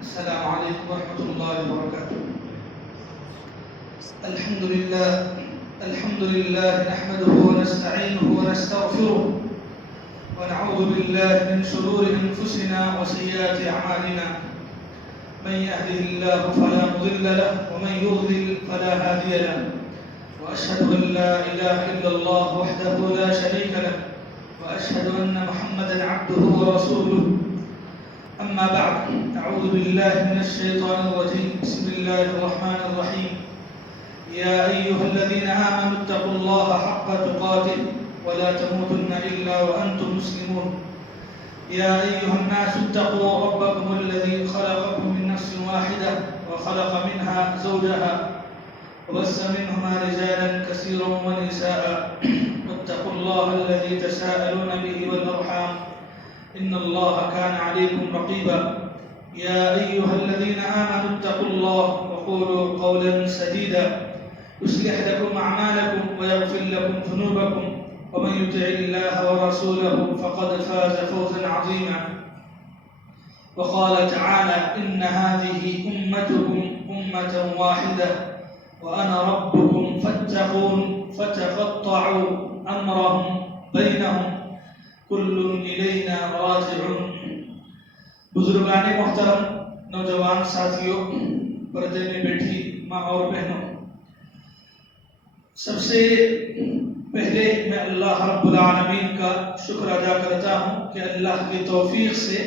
السلام عليكم ورحمة الله وبركاته. الحمد لله نحمده ونستعينه ونستغفره ونعوذ بالله من شرور أنفسنا وسيئات أعمالنا. من يهده الله فلا مضل له ومن يضلل فلا هادي له. وأشهد أن لا إله إلا الله وحده لا شريك له وأشهد أن محمدا عبده ورسوله. أما بعد، أعوذ بالله من الشيطان الرجيم. بسم الله الرحمن الرحيم. يا أيها الذين آمنوا اتقوا الله حق تقاته ولا تموتن إلا وأنتم مسلمون. يا أيها الناس اتقوا ربكم الذي خلقكم من نفس واحدة وخلق منها زوجها وبث منهما رجالا كثيرا ونساء. واتقوا الله الذي تساءلون به والأرحام إن الله كان عليكم رقيبا. يا أيها الذين آمنوا اتقوا الله وقولوا قولا سديدا يصلح لكم أعمالكم ويغفر لكم ذنوبكم ومن يطع الله ورسوله فقد فاز فوزا عظيما. وقال تعالى إن هذه أمتكم أمة واحدة وأنا ربكم فاتقون فتقطعوا أمرهم بينهم كل إلینا راجعون. بزرگان محترم، نوجوان ساتھیوں، پردے میں بیٹھی ماں اور بہنوں، سب سے پہلے میں اللہ رب العالمین کا شکر ادا کرتا ہوں کہ اللہ کی توفیق سے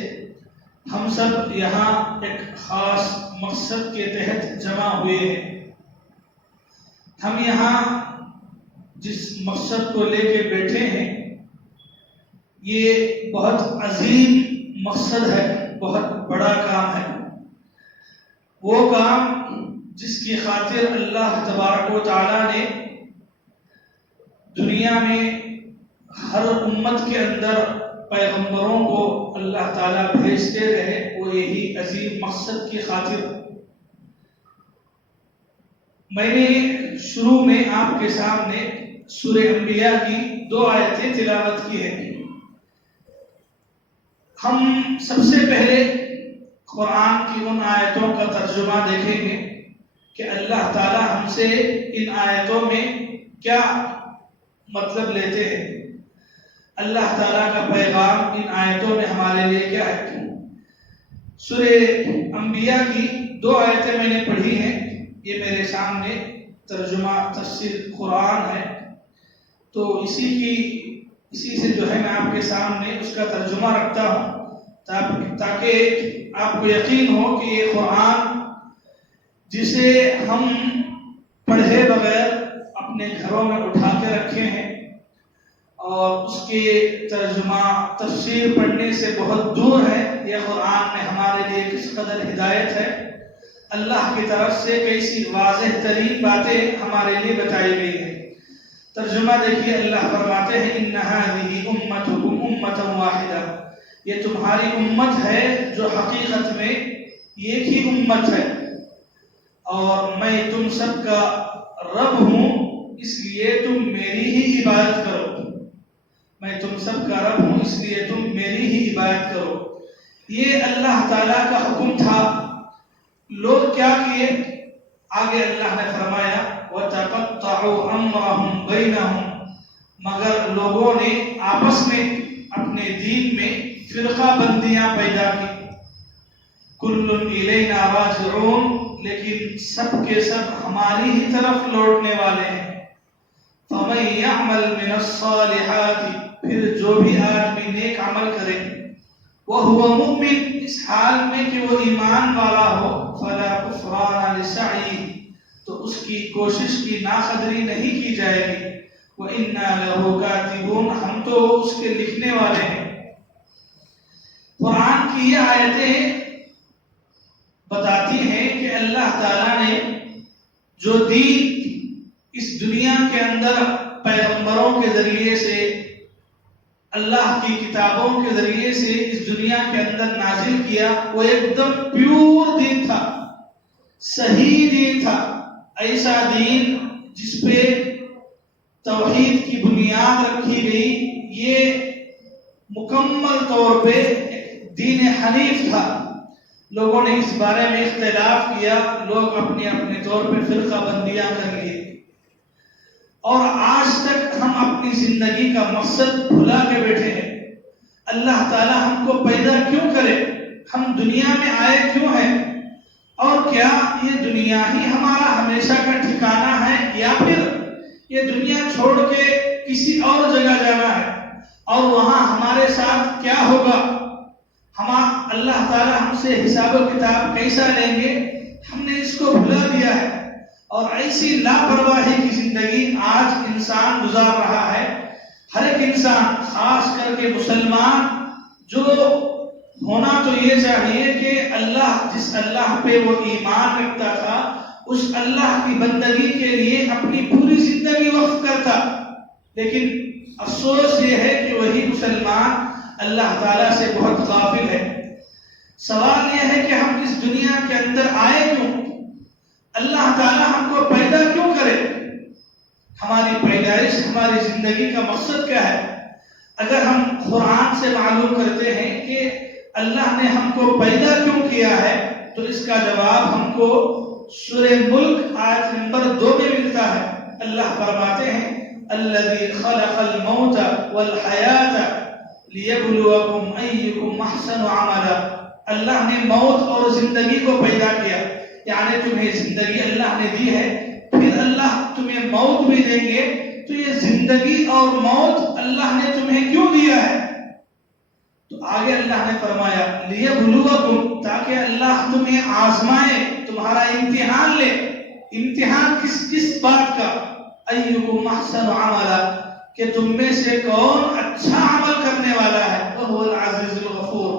ہم سب یہاں ایک خاص مقصد کے تحت جمع ہوئے ہیں. ہم یہاں جس مقصد کو لے کے بیٹھے ہیں یہ بہت عظیم مقصد ہے، بہت بڑا کام ہے. وہ کام جس کی خاطر اللہ تبارک و تعالی نے دنیا میں ہر امت کے اندر پیغمبروں کو اللہ تعالیٰ بھیجتے رہے، وہ یہی عظیم مقصد کی خاطر. میں نے شروع میں آپ کے سامنے سورہ انبیاء کی 2 آیتیں تلاوت کی ہیں. ہم سب سے پہلے قرآن کی ان آیتوں کا ترجمہ دیکھیں گے کہ اللہ تعالیٰ ہم سے ان آیتوں میں کیا مطلب لیتے ہیں، اللہ تعالیٰ کا پیغام ان آیتوں میں ہمارے لیے کیا ہے. سورہ انبیاء کی 2 آیتیں میں نے پڑھی ہیں، یہ میرے سامنے ترجمہ تفسیر قرآن ہے، تو اسی سے جو ہے میں آپ کے سامنے اس کا ترجمہ رکھتا ہوں تاکہ آپ کو یقین ہو کہ یہ قرآن جسے ہم پڑھے بغیر اپنے گھروں میں اٹھا کے رکھے ہیں اور اس کے ترجمہ تفسیر پڑھنے سے بہت دور ہے، یہ قرآن میں ہمارے لیے کس قدر ہدایت ہے. اللہ کی طرف سے کیسی واضح ترین باتیں ہمارے لیے بتائی گئی ہیں. ترجمہ دیکھیے، اللہ فرماتے ہیں ان هذه امتکم امۃ واحدہ، یہ تمہاری امت ہے جو حقیقت میں ایک ہی امت ہے، اور میں تم سب کا رب ہوں اس لیے تم میری ہی عبادت کرو. میں تم سب کا رب ہوں اس لیے تم میری ہی عبادت کرو. یہ اللہ تعالیٰ کا حکم تھا. لوگ کیا کیے؟ آگے اللہ نے فرمایا وَتَقَطَّعُوا أَمْرَهُمْ بَيْنَهُمْ، مگر لوگوں نے آپس میں اپنے دین میں فرقہ بندیاں پیدا کی. كُلٌّ إِلَيْنَا رَاجِعُونَ، لیکن سب کے سب ہماری ہی طرف لوٹنے والے ہیں. فَمَن يَعْمَلْ مِنَ الصَّالِحَاتِ، پھر جو بھی آدمی نیک عمل کرے، وَهُوَ مُؤْمِنٌ، اس حال میں کہ وہ ایمان والا ہو، فَلَا كُفْرَانَ لِسَعْيِهِ، تو اس کی کوشش کی ناقدری نہیں کی جائے گی. وَإِنَّا لَهُ كَاتِبُونَ، ہم تو اس کے لکھنے والے ہیں. قرآن کی یہ آیتیں بتاتی ہیں کہ اللہ تعالیٰ نے جو دین اس دنیا کے اندر پیغمبروں کے ذریعے سے، اللہ کی کتابوں کے ذریعے سے اس دنیا کے اندر نازل کیا، وہ ایک دم پیور دین تھا، صحیح دین تھا، ایسا دین جس پہ توحید کی بنیاد رکھی گئی. یہ مکمل طور پہ دین حنیف تھا. لوگوں نے اس بارے میں اختلاف کیا، لوگ اپنے اپنے طور پہ فرقہ بندیاں کر لیے، اور آج تک ہم اپنی زندگی کا مقصد بھلا کے بیٹھے ہیں۔ اللہ تعالیٰ ہم کو پیدا کیوں کرے، ہم دنیا میں آئے کیوں ہیں، اور کیا یہ دنیا ہی ہمارا ہمیشہ کا ٹھکانہ ہے، یا پھر یہ دنیا چھوڑ کے کسی اور جگہ جانا ہے، اور وہاں ہمارے ساتھ کیا ہوگا، اللہ تعالیٰ ہم سے حساب و کتاب کیسا لیں گے، ہم نے اس کو بھلا دیا ہے۔ اور ایسی لاپرواہی کی زندگی آج انسان گزار رہا ہے۔ ہر ایک انسان، خاص کر کے مسلمان، جو ہونا تو یہ چاہیے کہ جس اللہ پہ وہ ایمان رکھتا تھا، اس اللہ کی بندگی کے لیے اپنی پوری زندگی وقف کرتا، لیکن افسوس یہ ہے کہ وہی مسلمان اللہ تعالیٰ سے بہت غافل ہے۔ سوال یہ ہے کہ ہم اس دنیا کے اندر آئے کیوں، اللہ تعالیٰ ہم کو پیدا کیوں کرے، ہماری پیدائش، ہماری زندگی کا مقصد کیا ہے؟ اگر ہم قرآن سے معلوم کرتے ہیں کہ اللہ نے ہم کو پیدا کیوں کیا ہے، تو اس کا جواب ہم کو سورہ ملک آیت نمبر 2 میں ملتا ہے۔ اللہ فرماتے ہیں الذی خلق الموت والحیات لیبلوکم ایکم احسن عملا۔ اللہ نے موت اور زندگی کو پیدا کیا، یعنی تمہیں زندگی اللہ نے دی ہے، پھر اللہ تمہیں موت بھی دیں گے، تو یہ زندگی اور موت اللہ نے تمہیں کیوں دیا ہے؟ تو آگے اللہ نے فرمایا لیبلوکم، تاکہ اللہ تمہیں آزمائے، تمہارا امتحان لے۔ امتحان کس بات کا؟ ایکم احسن عملا، کہ تم میں سے کون اچھا عمل کرنے والا ہے۔ وہو العزیز الغفور،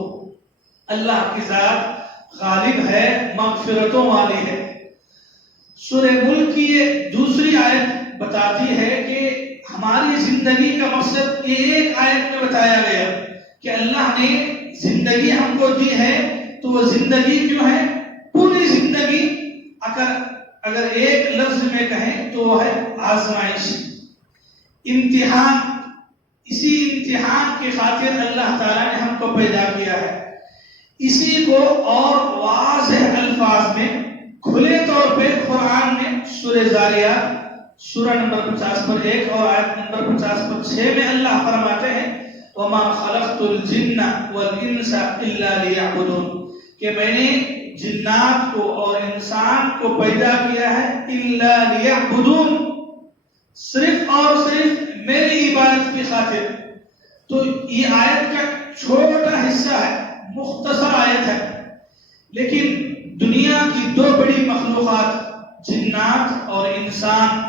اللہ کی ذات غالب ہے، مغفرتوں والی ہے۔ سورہ ملک کی یہ دوسری آیت بتاتی ہے کہ ہماری زندگی کا مقصد یہ ایک آیت میں بتایا گیا کہ اللہ نے زندگی ہم کو دی ہے، تو وہ زندگی کیوں ہے؟ پوری زندگی اگر ایک لفظ میں کہیں تو وہ ہے آزمائش، امتحان۔ اسی امتحان کی خاطر اللہ تعالیٰ نے ہم کو پیدا کیا ہے۔ اسی کو اور واضح الفاظ میں کھلے طور پہ قرآن میں سورہ زاریات سورہ نمبر 50 پر 1 اور آیت نمبر 50 پر 6 میں اللہ فرماتے ہیں وَمَا خَلَقْتُ الْجِنَّ وَالْإِنسَ إِلَّا لِيَعْبُدُونَ، کہ میں نے جنات کو اور انسان کو پیدا کیا ہے إِلَّا لِيَعْبُدُونَ، صرف اور صرف میری عبادت کی خاطر۔ تو یہ آیت کا چھوٹا حصہ ہے، مختصر آیت ہے، لیکن دنیا کی دو بڑی مخلوقات جنات اور انسان،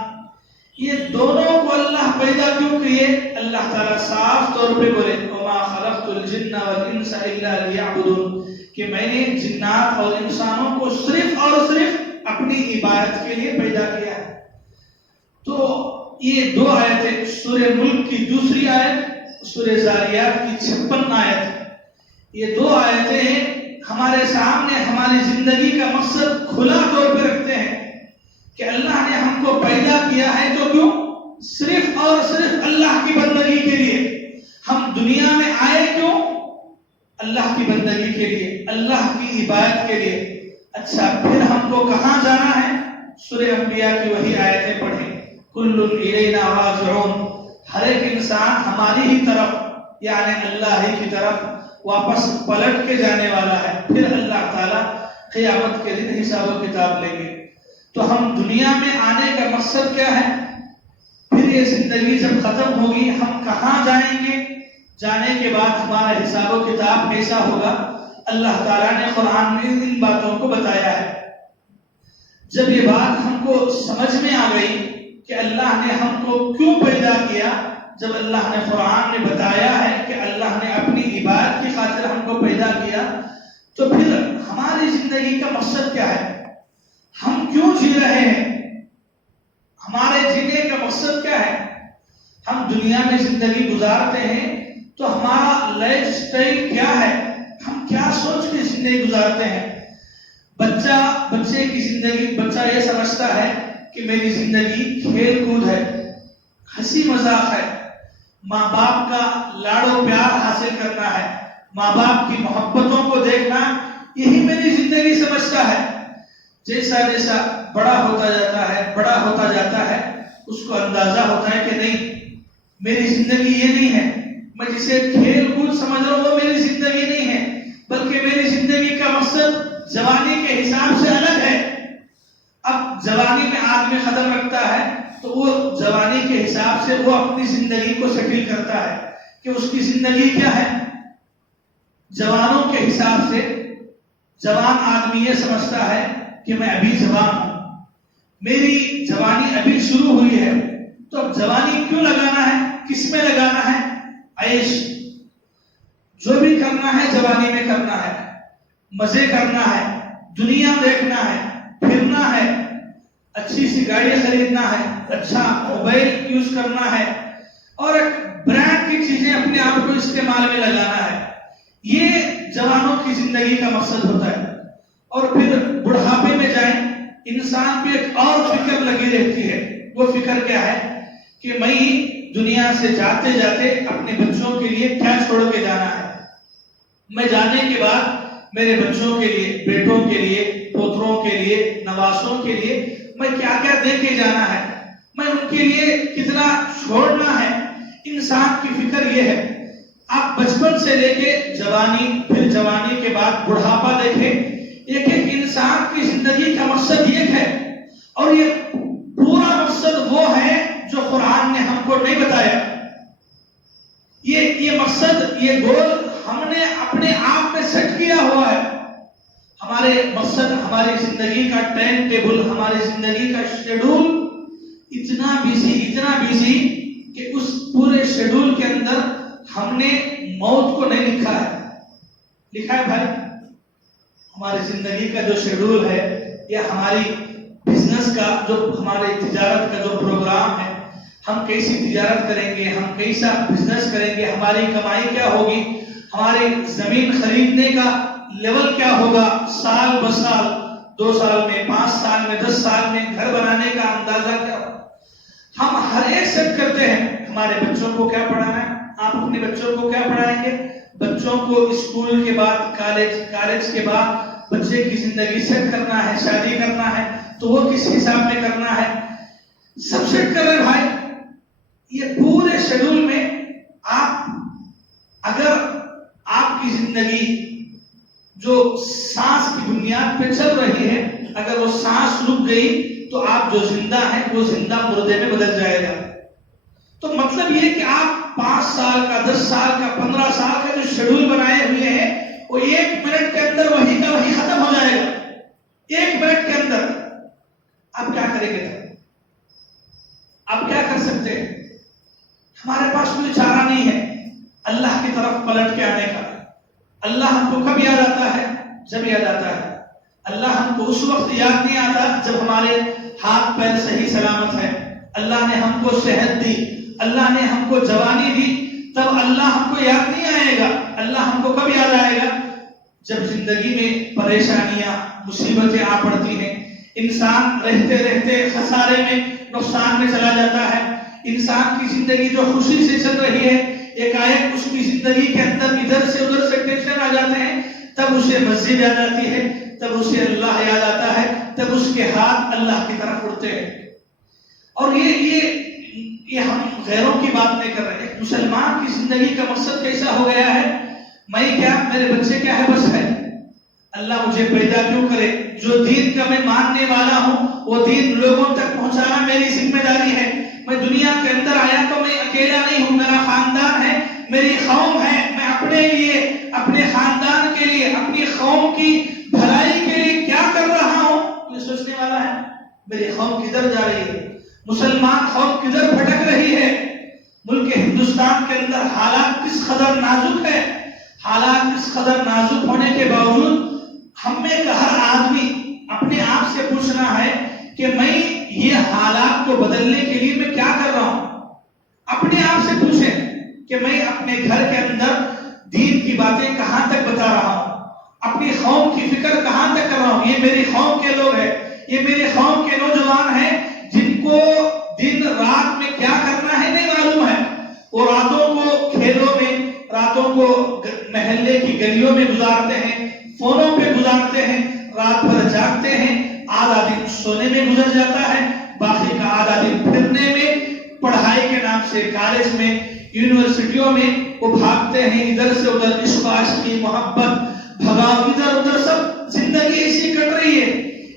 یہ دونوں کو اللہ پیدا کیوں کیے؟ اللہ تعالیٰ صاف طور پہ بولے وَمَا خَلَقْتُ الْجِنَّ وَالْإِنسَ إِلَّا لِيَعْبُدُونَ، کہ میں نے جنات اور انسانوں کو صرف اور صرف اپنی عبادت کے لیے پیدا کیا ہے۔ تو یہ دو آیتیں، سورہ ملک کی دوسری آیت، سورہ زاریات کی 56 آیت، یہ دو آیتیں ہمارے سامنے ہماری زندگی کا مقصد کھلا طور پہ رکھتے ہیں کہ اللہ نے ہم کو پیدا کیا ہے تو کیوں؟ صرف اور صرف اللہ کی بندگی کے لیے۔ ہم دنیا میں آئے کیوں؟ اللہ کی بندگی کے لیے، اللہ کی عبادت کے لیے۔ اچھا، پھر ہم کو کہاں جانا ہے؟ سورہ انبیاء کی وہی آیتیں پڑھیں، کل الینا راجعون، ہر ایک انسان ہماری ہی طرف یعنی اللہ ہی کی طرف واپس پلٹ کے جانے والا ہے۔ پھر اللہ تعالیٰ قیامت کے دن حساب و کتاب لیں گے۔ تو ہم دنیا میں آنے کا مقصد کیا ہے؟ پھر یہ زندگی جب ختم ہوگی ہم کہاں جائیں گے؟ جانے کے بعد ہمارا حساب و کتاب کیسا ہوگا؟ اللہ تعالیٰ نے قرآن میں ان باتوں کو بتایا ہے۔ جب یہ بات ہم کو سمجھ میں آ گئی کہ اللہ نے ہم کو کیوں پیدا کیا، جب اللہ نے قرآن میں بتایا ہے کہ اللہ نے اپنی عبادت کی خاطر ہم کو پیدا کیا، تو پھر ہماری زندگی کا مقصد کیا ہے؟ ہم کیوں جی رہے ہیں؟ ہمارے جینے کا مقصد کیا ہے؟ ہم دنیا میں زندگی گزارتے ہیں تو ہمارا لائف سٹائل کیا ہے؟ ہم کیا سوچ کے زندگی گزارتے ہیں؟ بچے کی زندگی، بچہ یہ سمجھتا ہے کہ میری زندگی کھیل کود ہے، ہنسی مذاق ہے، ماں باپ کا لاڑ و پیار حاصل کرنا ہے، ماں باپ کی محبتوں کو دیکھنا، یہی میری زندگی سمجھتا ہے. جیسا جیسا بڑا ہوتا جاتا ہے اس کو اندازہ ہوتا ہے کہ نہیں میری زندگی یہ نہیں ہے. میں جسے کھیل کود سمجھ رہا ہوں وہ میری زندگی نہیں ہے، بلکہ میری زندگی کا مقصد جوانی کے حساب سے الگ ہے. اب جوانی میں آدمی قدم رکھتا ہے تو وہ جوانی کے حساب سے وہ اپنی زندگی کو سیٹل کرتا ہے کہ اس کی زندگی کیا ہے. جوانوں کے حساب سے جوان آدمی یہ سمجھتا ہے کہ میں ابھی جوان ہوں، میری جوانی ابھی شروع ہوئی ہے، تو اب جوانی کیوں لگانا ہے، کس میں لگانا ہے؟ عیش. جو بھی کرنا ہے جوانی میں کرنا ہے، مزے کرنا ہے، دنیا دیکھنا ہے، پھرنا ہے، اچھی سی گاڑی خریدنا ہے، اچھا موبائل یوز کرنا ہے، اور ایک برانڈ کی چیزیں اپنے آپ کو استعمال میں لگانا ہے. یہ جوانوں کی زندگی کا مقصد ہوتا ہے. اور پھر بڑھاپے میں جائیں انسان پہ ایک اور فکر لگی رہتی ہے. وہ فکر کیا ہے کہ میں دنیا سے جاتے جاتے اپنے بچوں کے لیے کیا چھوڑ کے جانا ہے. میں جانے کے بعد میرے بچوں کے لیے، بیٹوں کے لیے، پوتروں کے لیے، نواسوں کے لیے میں کیا کیا دے کے جانا ہے، میں ان کے لیے کتنا چھوڑنا ہے. انسان کی فکر یہ ہے. آپ بچپن سے لے کے جوانی، پھر جوانی کے بعد بڑھاپا دیکھیں، ایک ایک انسان کی زندگی کا مقصد یہ ہے. اور یہ پورا مقصد وہ ہے جو قرآن نے ہم کو نہیں بتایا. یہ مقصد، یہ گول ہم نے اپنے آپ میں سیٹ کیا ہوا ہے. ہمارے مقصد، ہماری زندگی کا ٹائم ٹیبل، ہماری زندگی کا شیڈول اتنا بیزی کہ اس پورے شیڈول کے اندر ہم نے موت کو نہیں لکھا ہے بھائی. ہماری زندگی کا جو شیڈول ہے یا ہماری بزنس کا جو، ہماری تجارت کا جو پروگرام ہے، ہم کیسی تجارت کریں گے، ہم کیسا بزنس کریں گے، ہماری کمائی کیا ہوگی، ہماری زمین خریدنے کا لیول کیا ہوگا، سال بسال، 2 سال میں، 5 سال میں، 10 سال میں گھر بنانے کا اندازہ کیا ہوگا. ہم ہر ایک سیٹ کرتے ہیں. ہمارے بچوں کو کیا پڑھانا ہے، آپ اپنے بچوں کو کیا پڑھائیں گے. بچوں کو اسکول کے بعد، کالج کے بعد بچے کی زندگی سیٹ کرنا ہے، شادی کرنا ہے، تو وہ کس حساب میں کرنا ہے، سب سیٹ کر رہے بھائی. یہ پورے شیڈول میں اگر آپ کی زندگی جو سانس کی بنیاد پہ چل رہی ہے، اگر وہ سانس رک گئی تو آپ جو زندہ ہیں وہ زندہ مردے میں بدل جائے گا. تو مطلب یہ کہ آپ 5 سال کا، 10 سال کا، 15 سال کا جو شیڈول بنائے ہوئے ہیں وہ 1 منٹ کے اندر وہی کا وہی ختم ہو جائے گا. 1 منٹ کے اندر آپ کیا کریں گے؟ آپ کیا کر سکتے ہیں؟ ہمارے پاس کوئی چارہ نہیں ہے اللہ کی طرف پلٹ کے آنے کا. اللہ ہم کو کب یاد آتا ہے؟ جب یاد آتا ہے. اللہ ہم کو اس وقت یاد نہیں آتا جب ہمارے ہاتھ پیر صحیح سلامت ہے، اللہ نے ہم کو صحت دی، اللہ نے ہم کو جوانی دی، تب اللہ ہم کو یاد نہیں آئے گا. اللہ ہم کو کب یاد آئے گا؟ جب زندگی میں پریشانیاں، مصیبتیں آ پڑتی ہیں، انسان رہتے رہتے خسارے میں، نقصان میں چلا جاتا ہے. انسان کی زندگی جو خوشی سے چل رہی ہے، ایک آیت اس کی زندگی کے اندر ادھر سے ادھر سے ٹینشن آ جاتے ہیں، تب اسے مسجد یاد آتی ہے، تب اسے اللہ یاد آتا ہے، تب اس کے ہاتھ اللہ کی طرف اڑتے ہیں. اور یہ ہم غیروں کی بات نہیں کر رہے ہیں. مسلمان کی زندگی کا مقصد کیسا ہو گیا ہے؟ میں کیا، میرے بچے کیا ہے، بس ہے. اللہ مجھے پیدا کیوں کرے؟ جو دین کا میں ماننے والا ہوں وہ دین لوگوں تک پہنچانا میری ذمہ داری ہے. میں دنیا کے اندر آیا تو میں اکیلا نہیں ہوں، میرا خاندان ہے، میری قوم ہے. میں اپنے لیے، اپنے خاندان کے لیے، اپنی قوم کی بھلائی کے لیے کیا کر رہا ہوں، یہ سوچنے والا ہے. میری قوم کدھر جا رہی ہے، مسلمان قوم کدھر بھٹک رہی ہے. ملک ہندوستان کے اندر حالات کس قدر نازک ہے. حالات اس قدر نازک ہونے کے باوجود ہم میں کا ہر آدمی اپنے آپ سے پوچھنا ہے کہ میں یہ حالات کو بدلنے کے لیے میں کیا کر رہا ہوں. اپنے آپ سے پوچھیں کہ میں اپنے گھر کے اندر دین کی باتیں کہاں تک بتا رہا ہوں، اپنی قوم کی فکر کہاں تک کر رہا ہوں. یہ میری قوم کے لوگ ہیں، یہ میری قوم کے نوجوان ہیں جن کو دن رات میں کیا کرنا ہے نہیں معلوم ہے. وہ راتوں کو کھیلوں میں، راتوں کو محلے کی گلیوں میں گزارتے ہیں، فونوں پہ گزارتے بھر جاگتے ہیں، آدھا دن سونے میں گزر جاتا ہے، باقی کا آدھا دن پھرنے میں، پڑھائی کے نام سے کالج میں، یونیورسٹیوں میں وہ بھاگتے ہیں ادھر سے ادھر، عشق عاشقی محبت بھگاؤ ادھر ادھر، سب زندگی ایسی کٹ رہی ہے۔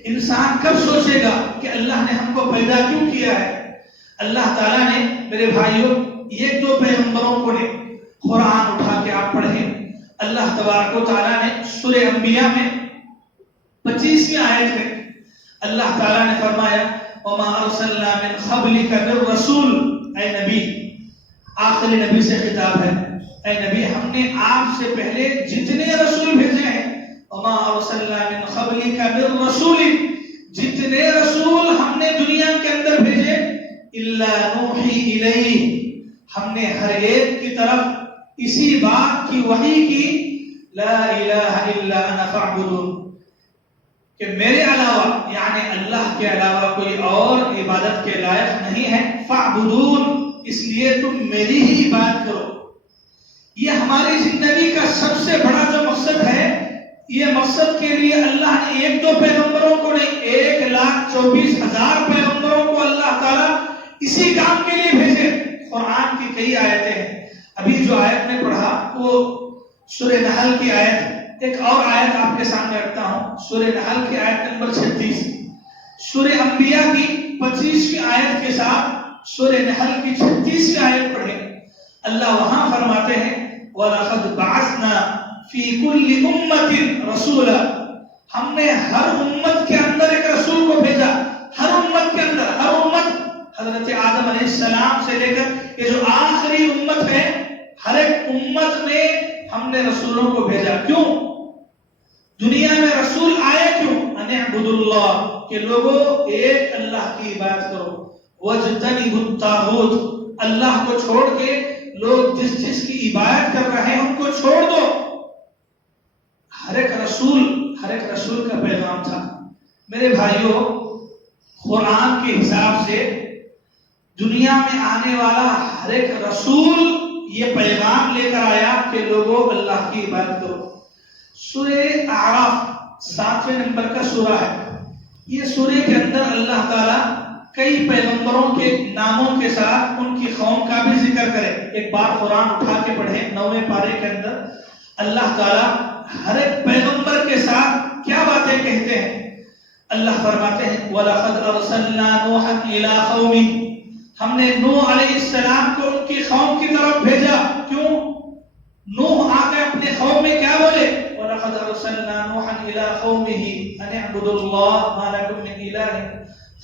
انسان کب سوچے گا کہ اللہ نے ہم کو پیدا کیوں کیا ہے؟ اللہ تعالیٰ نے میرے بھائیوں یہ دو پیغمبروں کو نے قرآن اٹھا کے آپ پڑھیں، اللہ تبارک و تعالیٰ نے سورہ انبیاء میں 25ویں آیت میں اللہ تعالیٰ نے فرمایا وَمَا أَرْسَلْنَا مِنْ قَبْلِكَ مِنْ رَسُولٍ، اے نبی، آخری نبی سے خطاب ہے، اے نبی ہم نے آپ سے پہلے جتنے رسول بھیجے ہیں، وَمَا أَرْسَلْنَا مِنْ قَبْلِكَ مِنْ رَسُولٍ، جتنے رسول ہم نے دنیا کے اندر بھیجے، إِلَّا نُوحِي إِلَيْهِ، ہم نے ہر ایک کی طرف اسی بات کی وحی کی، لا الہ الا انا فاعبدون، کہ میرے علاوہ یعنی اللہ کے علاوہ کوئی اور عبادت کے لائق نہیں ہے، فاعبدون، اس لیے تم میری ہی عبادت کرو۔ یہ ہماری زندگی کا سب سے بڑا جو مقصد ہے، یہ مقصد کے لیے اللہ نے ایک دو پیغمبروں کو نہیں، 1,24,000 پیغمبروں کو اللہ تعالیٰ اسی کام کے لیے بھیجے۔ قرآن کی کئی آیتیں ہیں، ابھی جو آیت میں پڑھا وہ سورہ نحل کی آیت، ایک اور آیت آپ کے سامنے رکھتا ہوں، سورہ نحل کی آیت نمبر 36، سورہ انبیاء کی 25ویں آیت کے ساتھ سورہ نحل کی 36ویں آیت پڑھیں، اللہ وہاں فرماتے ہیں وَلَقَدْ بَعَثْنَا فِي كُلِّ أُمَّةٍ رَسُولًا، ہم نے ہر امت کے اندر ایک رسول کو بھیجا، ہر امت کے اندر، ہر امت، حضرت آدم علیہ السلام سے لے کر یہ جو آخری امت ہے، ہر ایک امت میں ہم نے رسولوں کو بھیجا۔ کیوں دنیا میں رسول آئے؟ کیوں؟ ان اعبدوا اللہ، کہ لوگوں ایک اللہ کی عبادت کرو، واجتنبوا الطاغوت، اللہ کو چھوڑ کے لوگ جس جس کی عبادت کر رہے ہیں ان کو چھوڑ دو۔ ہر ایک رسول کا پیغام تھا۔ میرے بھائیوں، قرآن کے حساب سے دنیا میں آنے والا ہر ایک رسول یہ پیغام لے کر آیا کہ لوگوں اللہ کی عبادت کرو۔ سورہ اعراف 7ویں نمبر کا سورہ ہے، یہ سورہ کے اندر اللہ تعالیٰ کئی پیغمبروں کے ناموں کے ساتھ ان کی قوم کا بھی ذکر کرے۔ ایک بار قرآن اٹھا کے پڑھیں، 9ویں پارے کے اندر اللہ تعالیٰ ہر ایک پیغمبر کے ساتھ کیا باتیں کہتے ہیں۔ اللہ فرماتے ہیں وَلَقَدْ أَرْسَلْنَا نُوحًا إِلَىٰ قَوْمِهِ، ہم نے نوح علیہ السلام کو ان کی قوم کی طرف بھیجا۔ کیوں؟ نوح آ کے اپنے قوم میں کیا بولے؟ وَلَقَدْ أَرْسَلْنَا نُوحًا إِلَىٰ قَوْمِهِ أَنِ اعْبُدُوا اللَّهَ مَا لَكُم مِّنْ إِلَٰهٍ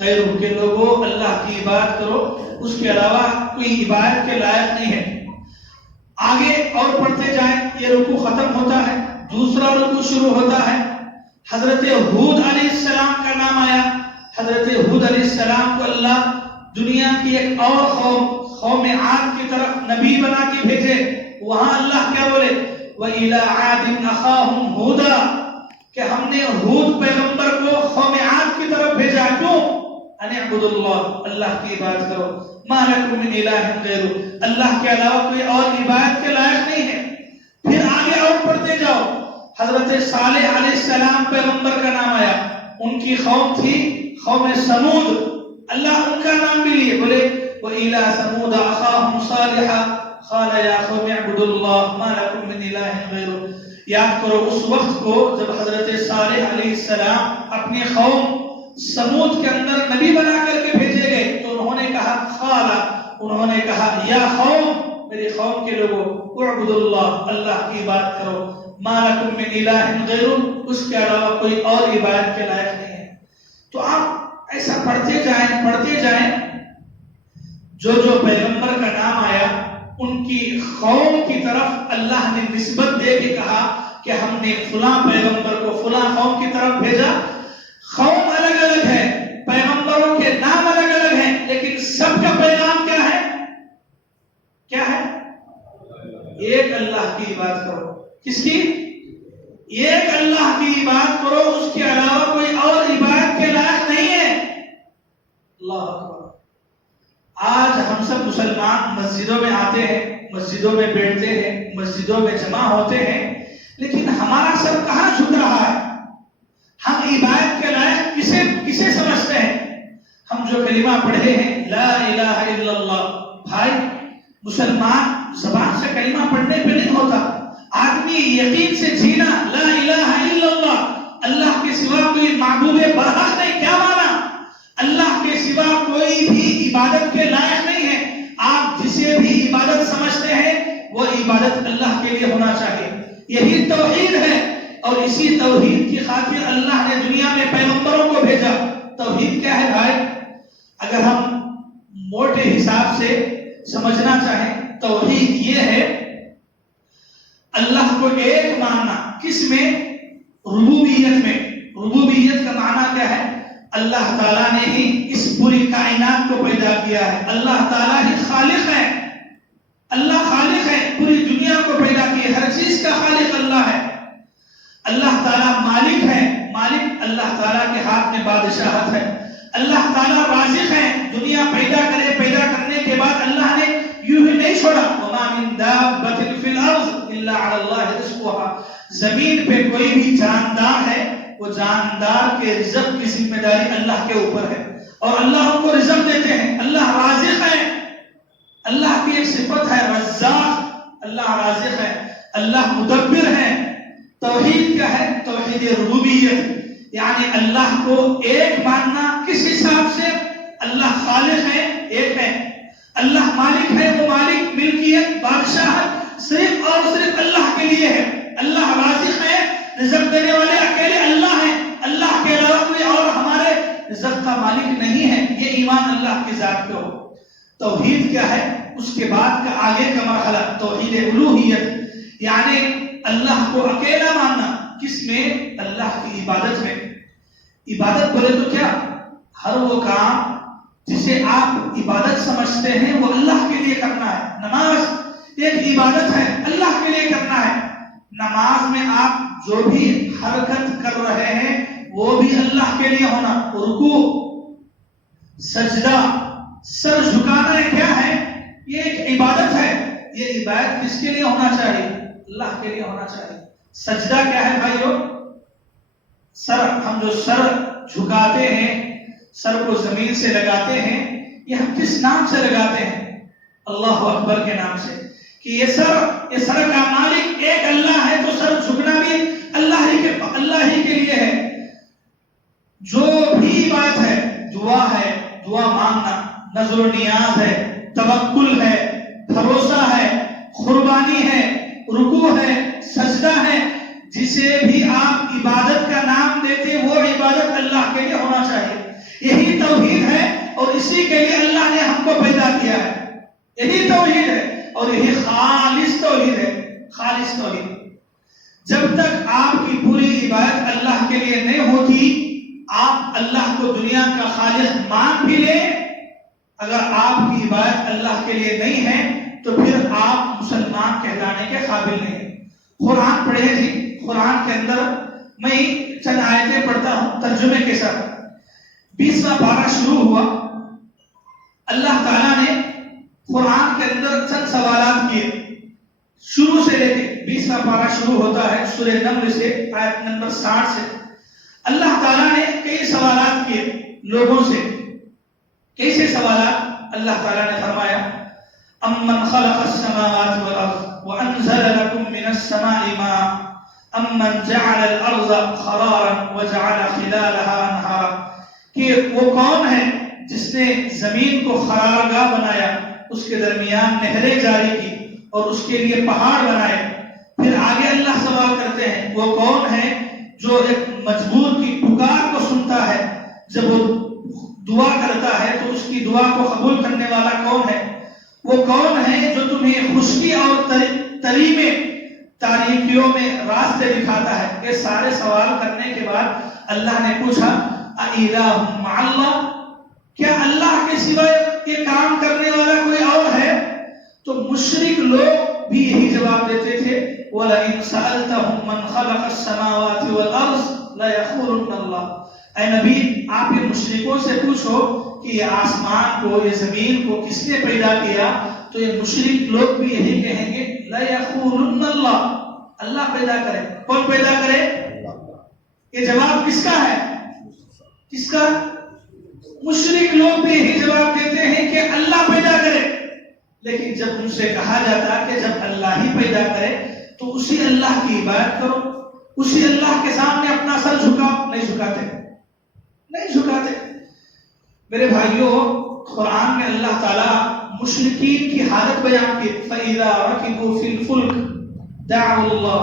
غَيْرُهُ، کہ لوگوں اللہ کی عبادت کرو، اس کے علاوہ کوئی عبادت کے لائق نہیں ہے۔ آگے اور پڑھتے جائیں، یہ رکوع ختم ہوتا ہے، دوسرا رکوع شروع ہوتا ہے، حضرت ہود علیہ السلام کا نام آیا۔ حضرت ہود علیہ السلام کو اللہ دنیا کی ایک اور قوم عاد کی طرف نبی بنا کے بھیجے، وہاں اللہ کیا بولے؟ وَإِلَىٰ عَادٍ أَخَاهُمْ هُودًا، کہ ہم نے ہود پیغمبر کو قوم عاد کی طرف بھیجا۔ کیوں؟ أَنِ اعْبُدُوا اللَّهَ، اللہ کی عبادت کرو، مَا لَكُم مِّنْ إِلَٰهٍ غَيْرُهُ، اللہ کے علاوہ کوئی اور عبادت کے لائق نہیں ہے۔ پھر آگے اور پڑھتے جاؤ، حضرت صالح علیہ السلام پیغمبر کا نام آیا، ان کی قوم تھی قوم سمود، اللہ ان کا نام بھی لیے، بولے وَإِلَىٰ ثَمُودَ أَخَاهُمْ صَالِحًا قَالَ يَا قَوْمِ اعْبُدُوا اللَّهَ مَا لَكُم مِّنْ إِلَٰهٍ غَيْرُهُ۔ یاد کرو اس وقت کو جب حضرت صالح علیہ السلام اپنی قوم سمود کے اندر نبی بنا کر کے بھیجے گئے، تو انہوں نے کہا قَالَ، انہوں نے کہا یا قوم، میری قوم کے لوگوں، اعبدوا اللہ، اللہ کی عبادت کرو، مَا لَكُم مِّنْ إِلَٰهٍ غَيْرُهُ، اس کے علاوہ کوئی اور عبادت کے لائق نہیں ہے۔ تو آپ ایسا پڑھتے جائیں، جو پیغمبر کا نام آیا ان کی قوم کی طرف اللہ نے نسبت دے کے کہا کہ ہم نے فلاں پیغمبر کو فلاں قوم کی طرف بھیجا۔ قوم الگ الگ ہے، پیغمبروں کے نام الگ الگ ہیں، لیکن سب کا پیغام کیا ہے؟ کیا ہے؟ ایک اللہ کی عبادت کرو۔ کس کی؟ ایک اللہ کی عبادت کرو، اس کے علاوہ کوئی اور عبادت کے لائق نہیں ہے۔ اللہ اکبر۔ آج ہم سب مسلمان مسجدوں میں آتے ہیں، مسجدوں میں بیٹھتے ہیں، مسجدوں میں جمع ہوتے ہیں، لیکن ہمارا سر کہاں جھک رہا ہے؟ ہم عبادت کے لائق کسے سمجھتے ہیں؟ ہم جو کلمہ پڑھے ہیں لا الہ الا اللہ، بھائی مسلمان زبان سے کلمہ پڑھنے پہ نہیں ہوتا، آدمی یقین سے جینا لا الہ الا اللہ، اللہ کے سوا کوئی معبود برحق نہیں۔ کیا مانا؟ اللہ کے سوا کوئی بھی عبادت کے لائق نہیں ہے، آپ جسے بھی عبادت سمجھتے ہیں وہ عبادت اللہ کے لیے ہونا چاہیے، یہی توحید ہے۔ اور اسی توحید کی خاطر اللہ نے دنیا میں پیغمبروں کو بھیجا۔ توحید کیا ہے بھائی؟ اگر ہم موٹے حساب سے سمجھنا چاہیں، توحید یہ ہے اللہ کو ایک ماننا۔ کس میں؟ ربوبیت میں۔ ربوبیت کا معنی کیا ہے؟ اللہ تعالیٰ نے ہی اس پوری کائنات کو پیدا کیا ہے، اللہ تعالیٰ ہی خالق ہے، اللہ خالق ہے، پوری دنیا کو پیدا کی ہے، ہر چیز کا خالق اللہ ہے۔ اللہ تعالیٰ مالک ہے، مالک اللہ تعالیٰ کے ہاتھ میں بادشاہت ہے۔ اللہ تعالیٰ رازق ہے، دنیا پیدا کرنے کے بعد اللہ نے یوں ہی نہیں چھوڑا، وَمَا مِن دَابَّةٍ فِي الْأَرْضِ إِلَّا عَلَى اللَّهِ رِزْقُهَا، زمین پہ کوئی بھی جاندار ہے، وہ جاندار کے رزق کی ذمہ داری اللہ کے اوپر ہے، اور اللہ ان کو رزق دیتے ہیں۔ اللہ رازق ہے، اللہ کی ایک صفت ہے رزاق، اللہ رازق ہے، اللہ مدبر ہے۔ توحید کیا ہے؟ توحید ربوبیت، یعنی اللہ کو ایک ماننا۔ کس حساب سے؟ اللہ خالق ہے، ایک ہے، اللہ مالک ہے، وہ مالک، ملکیت، بادشاہت صرف اور صرف اللہ کے لیے ہے۔ اللہ رازق ہے، رزق دینے والے اکیلے اللہ ہیں، اللہ کے علاوہ کوئی اور ہمارے رزق کا مالک نہیں ہے۔ یہ ایمان اللہ کی ذات پہ ہو۔ توحید کیا ہے؟ اس کے بعد کا آگے کا مرحلہ توحید الوہیت، یعنی اللہ کو اکیلا ماننا۔ کس میں؟ اللہ کی عبادت میں۔ عبادت بولے تو کیا؟ ہر وہ کام جسے آپ عبادت سمجھتے ہیں وہ اللہ کے لیے کرنا ہے۔ نماز ایک عبادت ہے، اللہ کے لیے کرنا ہے۔ نماز میں آپ جو بھی حرکت کر رہے ہیں وہ بھی اللہ کے لیے ہونا۔ رکوع، سجدہ، سر جھکانا کیا ہے؟ یہ ایک عبادت ہے۔ یہ عبادت کس کے لیے ہونا چاہیے؟ اللہ کے لیے ہونا چاہیے۔ سجدہ کیا ہے بھائیو؟ سر، ہم جو سر جھکاتے ہیں، سر کو زمین سے لگاتے ہیں، یہ ہم کس نام سے لگاتے ہیں؟ اللہ اکبر کے نام سے، کہ یہ سر کا مالک ایک اللہ ہے، تو سر جھکنا بھی اللہ ہی کے لیے ہے۔ جو بھی بات ہے، دعا ہے، دعا مانگنا، نظر و نیاز ہے، توکل ہے، بھروسہ ہے، قربانی ہے، رکوع ہے، سجدہ ہے، جسے بھی آپ عبادت کا نام دیتے وہ عبادت اللہ کے لیے ہونا چاہیے۔ یہی توحید ہے، اور اسی کے لیے اللہ نے ہم کو پیدا کیا ہے۔ یہی توحید ہے، اور یہی خالص توحید ہے، خالص توحید۔ جب تک آپ کی پوری عبادت اللہ کے لیے نہیں ہوتی، آپ اللہ کو دنیا کا خالق مان بھی لیں، اگر آپ کی عبادت اللہ کے لیے نہیں ہے تو پھر آپ مسلمان کہلانے کے قابل نہیں ہیں۔ قرآن پڑھے جی، قرآن کے اندر میں چند آیتیں پڑھتا ہوں ترجمے کے ساتھ۔ 20واں پارہ شروع ہوا، اللہ تعالیٰ نے قرآن کے اندر چند سوالات کیے، شروع سے لے کے 20واں پارہ شروع ہوتا ہے سورہ نمل سے، آیت نمبر 60 سے۔ اللہ تعالیٰ نے کئی سوالات کیے لوگوں سے۔ کیسے سوالات؟ اللہ تعالیٰ نے فرمایا امن خلق السماوات والارض وانزل لكم من السماء ماء امن جعل الارض قرارا وجعل خلالها انہارا، کہ وہ کون ہے جس نے زمین کو قرارگاہ بنایا، اس کے درمیان نہریں جاری کی اور اس کے لیے پہاڑ بنائے۔ پھر آگے اللہ سوال کرتے ہیں وہ کون ہے جو ایک مجبور کی پکار کو سنتا ہے، جب وہ دعا کرتا ہے تو اس کی دعا کو قبول کرنے والا کون ہے؟ وہ کون ہے جو تمہیں خشکی اور تری میں، تاریکیوں میں راستے دکھاتا ہے؟ یہ سارے سوال کرنے کے بعد اللہ نے پوچھا اِلَٰهٌ مَعَ اللَّهِ، کیا اللہ کے سوا یہ کام کرنے والا کوئی اور ہے؟ تو مشرک لوگ بھی یہی جواب دیتے تھے وَلَئِن سَأَلْتَهُم مَّنْ خَلَقَ السَّمَاوَاتِ وَالْأَرْضِ لَيَقُولُنَّ اللَّهُ، اے نبی آپ یہ مشرکوں سے پوچھو کہ یہ آسمان کو، یہ زمین کو کس نے پیدا کیا، تو یہ مشرک لوگ بھی یہی کہیں گے لَيَقُولُنَّ اللَّهُ، اللہ پیدا کرے۔ کون پیدا کرے؟ یہ جواب کس کا ہے؟ کس کا؟ مشرک لوگ بھی یہی جواب دیتے ہیں کہ اللہ پیدا کرے، لیکن جب ان سے کہا جاتا کہ جب اللہ ہی پیدا کرے تو اسی اللہ کی عبادت کرو، اسی اللہ کے سامنے اپنا سر جھکاؤ، نہیں جھکاتے۔ میرے بھائیوں، قرآن میں اللہ تعالیٰ مشرکین کی حالت بیان کی، فَإِذَا رَكِبُوا فِي الْفُلْكِ دَعَوُا اللَّهَ۔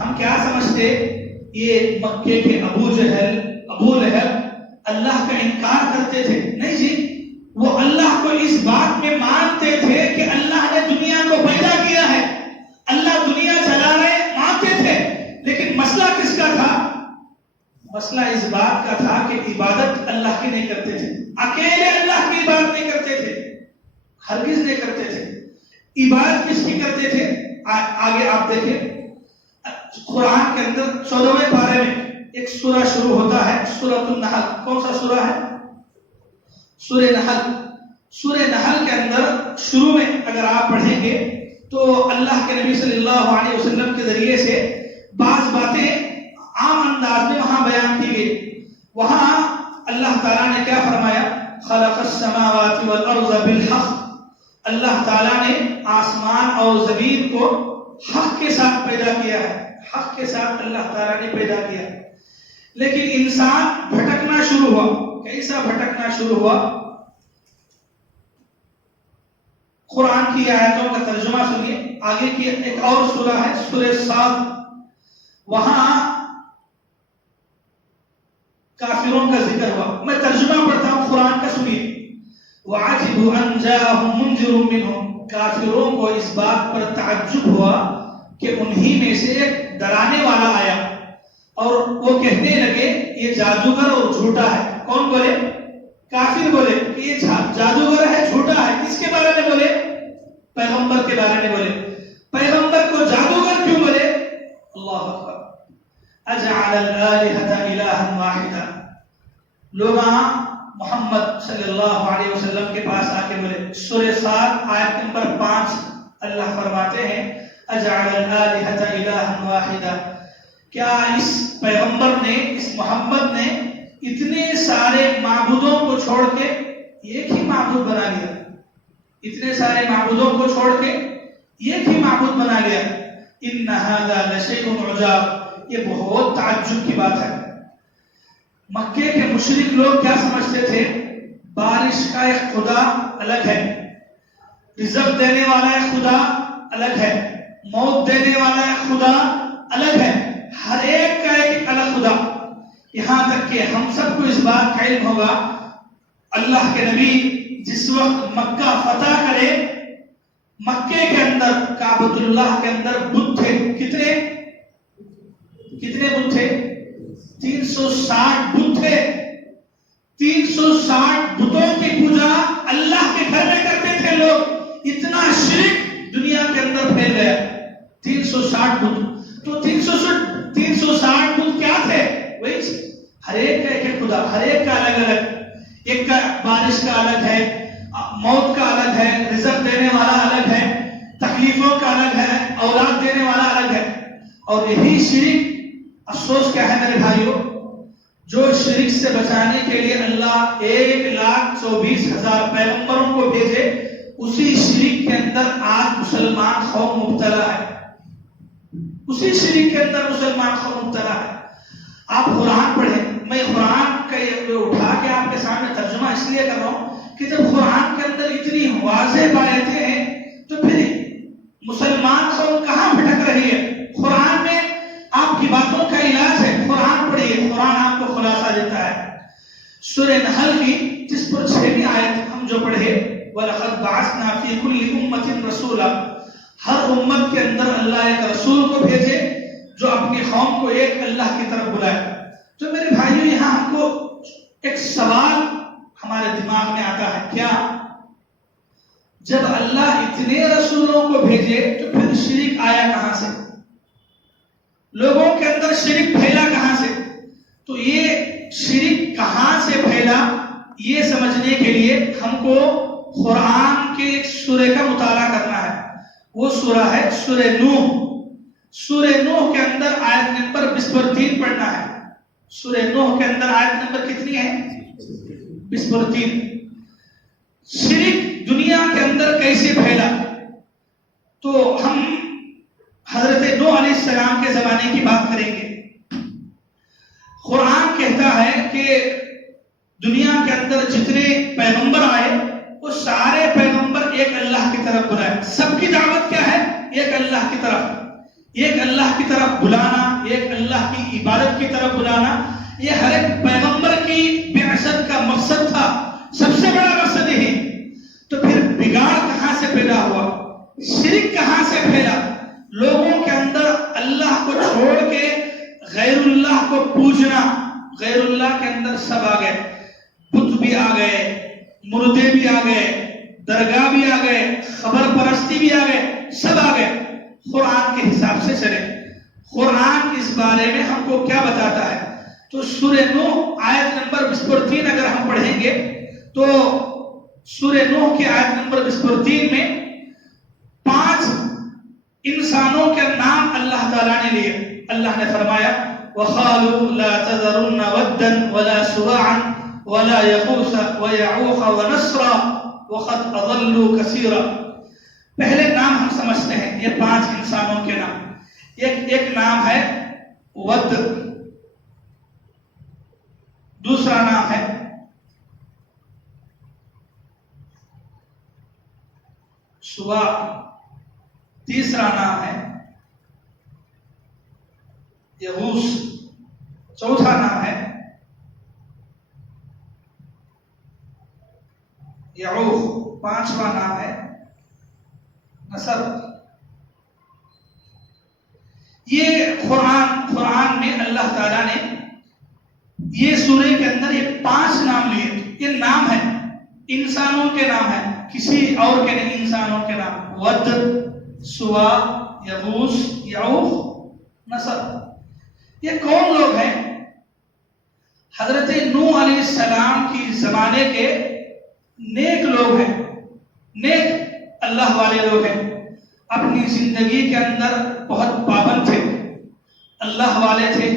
ہم کیا سمجھتے یہ مکے کے ابو جہل، ابو لہب اللہ کا انکار کرتے تھے؟ نہیں جی، وہ اللہ کو اس بات میں مانتے تھے کہ اللہ نے دنیا کو پیدا کیا ہے، اللہ دنیا چلا رہے، مانتے تھے، لیکن مسئلہ کس کا تھا؟ مسئلہ اس بات کا تھا کہ عبادت اللہ کی نہیں کرتے تھے، اکیلے اللہ کی عبادت نہیں کرتے تھے، ہرگز نہیں کرتے تھے۔ عبادت کس کی کرتے تھے؟ آگے آپ دیکھیں قرآن کے اندر 14ویں پارے میں ایک سورہ شروع ہوتا ہے، سورۃ النحل۔ کون سا سورہ ہے؟ سورہ نحل۔ سورہ نحل کے اندر شروع میں اگر آپ پڑھیں گے تو اللہ کے نبی صلی اللہ علیہ وسلم کے ذریعے سے بعض باتیں عام انداز میں وہاں بیان کی گئی۔ وہاں اللہ تعالیٰ نے کیا فرمایا؟ خلق السماوات والارض بالحق۔ اللہ تعالیٰ نے آسمان اور زمین کو حق کے ساتھ پیدا کیا ہے، حق کے ساتھ اللہ تعالیٰ نے پیدا کیا۔ لیکن انسان بھٹکنا شروع ہوا۔ کیسا بھٹکنا شروع ہوا؟ قرآن کی آیتوں کا ترجمہ سنیے۔ آگے کی ایک اور سورہ ہے، سورہ صاد، وہاں کافروں کا ذکر ہوا۔ میں ترجمہ پڑھتا ہوں، قرآن کا سنیے۔ وَعَجِبُوا أَن جَاءَهُم مُنذِرٌ مِّنْهُمْ۔ کافروں کو اس بات پر تعجب ہوا کہ انہی میں سے ایک ڈرانے والا آیا، اور وہ کہنے لگے یہ جادوگر اور جھوٹا ہے۔ کون بولے؟ کافر بولے کہ یہ جادوگر ہے، جھوٹا ہے۔ کس کے بارے میں بولے؟ پیغمبر کے بارے میں بولے۔ پیغمبر کو جادوگر کیوں بولے؟ اللہ اکبر۔ اجعل الآلہۃ الہا واحدا۔ لوگ محمد صلی اللہ علیہ وسلم کے پاس آ کے بولے، سورہ صاد آیت نمبر 5 اللہ فرماتے ہیں اجعل الآلہۃ الہا واحدا۔ کیا اس پیغمبر نے، اس محمد نے اتنے سارے معبودوں کو چھوڑ کے ایک ہی معبود بنا لیا؟ اتنے سارے معبودوں کو چھوڑ کے ایک ہی معبود بنا لیا۔ ان ھذا لشیء عجاب۔ یہ بہت تعجب کی بات ہے۔ مکے کے مشرک لوگ کیا سمجھتے تھے؟ بارش کا ایک خدا الگ ہے، رزق دینے والا ایک خدا الگ ہے، موت دینے والا ایک خدا الگ ہے، ہر ایک کا ایک الگ خدا۔ یہاں تک کہ ہم سب کو اس بات کا علم ہوگا، اللہ کے نبی جس وقت مکہ فتح کرے، مکے کے اندر کعبۃ اللہ کے اندر بت تھے۔ کتنے بت تھے؟ 360 بت تھے۔ 360 بتوں کی پوجا اللہ کے گھر میں کرتے تھے لوگ۔ اتنا شرک دنیا کے اندر پھیل گیا۔ 360 بت، تو 360 بت کیا تھے؟ وہی ہر ایک کا ایک خدا، ہر ایک کا الگ الگ۔ ایک کا بارش کا الگ ہے، موت کا الگ ہے، رزق دینے والا الگ ہے، تکلیفوں کا الگ ہے، اولاد دینے والا الگ ہے۔ اور یہی شرک، افسوس کیا ہے میرے بھائیوں، جو شرک سے بچانے کے لیے اللہ 1,24,000 پیغمبروں کو بھیجے، اسی شرک کے اندر آج مسلمان قوم مبتلا ہے۔ اسی شرک کے اندر مسلمان قوم مبتلا ہے۔ آپ قرآن پڑھیں، میں قرآن کا یہ اٹھا کے آپ کے سامنے ترجمہ اس لیے کر رہا ہوں کہ جب قرآن کے اندر اتنی واضح باتیں ہیں تو پھر مسلمان قوم کہاں بھٹک رہی ہے؟ قرآن میں آپ کی باتوں کا علاج ہے۔ قرآن پڑھیے، قرآن آپ کو خلاصہ دیتا ہے۔ سورہ نحل کی جس پر 6ویں آیت ہم جو پڑھے، وَلَقَدْ بَعَثْنَا فِي كُلِّ أُمَّةٍ رَسُولًا، ہر امت کے اندر اللہ ایک رسول کو بھیجے جو اپنی قوم کو ایک اللہ کی طرف بلائے۔ تو میرے بھائیوں، یہاں ہم کو ایک سوال ہمارے دماغ میں آتا ہے، کیا جب اللہ اتنے رسولوں کو بھیجے تو پھر شرک آیا کہاں سے؟ لوگوں کے اندر شرک پھیلا کہاں سے؟ تو یہ شرک کہاں سے پھیلا، یہ سمجھنے کے لیے ہم کو قرآن کے ایک سورہ کا مطالعہ کرنا ہے۔ وہ سورہ ہے سورہ نوح۔ سورہ نوح کے اندر آیت نمبر 20 پر 3 پڑھنا ہے۔ سورہ نوح کے اندر آیت نمبر کتنی ہے؟ 23۔ شرک دنیا کے اندر کیسے پھیلا؟ تو ہم حضرت نوح علیہ السلام کے زمانے کی بات کریں گے۔ قرآن کہتا ہے کہ دنیا کے اندر جتنے پیغمبر آئے وہ سارے پیغمبر ایک اللہ کی طرف بلائے۔ سب کی دعوت کیا ہے؟ ایک اللہ کی طرف، ایک اللہ کی طرف بلانا، ایک اللہ کی عبادت کی طرف بلانا۔ یہ ہر ایک پیغمبر کی بعثت کا مقصد تھا، سب سے بڑا مقصد یہی۔ تو پھر بگاڑ کہاں سے پیدا ہوا؟ شرک کہاں سے پھیلا؟ لوگوں کے اندر اللہ کو چھوڑ کے غیر اللہ کو پوجنا، غیر اللہ کے اندر سب آ گئے، بت بھی آ گئے، مردے بھی آ گئے، درگاہ بھی آ گئے، خبر پرستی بھی آ گئے، سب آ گئے۔ قرآن کے حساب سے چلے، قرآن اس بارے میں ہم کو کیا بتاتا ہے؟ تو سورہ نوح آیت نمبر 23 اگر ہم پڑھیں گے تو سورہ نوح کی آیت نمبر 23 میں 5 انسانوں کے نام اللہ تعالیٰ نے لیے۔ اللہ نے فرمایا وَقَالُوا لَا تَذَرُنَّ وَدًّا وَلَا سُوَاعًا وَلَا يَغُوثَ وَيَعُوقَ وَنَسْرًا وَقَدْ أَضَلُّوا كَثِيرًا۔ پہلے نام ہم سمجھتے ہیں، یہ 5 انسانوں کے نام۔ ایک نام ہے ود، دوسرا نام ہے سوا، تیسرا نام ہے یغوث، چوتھا نام ہے یعوق، پانچواں نام ہے نصر۔ یہ قرآن میں اللہ تعالیٰ نے یہ سورہ کے اندر یہ 5 نام لیے۔ یہ نام ہے، انسانوں کے نام ہے، کسی اور کے نہیں، انسانوں کے نام۔ ود، سوا، یغوث، یعوق، نصر۔ یہ کون لوگ ہیں؟ حضرت نوح علیہ السلام کی زمانے کے نیک لوگ ہیں، نیک اللہ والے لوگ ہیں، اپنی زندگی کے اندر بہت پابند تھے، اللہ والے تھے،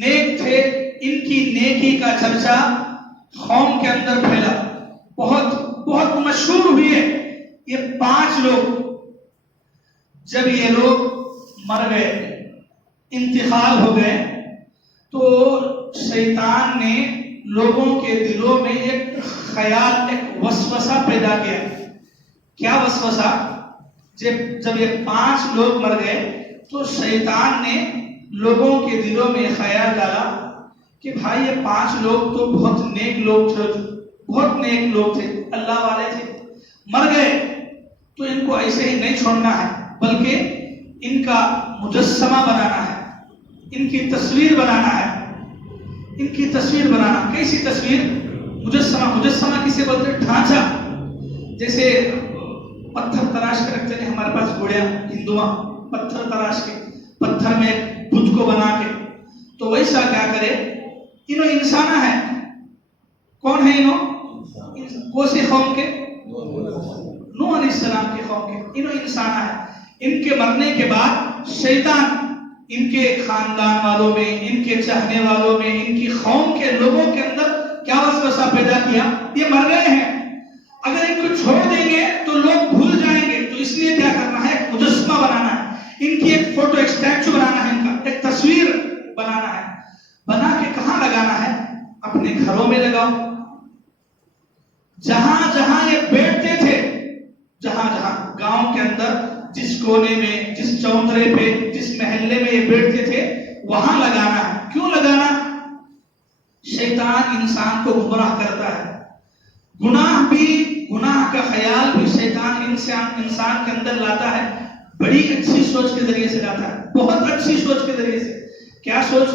نیک تھے۔ ان کی نیکی کا چرچا قوم کے اندر پھیلا، بہت مشہور ہوئے یہ 5 لوگ۔ جب یہ لوگ مر گئے، انتقال ہو گئے، تو شیطان نے لوگوں کے دلوں میں ایک خیال، ایک وسوسہ پیدا کیا۔ کیا وسوسہ؟ جب یہ 5 لوگ مر گئے تو شیطان نے لوگوں کے دلوں میں خیال ڈالا کہ بھائی یہ 5 لوگ تو بہت نیک لوگ تھے، بہت نیک لوگ تھے، اللہ والے تھے، مر گئے تو ان کو ایسے ہی نہیں چھوڑنا ہے، بلکہ ان کا مجسمہ بنانا ہے، ان کی تصویر بنانا ہے، ان کی تصویر بنانا۔ کیسی تصویر؟ مجسمہ کسے بولتے ہیں؟ ڈھانچہ۔ جیسے پتھر تراش کے رکھتے ہیں ہمارے پاس گھوڑیاں، ہندوواں پتھر تراش کے، پتھر میں بت کو بنا کے، تو ویسا کیا کرے؟ انہوں انسانہ ہے۔ کون ہے انہوں؟ کوسی قوم کے؟ نوح علیہ السلام کی قوم کے۔ انہوں انسانہ ہے۔ ان کے مرنے کے بعد شیطان ان کے خاندان والوں میں، ان کے چاہنے والوں میں، ان کی قوم کے لوگوں کے اندر کیا وسوسہ پیدا کیا؟ یہ مر گئے ہیں، اگر ان کو چھوڑ دیں گے تو لوگ بھول جائیں گے، تو اس لیے کیا کرنا ہے؟ ایک مجسمہ بنانا ہے، ان کی ایک فوٹو، ایک اسٹیچو بنانا ہے، ان کا ایک تصویر بنانا ہے۔ بنا کے کہاں لگانا ہے؟ اپنے گھروں میں لگاؤ، جہاں جہاں یہ بیٹھتے تھے، جہاں جہاں گاؤں کے اندر جس کونے میں، جس چوترے پہ، جس محلے میں یہ بیٹھتے تھے وہاں لگانا ہے۔ کیوں لگانا؟ شیطان انسان کو گمراہ کرتا ہے، گناہ کا خیال بھی شیطان انسان کے اندر لاتا ہے، بڑی اچھی سوچ کے ذریعے سے لاتا ہے، بہت اچھی سوچ کے ذریعے سے۔ کیا سوچ؟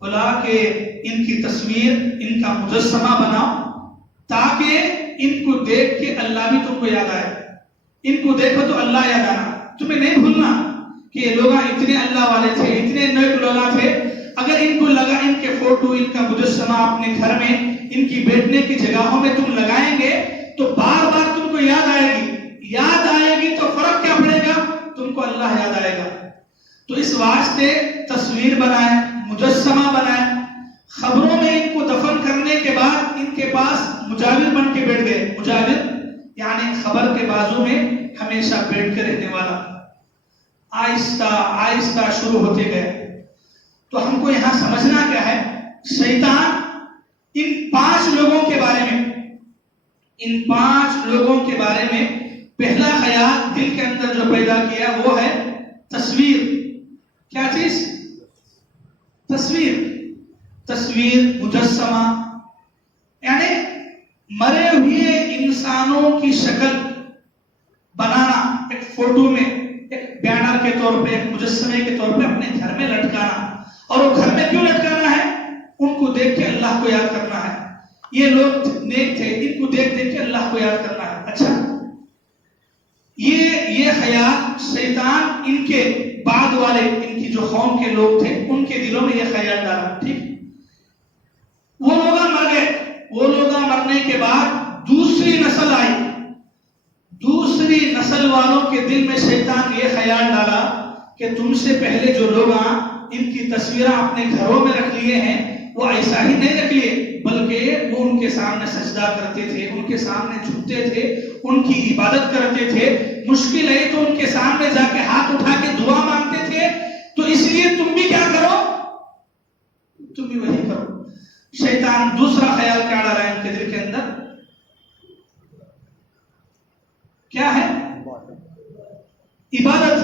بولا کہ ان کی تصویر، ان کا مجسمہ بناؤ تاکہ ان کو دیکھ کے اللہ بھی تم کو یاد آئے، ان کو دیکھو تو اللہ یاد آنا، تمہیں نہیں بھولنا کہ یہ لوگ اتنے اللہ والے تھے، اتنے نیک لوگ تھے۔ اگر ان کو لگا ان کے فوٹو، ان کا مجسمہ اپنے گھر میں، ان کی بیٹھنے کی جگہوں میں تم لگائیں گے تو بار بار تم کو یاد آئے گی تو فرق کیا پڑے گا؟ تم کو اللہ یاد آئے گا۔ تو اس واسطے تصویر بنائے، مجسمہ بنائے۔ خبروں میں ان کو دفن کرنے کے بعد ان کے پاس مجاور بن کے بیٹھ گئے. مجاور یعنی خبر کے بازو میں ہمیشہ بیٹھ کے رہنے والا. آہستہ آہستہ شروع ہوتے گئے. تو ہم کو یہاں سمجھنا کیا ہے, شیطان ان 5 لوگوں کے بارے میں پہلا خیال دل کے اندر جو پیدا کیا وہ ہے تصویر. کیا چیز؟ تصویر مجسمہ, یعنی مرے ہوئے انسانوں کی شکل بنانا, ایک فوٹو میں, ایک بینر کے طور پہ, ایک مجسمے کے طور پہ اپنے گھر میں لٹکانا. اور وہ گھر میں کیوں لٹکانا ہے؟ ان کو دیکھ کے اللہ کو یاد کرنا ہے. یہ لوگ نیک تھے, ان کو دیکھ کے اللہ کو یاد کرنا ہے. اچھا, یہ خیال شیطان ان کے بعد والے, ان کی جو قوم کے لوگ تھے ان کے دلوں میں یہ خیال ڈالا. ٹھیک, وہ لوگ مر گئے. وہ لوگ مرنے کے بعد دوسری نسل آئی. دوسری نسل والوں کے دل میں شیطان یہ خیال ڈالا کہ تم سے پہلے جو لوگ ان کی تصویریں اپنے گھروں میں رکھ لیے ہیں, وہ ایسا ہی نہیں رکھ لیے, بلکہ وہ ان کے سامنے سجدہ کرتے تھے, ان کے سامنے جھکتے تھے, ان کی عبادت کرتے تھے. مشکل ہے تو ان کے سامنے جا کے ہاتھ اٹھا کے دعا مانگتے تھے. تو اس لیے تم بھی کیا کرو, تم بھی وہی کرو. شیطان دوسرا خیال کیا ڈالا ہے ان کے دل کے اندر؟ کیا ہے؟ عبادت.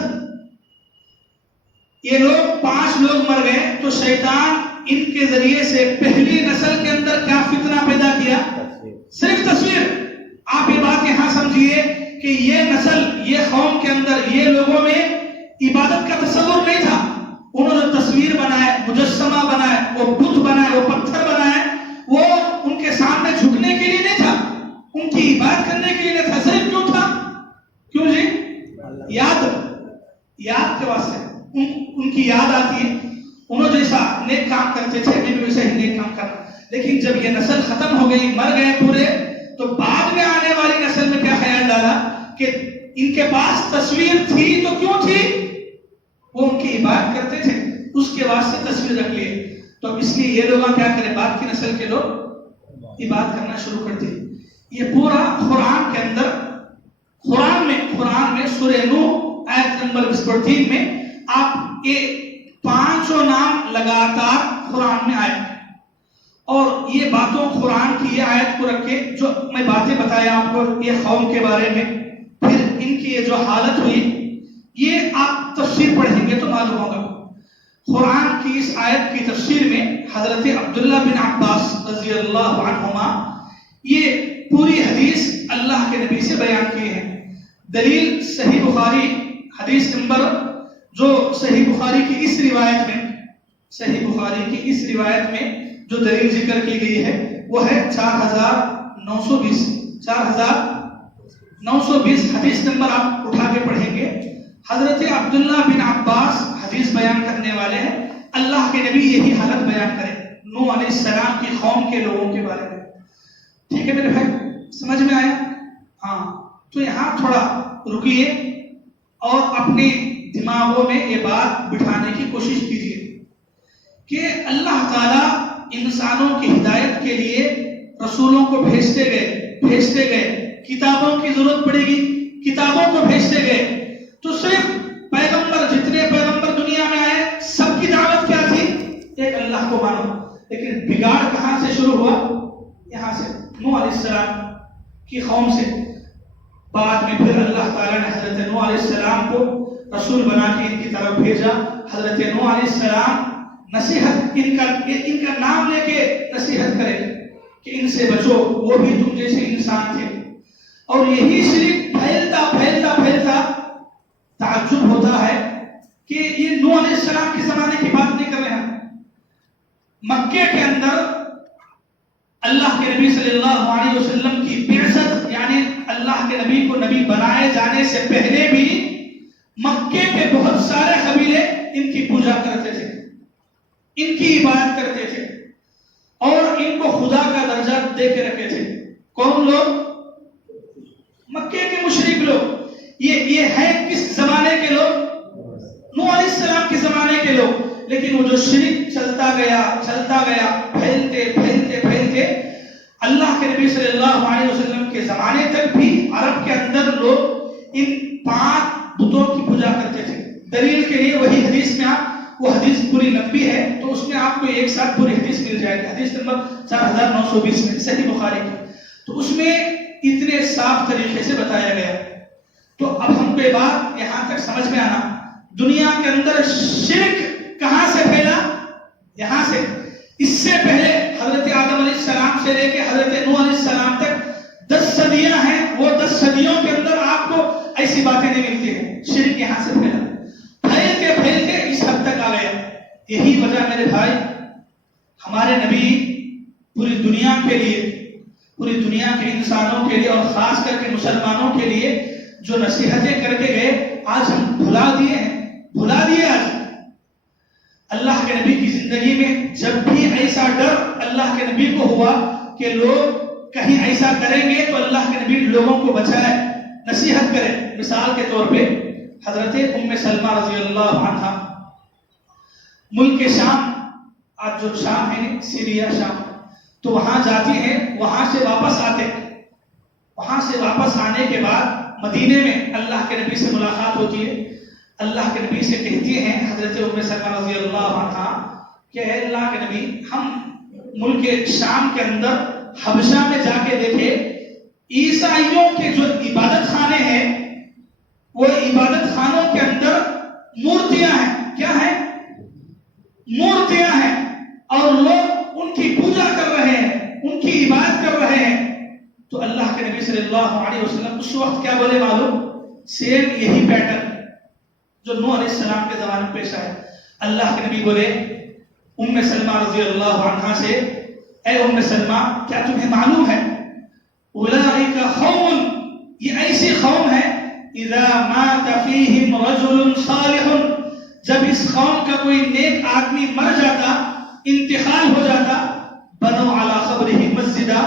یہ لوگ 5 لوگ مر گئے تو شیطان ان کے ذریعے سے پہلی نسل کے اندر کیا فتنہ پیدا کیا؟ صرف تصویر. آپ یہ بات یہاں سمجھیے کہ یہ نسل, یہ قوم کے اندر یہ لوگوں میں عبادت کا تصور نہیں تھا. انہوں نے تصویر بنائے, مجسمہ بنائے, وہ بت بنائے, وہ پتھر بنائے, وہ ان کے سامنے جھکنے کے لیے نہیں تھا, ان کی عبادت کرنے کے لیے نہیں تھا. صرف کیوں تھا؟ کیوں جی؟ یاد کے واسطے. ان کی یاد آتی ہے, انہوں جیسا نیک کام کرتے تھے ہمیں بھی ویسا ہی نیک کام کرنا. لیکن جب یہ نسل ختم ہو گئی, مر گئے پورے, تو بعد میں آنے والی نسل میں کیا خیال ڈالا کہ ان کے پاس تصویر تھی تو کیوں تھی؟ وہ ان کی عبادت کرتے تھے, اس کے واسطے تصویر رکھ لیے. تو اس لیے یہ لوگ کیا کریں, بعد کی نسل کے لوگ عبادت کرنا شروع کر دیے. یہ پورا قرآن کے اندر, قرآن میں سورہ نوح آیت نمبر 33 میں آپ یہ 5 نام لگاتار قرآن میں آئے. اور یہ باتوں قرآن کی یہ آیت کو رکھ کے جو میں باتیں بتایا آپ کو یہ قوم کے بارے میں, پھر ان کی یہ جو حالت ہوئی, یہ آپ تفسیر پڑھیں گے تو معلوم ہوگا. قرآن کی اس آیت کی تفسیر میں حضرت عبداللہ بن عباس رضی اللہ عنہما یہ پوری حدیث اللہ کے نبی سے بیان کی ہے. دلیل صحیح بخاری حدیث نمبر جو صحیح بخاری کی اس روایت میں جو دلیل ذکر کی گئی ہے وہ ہے 4920 حدیث نمبر آپ اٹھا کے پڑھیں گے. حضرت عبداللہ بن عباس حدیث بیان کرنے والے ہیں. اللہ کے نبی یہی حالت بیان کرے نوح علیہ السلام کی قوم کے لوگوں کے بارے میں. ٹھیک ہے میرے بھائی, سمجھ میں آیا؟ ہاں, تو یہاں تھوڑا رکیے اور اپنے دماغوں میں یہ بات بٹھانے کی کوشش کیجیے کہ اللہ تعالیٰ انسانوں کی ہدایت کے لیے رسولوں کو بھیجتے گئے. کتابوں کی ضرورت پڑے گی, کتابوں کو بھیجتے گئے. تو صرف پیغمبر, جتنے پیغمبر دنیا میں آئے سب کی دعوت کیا تھی؟ ایک اللہ کو مانو. لیکن بگاڑ کہاں سے شروع ہوا؟ یہاں سے, نوح علیہ السلام کی قوم سے. بعد میں پھر اللہ تعالیٰ نے حضرت نوح علیہ السلام کو رسول بنا کے ان کی طرف بھیجا. حضرت نوح علیہ السلام نصیحت, ان کا نام لے کے نصیحت کرے کہ ان سے بچو, وہ بھی تم جیسے انسان تھے. اور یہی شرک پھیلتا تعجب ہوتا ہے کہ یہ نوح علیہ السلام کے زمانے کی بات نہیں کر رہے ہیں. مکے کے اندر اللہ کے نبی صلی اللہ علیہ وسلم کی بعثت, یعنی اللہ کے نبی کو نبی بنائے جانے سے پہلے بھی مکے کے بہت سارے قبیلے ان کی پوجا کرتے تھے, ان کی عبادت کرتے تھے اور ان کو خدا کا درجہ دے کے رکھے تھے. کون لوگ؟ مکے کے مشرک لوگ. یہ ہے کس زمانے کے لوگ؟ نوح علیہ السلام کے زمانے کے لوگ. لیکن وہ جو شرک چلتا گیا پھیلتے پھیلتے پھیلتے اللہ کے نبی صلی اللہ علیہ وسلم کے زمانے تک بھی عرب کے اندر لوگ ان 5 بتوں کی پوجا کرتے تھے. دلیل کے لیے وہی حدیث میں آپ وہ حدیث پوری لمبی ہے تو اس میں آپ کو ایک ساتھ پوری حدیث مل جائے گی. حدیث نمبر 4920 میں صحیح بخاری کی. تو اس میں اتنے صاف طریقے سے بتایا گیا. تو اب ہم کو یہ بات یہاں تک سمجھ میں آنا دنیا کے اندر شرک کہاں سے پھیلا؟ یہاں سے. اس سے پہلے حضرت آدم علیہ السلام سے لے کے حضرت نوح علیہ السلام تک 10 صدیاں ہیں. وہ 10 صدیوں کے اندر آپ کو ایسی باتیں نہیں ملتی ہیں. شرک یہاں سے پھیلا پھیلتے پھیلتے اس حد تک آ گیا. یہی وجہ میرے بھائی ہمارے نبی پوری دنیا کے لیے پوری دنیا کے انسانوں کے لیے اور خاص کر کے مسلمانوں کے لیے جو نصیحتیں کر کے گئے آج ہم بھلا دیے. آج اللہ کے نبی کی زندگی میں جب بھی ایسا ڈر اللہ کے نبی کو ہوا کہ لوگ کہیں ایسا کریں گے تو اللہ کے نبی لوگوں کو بچائے نصیحت کرے. مثال کے طور پہ حضرت ام سلمہ رضی اللہ عنہا ملک شام، آج جو شام ہے سیریا شام، تو وہاں جاتی ہیں. وہاں سے واپس آنے کے بعد مدینے میں اللہ کے نبی سے ملاقات ہوتی ہے. اللہ کے نبی سے کہتی ہیں حضرت ام سلمہ رضی اللہ عنہا کہ اے اللہ کے نبی ہم ملک شام کے اندر حبشہ میں جا کے دیکھے عیسائیوں کے جو عبادت خانے ہیں وہ عبادت خانوں کے اندر مورتیاں ہیں. کیا ہیں؟ مورتیاں ہیں اور لوگ ان کی پوجا کر رہے ہیں، ان کی عبادت کر رہے ہیں. تو اللہ کے نبی صلی اللہ علیہ وسلم اس وقت کیا بولے معلوم؟ سیم یہی پیٹرن جو نوح علیہ السلام کے زمانے میں پیش آیا. اللہ کے نبی بولے ام سلمہ رضی اللہ عنہا سے اے ام سلمہ کیا تمہیں معلوم ہے اولئک قوم، یہ ایسی قوم ہے اذا مات فیہم رجل صالح، جب اس قوم کا کوئی نیک آدمی مر جاتا، انتقال ہو جاتا، بنوا علی قبرہ مسجدا،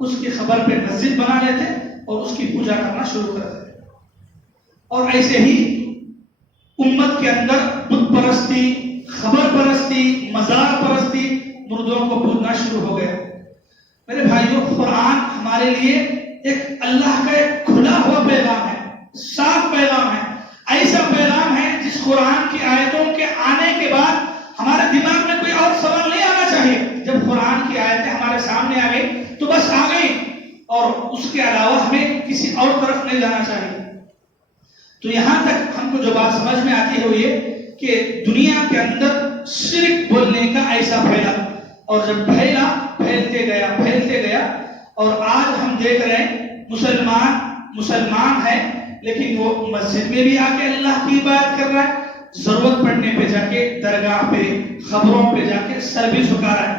اس کی قبر پہ مسجد بنا لیتے اور اس کی پوجا کرنا شروع کر دیتے. اور ایسے ہی امت کے اندر بت پرستی، خبر پرستی، مزار پرستی، مردوں کو پوجنا شروع ہو گیا. میرے بھائیوں قرآن ہمارے لیے ایک اللہ کا ایک کھلا ہوا پیغام ہے، صاف پیغام ہے. ایسا پیغام ہے جس قرآن کی آیتوں کے آنے کے بعد ہمارے دماغ میں کوئی اور سوال نہیں آنا چاہیے. جب قرآن کی آیتیں ہمارے سامنے آ گئی تو بس آ گئی اور اس کے علاوہ ہمیں کسی اور طرف نہیں جانا چاہیے. تو یہاں تک ہم کو جو بات سمجھ میں آتی ہے وہ یہ کہ دنیا کے اندر شرک بولنے کا ایسا پھیلا اور جب پھیلتے گیا اور آج ہم دیکھ رہے ہیں مسلمان ہے لیکن وہ مسجد میں بھی آ کے اللہ کی عبادت کر رہا ہے، ضرورت پڑنے پہ جا کے درگاہ پہ خبروں پہ جا کے سر بھی جھکا رہا ہے.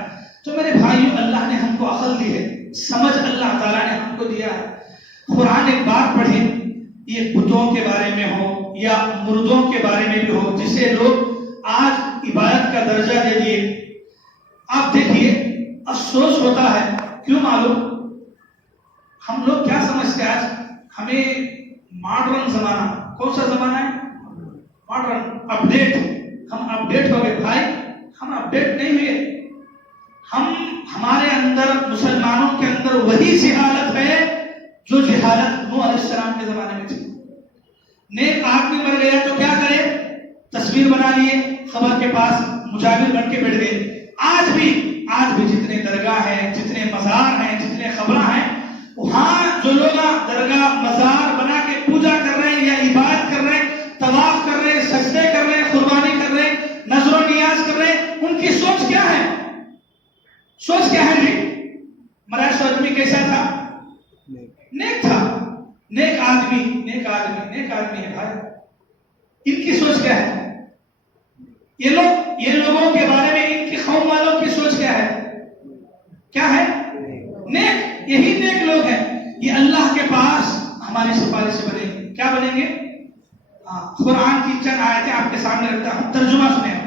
تو میرے بھائیوں اللہ نے ہم کو عقل دی ہے، سمجھ اللہ تعالیٰ نے ہم کو دیا ہے. قرآن ایک بات پڑھیں، یہ بتوں کے بارے میں ہو یا مردوں کے بارے میں بھی ہو جسے لوگ آج عبادت کا درجہ دے دیے. آپ دیکھیے افسوس ہوتا ہے، کیوں معلوم؟ ہم لوگ کیا سمجھتے ہیں آج ہمیں ماڈرن زمانہ، کون سا زمانہ ہے؟ Modern, update. ہم اپڈیٹ ہو گئے. بھائی ہم اپڈیٹ نہیں ہوئے. ہمارے اندر مسلمانوں کے اندر وہی جہالت ہے جو جہالت نوح علیہ السلام کے زمانے میں تھی. نیک آدمی مر گیا تو کیا کرے؟ تصویر بنا لیے، خبر کے پاس مجاور بن کے بیٹھ گئے. آج بھی جتنے درگاہ ہیں، جتنے مزار ہیں، جتنے خبریں ہیں، وہاں جو لوگ درگاہ مزار بنا کے پوجا کر رہے ہیں یا عبادت کر رہے ہیں، طواف کر رہے ہیں، سجدے کر رہے ہیں، قربانی کر رہے ہیں، نذر و نیاز کر رہے ہیں، ان کی سوچ کیا ہے؟ جی مراد آدمی کیسا تھا؟ نیک تھا. نیک آدمی ہے بھائی. ان کی سوچ کیا ہے؟ یہ لوگوں کے بارے میں ان کی قوم والوں کی سوچ کیا ہے؟ نیک. یہی نیک لوگ ہیں. یہ اللہ کے پاس ہماری سفارش سے بنیں گے. کیا بنیں گے؟ قرآن کی چند آیتیں آپ کے سامنے رکھتا ہوں، ترجمہ سنیں.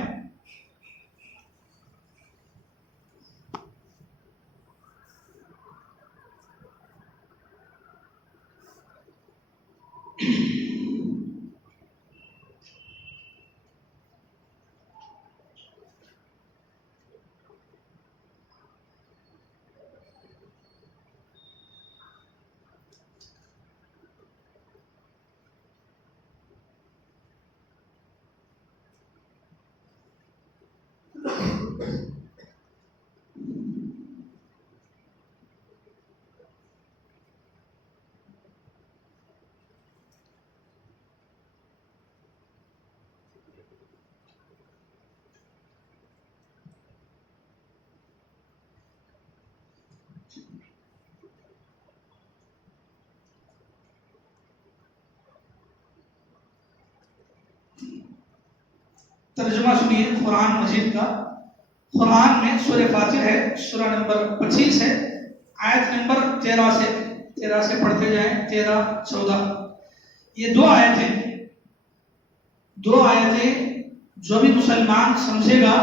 ترجمہ سنیے قرآن مجید کا. قرآن میں سورہ فاتر ہے، سورہ نمبر 25 ہے، آیت نمبر 13 سے پڑھتے جائیں، 13-14. یہ دو آیتیں جو بھی مسلمان سمجھے گا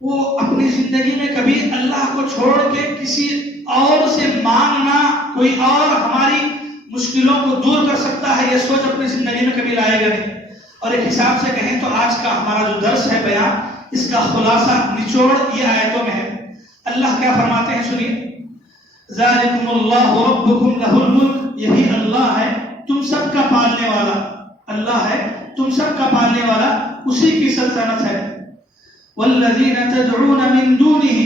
وہ اپنی زندگی میں کبھی اللہ کو چھوڑ کے کسی اور سے مانگنا، کوئی اور ہماری مشکلوں کو دور کر سکتا ہے، یہ سوچ اپنی زندگی میں کبھی لائے گا نہیں. اور ایک حساب سے کہیں تو آج کا ہمارا جو درس ہے بیان، اس کا خلاصہ نچوڑ یہ آیتوں میں ہے. اللہ کیا فرماتے ہیں سنیے. ذالکم اللہ ربکم لہ الملک، یہی اللہ ہے تم سب کا پالنے والا. اللہ ہے تم سب کا پالنے والا، اسی کی سلطنت ہے. والذین تدعون من دونہ،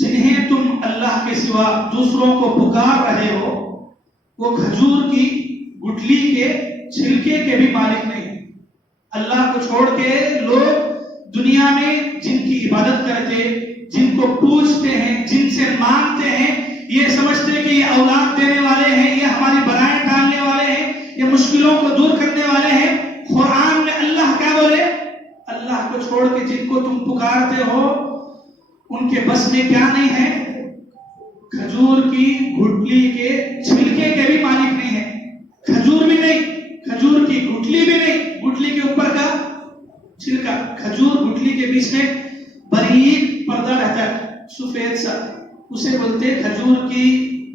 جنہیں تم اللہ کے سوا دوسروں کو پکار رہے ہو، وہ کھجور کی گٹلی کے چھلکے کے بھی مالک نہیں. اللہ کو چھوڑ کے لوگ دنیا میں جن کی عبادت کرتے، جن کو پوجتے ہیں، جن سے مانگتے ہیں، یہ سمجھتے کہ یہ اولاد دینے والے ہیں، یہ ہماری بلائیں ٹالنے والے ہیں، یہ مشکلوں کو دور کرنے والے ہیں. قرآن میں اللہ کیا بولے؟ اللہ کو چھوڑ کے جن کو تم پکارتے ہو ان کے بس میں کیا نہیں ہے؟ کھجور کی گٹلی کے چھلکے کے بھی مالک نہیں ہے. کھجور بھی نہیں، کھجور کی گٹلی بھی نہیں، گٹلی کے اوپر کا چھلکا. کھجور گٹلی کے بیچ میں باریک پردہ رہتا ہے سفید سا، اسے بولتے کھجور کی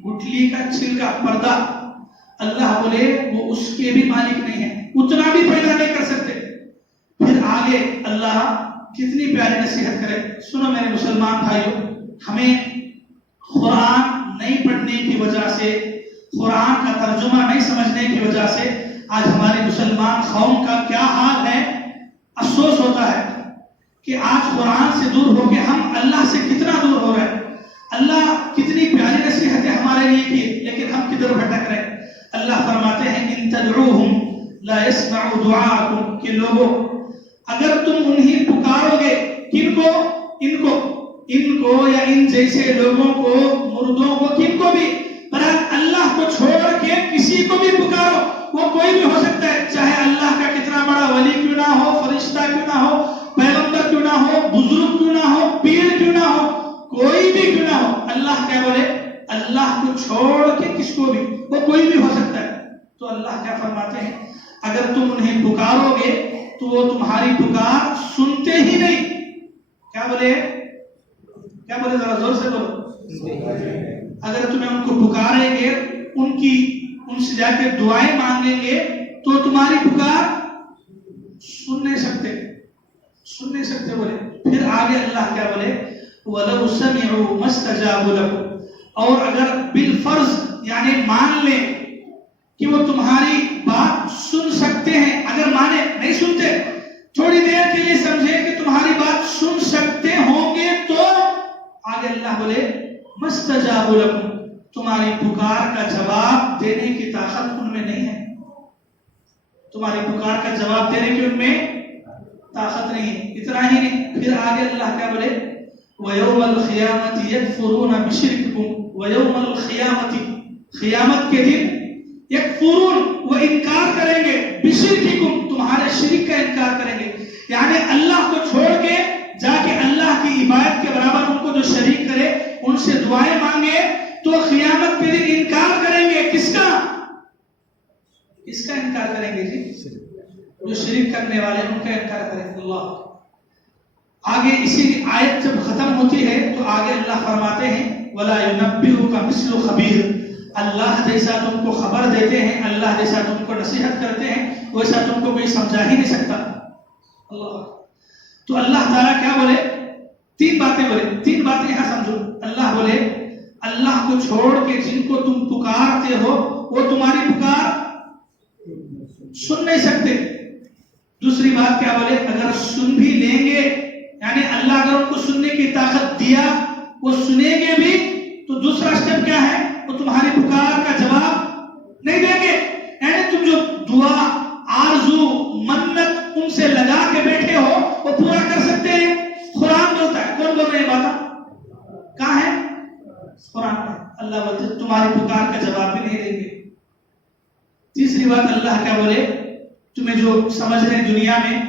گٹلی کا چھلکا، پردہ. اللہ بولے وہ اس کے بھی مالک نہیں ہے، اتنا بھی پیدا نہیں کر سکتے. پھر آگے اللہ کتنی پیاری نصیحت کرے. سنو میرے مسلمان بھائیو، ہمیں قرآن نہیں پڑھنے کی وجہ سے، قرآن کا ترجمہ نہیں سمجھنے کی وجہ سے آج ہماری مسلمان قوم کا کیا حال ہے. افسوس ہوتا ہے کہ آج قرآن سے دور ہو کے ہم اللہ سے کتنا دور ہو رہے ہیں. اللہ کتنی پیاری نصیحتیں ہمارے لیے کی، لیکن ہم کدھر بھٹک رہے ہیں. اللہ فرماتے ہیں ان تدعوہم لا يسمعوا دعاءکم، کہ لوگوں اگر تم انہیں پکارو گے، کن کو؟ ان کو یا ان جیسے لوگوں کو، مردوں کو، کن کو بھی، پر اللہ کو چھوڑ کے کسی کو بھی پکارو، وہ کوئی بھی ہو سکتا ہے، چاہے اللہ کا کتنا بڑا ولی کیوں نہ ہو، فرشتہ کیوں نہ ہو، پیغمبر کیوں نہ ہو، بزرگ کیوں نہ ہو، پیر کیوں نہ ہو، کوئی بھی کیوں نہ ہو. اللہ کیا بولے؟ اللہ کو چھوڑ کے کس کو بھی، وہ کوئی بھی ہو سکتا ہے. تو اللہ کیا فرماتے ہیں؟ اگر تم انہیں پکارو گے تو وہ تمہاری پکار سنتے ہی نہیں. کیا بولے؟ ذرا زور سے بولو. اگر تمہیں ان کو پکاریں گے، ان سے جا کے دعائیں مانگیں گے تو تمہاری پکار سن نہیں سکتے بولے. پھر آگے اللہ کیا بولے؟ وَلَوْ سَمِعُوا مَا اسْتَجَابُوا لَكُمْ، اور اگر بالفرض یعنی مان لیں کہ وہ تمہاری بات سن سکتے ہیں، اگر مانے نہیں سنتے، تھوڑی دیر کے لیے سمجھے کہ تمہاری بات سن سکتے ہوں گے، تو آگے اللہ بولے مَا اسْتَجَابُوا لَكُمْ، تمہاری پکار کا جواب دینے کی طاقت ان میں نہیں ہے. تمہاری پکار کا جواب دینے کی ان میں طاقت نہیں ہے. اتنا ہی نہیں، پھر آگے اللہ کیا بولے؟ وَيَوْمَ الْقِيَامَةِ يَكْفُرُونَ بِشِرْكِكُمْ، وَيَوْمَ الْقِيَامَةِ، قیامت کے دن، یکفرون، وہ انکار کریں گے، بشرککم، تمہارے شرک کا انکار کریں گے. یعنی اللہ کو چھوڑ کے جا کے اللہ کی عبادت کے برابر ان کو جو شریک کرے، ان سے دعائیں مانگے، تو قیامت کے دن انکار کریں گے. کس کا انکار کریں گے جی؟ جو شریک کرنے والے ان کا انکار کریں گے. اللہ آگے اسی آیت جب ختم ہوتی ہے تو آگے اللہ فرماتے ہیں وَلَا يُنَبِّئُكَ مِثْلُ خَبِيرٍ، اللہ جیسا تم کو خبر دیتے ہیں، اللہ جیسا تم کو نصیحت کرتے ہیں، ویسا تم کو کوئی سمجھا ہی نہیں سکتا. اللہ تو اللہ تعالیٰ کیا بولے؟ تین باتیں یہاں سمجھو. اللہ بولے اللہ کو چھوڑ کے جن کو تم پکارتے ہو وہ تمہاری پکار سن نہیں سکتے. دوسری بات کیا بولے؟ اگر سن بھی لیں گے، یعنی اللہ اگر ان کو سننے کی طاقت دیا، وہ سنیں گے بھی، تو دوسرا سٹیپ کیا ہے؟ وہ تمہاری پکار کا جواب نہیں دیں گے. یعنی تم جو دعا، آرزو، منت ان سے لگا کے بیٹھے ہو وہ پورا کر سکتے ہیں. قرآن بولتا ہے. کون بول رہے ہیں بات؟ کہاں ہے؟ قرآن میں اللہ بولتے تمہاری پکار کا جواب بھی نہیں دیں گے. تیسری بات اللہ کیا بولے, تمہیں جو سمجھ رہے ہیں دنیا میں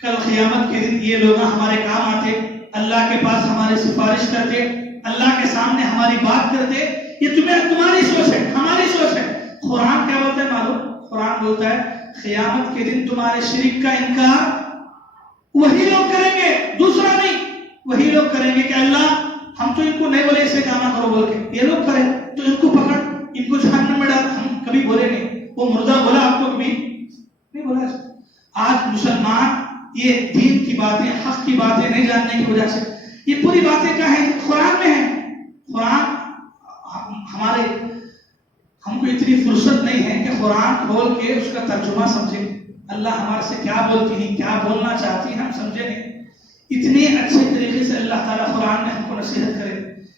کل قیامت کے دن یہ لوگ ہمارے کام آتے, اللہ کے پاس ہماری سفارش کرتے, اللہ کے سامنے ہماری بات کرتے, یہ تمہاری سوچ ہے, ہماری سوچ ہے. قرآن کیا بولتا ہے معلوم؟ قرآن بولتا ہے قیامت کے دن تمہارے شرک کا انکار وہی لوگ کریں گے, دوسرا نہیں. وہی لوگ کریں گے کہ اللہ ہم تو ان کو نہیں بولے اسے کام نہ کرو بول کے, یہ لوگ کریں تو ان کو پکڑ, ان کو جہنم میں ڈال. ہم کبھی بولے نہیں, وہ مردہ بولا آپ کو کبھی نہیں بولا. آج مسلمان یہ دین کی باتیں, حق کی باتیں نہیں جاننے کی وجہ سے یہ پوری باتیں کیا ہیں؟ قرآن میں ہیں. قرآن ہم کو اتنی فرصت نہیں ہے کہ قرآن کھول کے اس کا ترجمہ سمجھیں. اللہ ہمارے سے کیا بولتی ہے, کیا بولنا چاہتی ہے, ہم سمجھیں نہیں. اتنے اچھے طریقے سے اللہ تعالیٰ قرآن میں ہم کو نصیحت کرے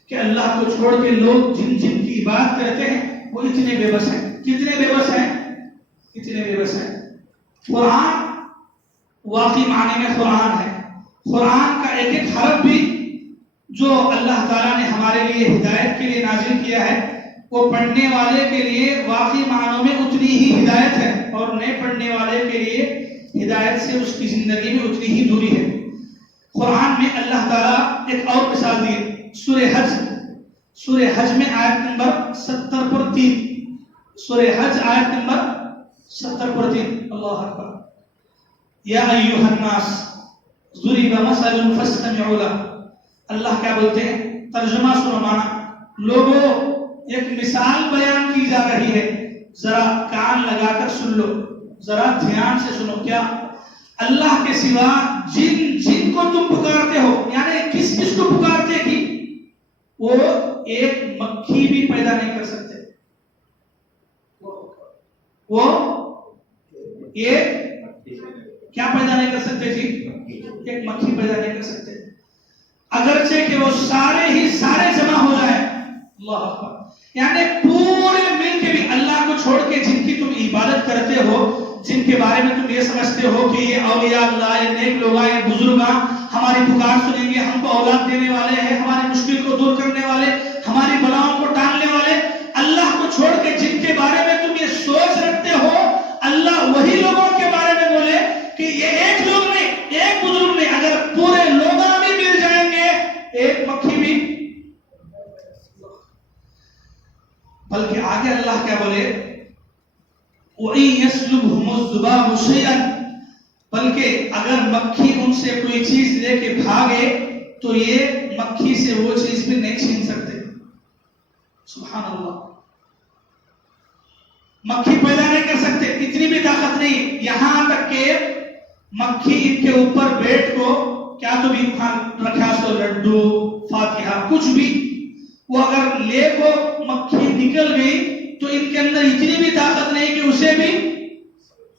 کہ اللہ کو چھوڑ کے لوگ جن کی عبادت کرتے ہیں وہ اتنے بے بس ہیں. کتنے بے بس ہیں؟ اتنے بے بس ہیں. قرآن واقعی معنی میں قرآن ہے. قرآن کا ایک ایک حرف بھی جو اللہ تعالیٰ نے ہمارے لیے ہدایت کے لیے نازل کیا ہے, وہ پڑھنے والے کے لیے واقعی معنوں میں اتنی ہی ہدایت ہے, اور نئے پڑھنے والے کے لیے ہدایت سے اس کی زندگی میں اتنی ہی دوری ہے. قرآن میں اللہ تعالیٰ ایک اور مثال دی, سورہ حج میں آیت نمبر 70 پر 3. سورہ حج آیت نمبر 70 پر 3. اللہ اکبر. یا ایھا الناس ضرب مثل فاستمعوا له. اللہ کیا بولتے ہیں؟ ترجمہ سنو مانا. لوگوں ایک مثال بیان کی جا رہی ہے, ذرا کان لگا کر سن لو, ذرا دھیان سے سنو. کیا؟ اللہ کے سوا جن کو تم پکارتے ہو, یعنی کس کو پکارتے کی, وہ ایک مکھی بھی پیدا نہیں کر سکتے. وہ ایک کیا پیدا نہیں کر سکتے جی؟ ایک مکھی پیدا نہیں کر سکتے, اگرچہ کہ وہ سارے جمع ہو جائیں. اللہ اکبر. یعنی پورے مل کے بھی اللہ کو چھوڑ کے جن کی تم عبادت کرتے ہو, جن کے بارے میں تم یہ سمجھتے ہو کہ یہ اولیاء اللہ, یہ نیک لوگ, یہ بزرگ ہماری پکار سنیں گے, ہم کو اولاد دینے والے ہیں, ہماری مشکل کو دور کرنے والے, ہماری بلاؤں کو ٹالنے والے, اللہ کو چھوڑ کے جن کے بارے میں تم یہ سوچ رکھتے ہو, اللہ وہی لوگوں کے بارے میں بولے کہ یہ ایک لوگ نہیں, ایک بزرگ نہیں, اگر پورے لوگ بھی مل جائیں گے ایک مکھی بھی. بلکہ آگے اللہ کیا بولے, وَإِن يَسْلُبْهُمُ الذُّبَابُ شَيْئًا, بلکہ اگر مکھی ان سے کوئی چیز لے کے بھاگے تو یہ مکھی سے وہ چیز بھی نہیں چھین سکتے. سبحان اللہ. مکھی پیدا نہیں کر سکتے, اتنی بھی طاقت نہیں. یہاں تک کہ مکھی ان کے اوپر بیٹھ کو کیا تو بھی رکھا سو لڈو, فاتحہ, کچھ بھی, وہ اگر لے کو مکھی نکل گئی تو ان کے اندر اتنی بھی طاقت نہیں کہ اسے بھی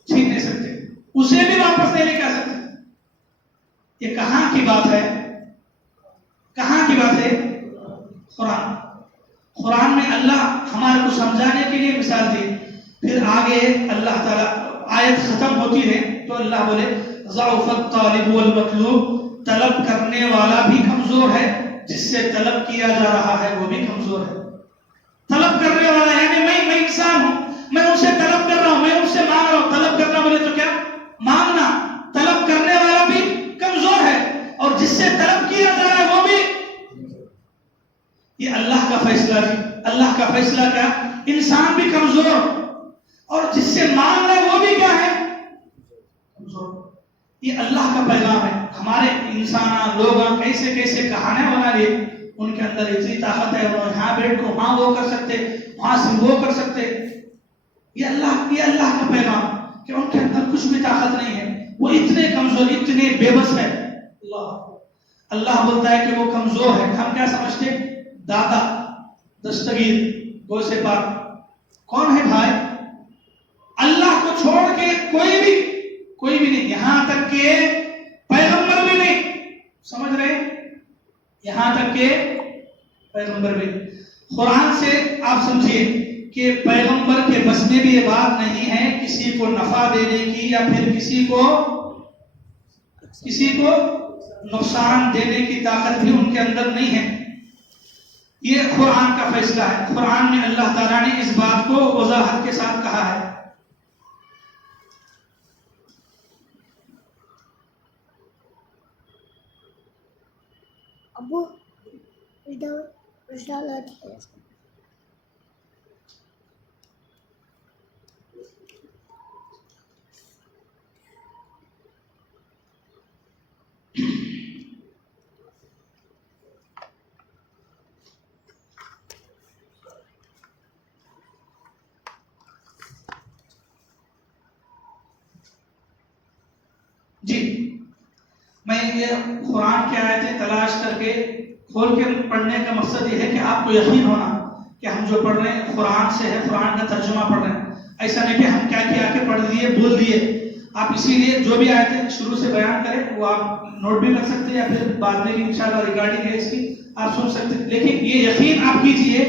چھین نہیں سکتے, اسے بھی واپس نہیں لے کے آ سکتے. یہ کہاں کی بات ہے؟ کہاں کی بات ہے؟ قرآن میں اللہ ہمارے کو سمجھانے کے لیے مثال دی. پھر آگے اللہ تعالیٰ آیت ختم ہوتی ہے تو اللہ بولے ضعف الطالب والمطلوب, طلب کرنے والا بھی کمزور ہے, جس سے طلب کیا جا رہا ہے وہ بھی کمزور ہے. طلب کرنے والا یعنی میں انسان ہوں, میں ان سے طلب کر رہا ہوں, میں ان سے مانگ رہا ہوں. طلب کرنا بولے تو کیا مانگنا. طلب کرنے والا بھی کمزور ہے, اور جس سے طلب کیا جا رہا ہے وہ بھی. یہ اللہ کا فیصلہ ہے. اللہ کا فیصلہ کیا؟ انسان بھی کمزور, اور جس سے مانگ رہا ہے وہ بھی کیا ہے؟ کمزور. یہ اللہ کا پیغام ہے. ہمارے انسان لوگ کیسے کہانے بنا لیے, ان کے اندر اتنی طاقت ہے, وہ یہاں بیٹھ کو وہاں وہ کر سکتے, وہاں سے وہ کر سکتے. یہ اللہ کا پیغام کہ ان کے اندر کچھ بھی طاقت نہیں ہے, وہ اتنے کمزور, اتنے بے بس ہے. اللہ بولتا ہے کہ وہ کمزور ہے. ہم کیا سمجھتے؟ دادا, دستگیر, گوسے پاک, کون ہے بھائی؟ اللہ کو چھوڑ کے کوئی بھی نہیں, یہاں تک کہ پیغمبر بھی نہیں. سمجھ رہے؟ یہاں تک کہ پیغمبر بھی. قرآن سے آپ سمجھیے کہ پیغمبر کے بس میں بھی یہ بات نہیں ہے کسی کو نفع دینے کی, یا پھر کسی کو نقصان دینے کی طاقت بھی ان کے اندر نہیں ہے. یہ قرآن کا فیصلہ ہے. قرآن میں اللہ تعالیٰ نے اس بات کو وضاحت کے ساتھ کہا ہے. ابو ڈالا تھا. جی میں یہ قرآن کی آیتیں تلاش کر کے کھول کے پڑھنے کا مقصد یہ ہے کہ آپ کو یقین ہونا کہ ہم جو پڑھ رہے ہیں قرآن سے ہے، قرآن کا ترجمہ پڑھ رہے ہیں. ایسا نہیں کہ ہم کیا کیا کے پڑھ دیے بول دیے. آپ اسی لیے جو بھی آیتیں شروع سے بیان کریں وہ آپ نوٹ بھی کر سکتے ہیں یا پھر بعد میں بھی انشاءاللہ ریکارڈنگ ہے اس کی آپ سن سکتے ہیں. لیکن یہ یقین آپ کیجئے